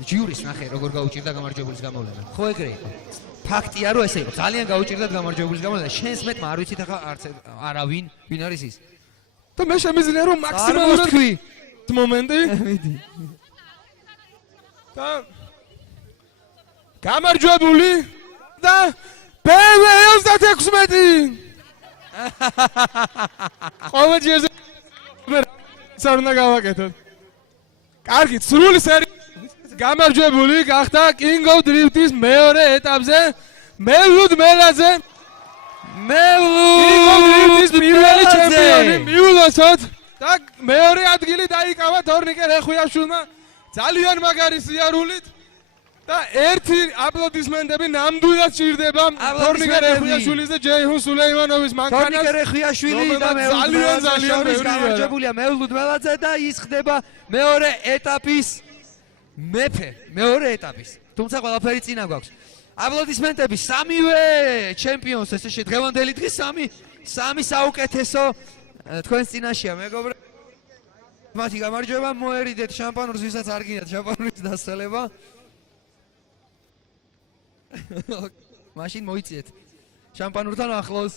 ჯიურის ნახე როგორ გაუჭირდა გამარჯვებულის გამოვლენა. ხო ეგრე იყო. ფაქტია რომ ესე იყო. ძალიან გაუჭირდათ გამარჯვებულის გამოვლენა. შენს მეტმა არ ვიცით ახლა არც არავინ, ვინ არის ის? და მე შემიძლია რომ მაქსიმალურად თქვი მომენტი. და გამარჯვებული და BMW 36. ყოველ ჯერზე სარნა გავაკეთოთ. კარგი, სრული სერია გამარჯვებული გახდა King of Drift-ის მეორე ეტაპზე მელუდ მელაძე. King of Drift-ის პირველი ჩემპიონი მიულოცოთ და მეორე ადგილი დაიკავა თორნიკე რეხვიაშვილმა ძალიან მაგარი სიარულით და ერთი აპლოდისმენტები ნამდვილად სჭირდება თორნიკე რეხვიაშვილის და ჯეიჰուն სულეიმანოვის მანქანას. თორნიკე რეხვიაშვილი და ძალიან გამარჯვებულია მელუდ მელაძე და ის ხდება მეორე ეტაპის მეფე, მეორე ეტაპის. თუმცა ყველაფერი წინა გვაქვს. აპლოდისმენტები სამივე ჩემპიონს, ესე დღევანდელი დღის სამი საუკეთესო თქვენს წინაშია, მეგობრებო. მათი გამარჯვება მოერიდეთ შამპანურს, ვისაც არ გინდათ შამპანურის დასწრება. მაშინ მოიწიეთ შამპანურთან ახლოს.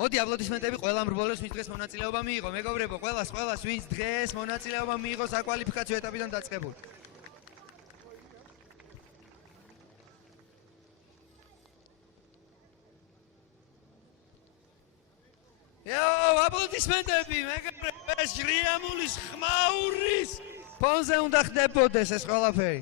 მოდი აპლოდისმენტები ყველა მრბოლებს, ვინც დღეს მონაწილეობა მიიღო, მეგობრებო, ყველას, ვინც დღეს მონაწილეობა მიიღო საკვალიფიკაციო ეტაპიდან დაწყებული. აპლოდისმენტები, მეგობრებო, ეს ჟრიამულის ხმაურის ფონზე უნდა ხდებოდეს ეს ყველაფერი.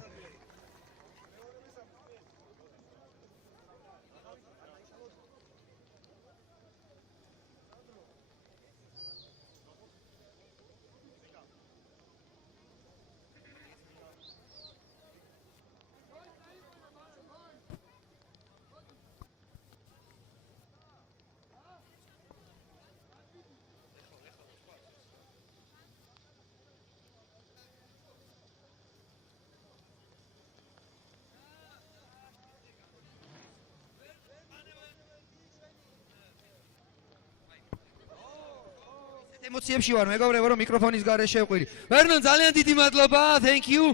ემოციებში ვარ, მეგობრებო, რომ მიკროფონის გარეშე ვყვირი. ვერნონ, ძალიან დიდი მადლობა, thank you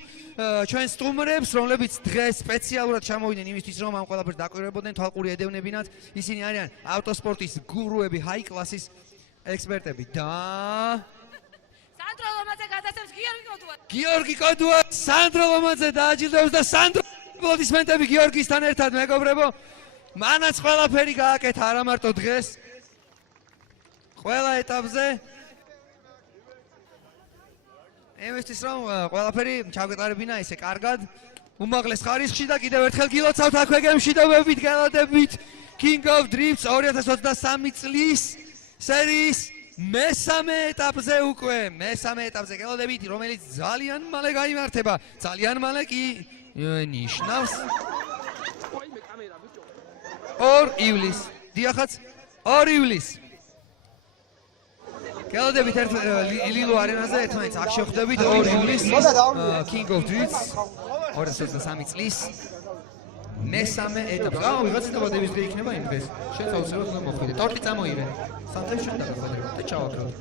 ჩვენ სტუმრებს, რომლებიც დღეს სპეციალურად ჩამოვიდნენ იმისთვის, რომ ამ ყველაფერს დაკვირვებოდნენ, თვალყური ედევნებინათ. ისინი არიან ავტოსპორტის გურუები, high class-ის ექსპერტები და სანდრო ლომაძე გადასცემს გიორგი კოდუა, სანდრო ლომაძე დააჯილდოებს და სანდრო აპლოდისმენტები გიორგისთან ერთად, მეგობრებო. მანაც ყველაფერი გააკეთა არა მარტო დღეს. ყველა ეტაპზე იმისთვის რომ ყველაფერი ჩაგვეტარებინა ესე კარგად, უმაღლეს ხარისხში და კიდევ ერთხელ გილოცავთ აქვე გემშვიდობებით, გელოდებით King of Drifts 2023 წლის სერიის მესამე ეტაპზე უკვე, მესამე ეტაპზე გელოდებით, რომელიც ძალიან მალე გაიმართება, ძალიან მალე კი ნიშნავს 2 ივლისს. დიახაც, 2 ივლისს. გელოდებით ლილო არენაზე ერთმანეთს აქ შევხვდებით 2 ივლისს King of Drifts 2023 წლის მესამე ეტაპზე. ვიღაცა დაბადების დღე იქნება იმ დღეს. შენ საოცრად უნდა მოხვიდე. ტორტი წამოიღე. სამთევს ჩვენ დავახვედრებთ და ჩავაკრავთ.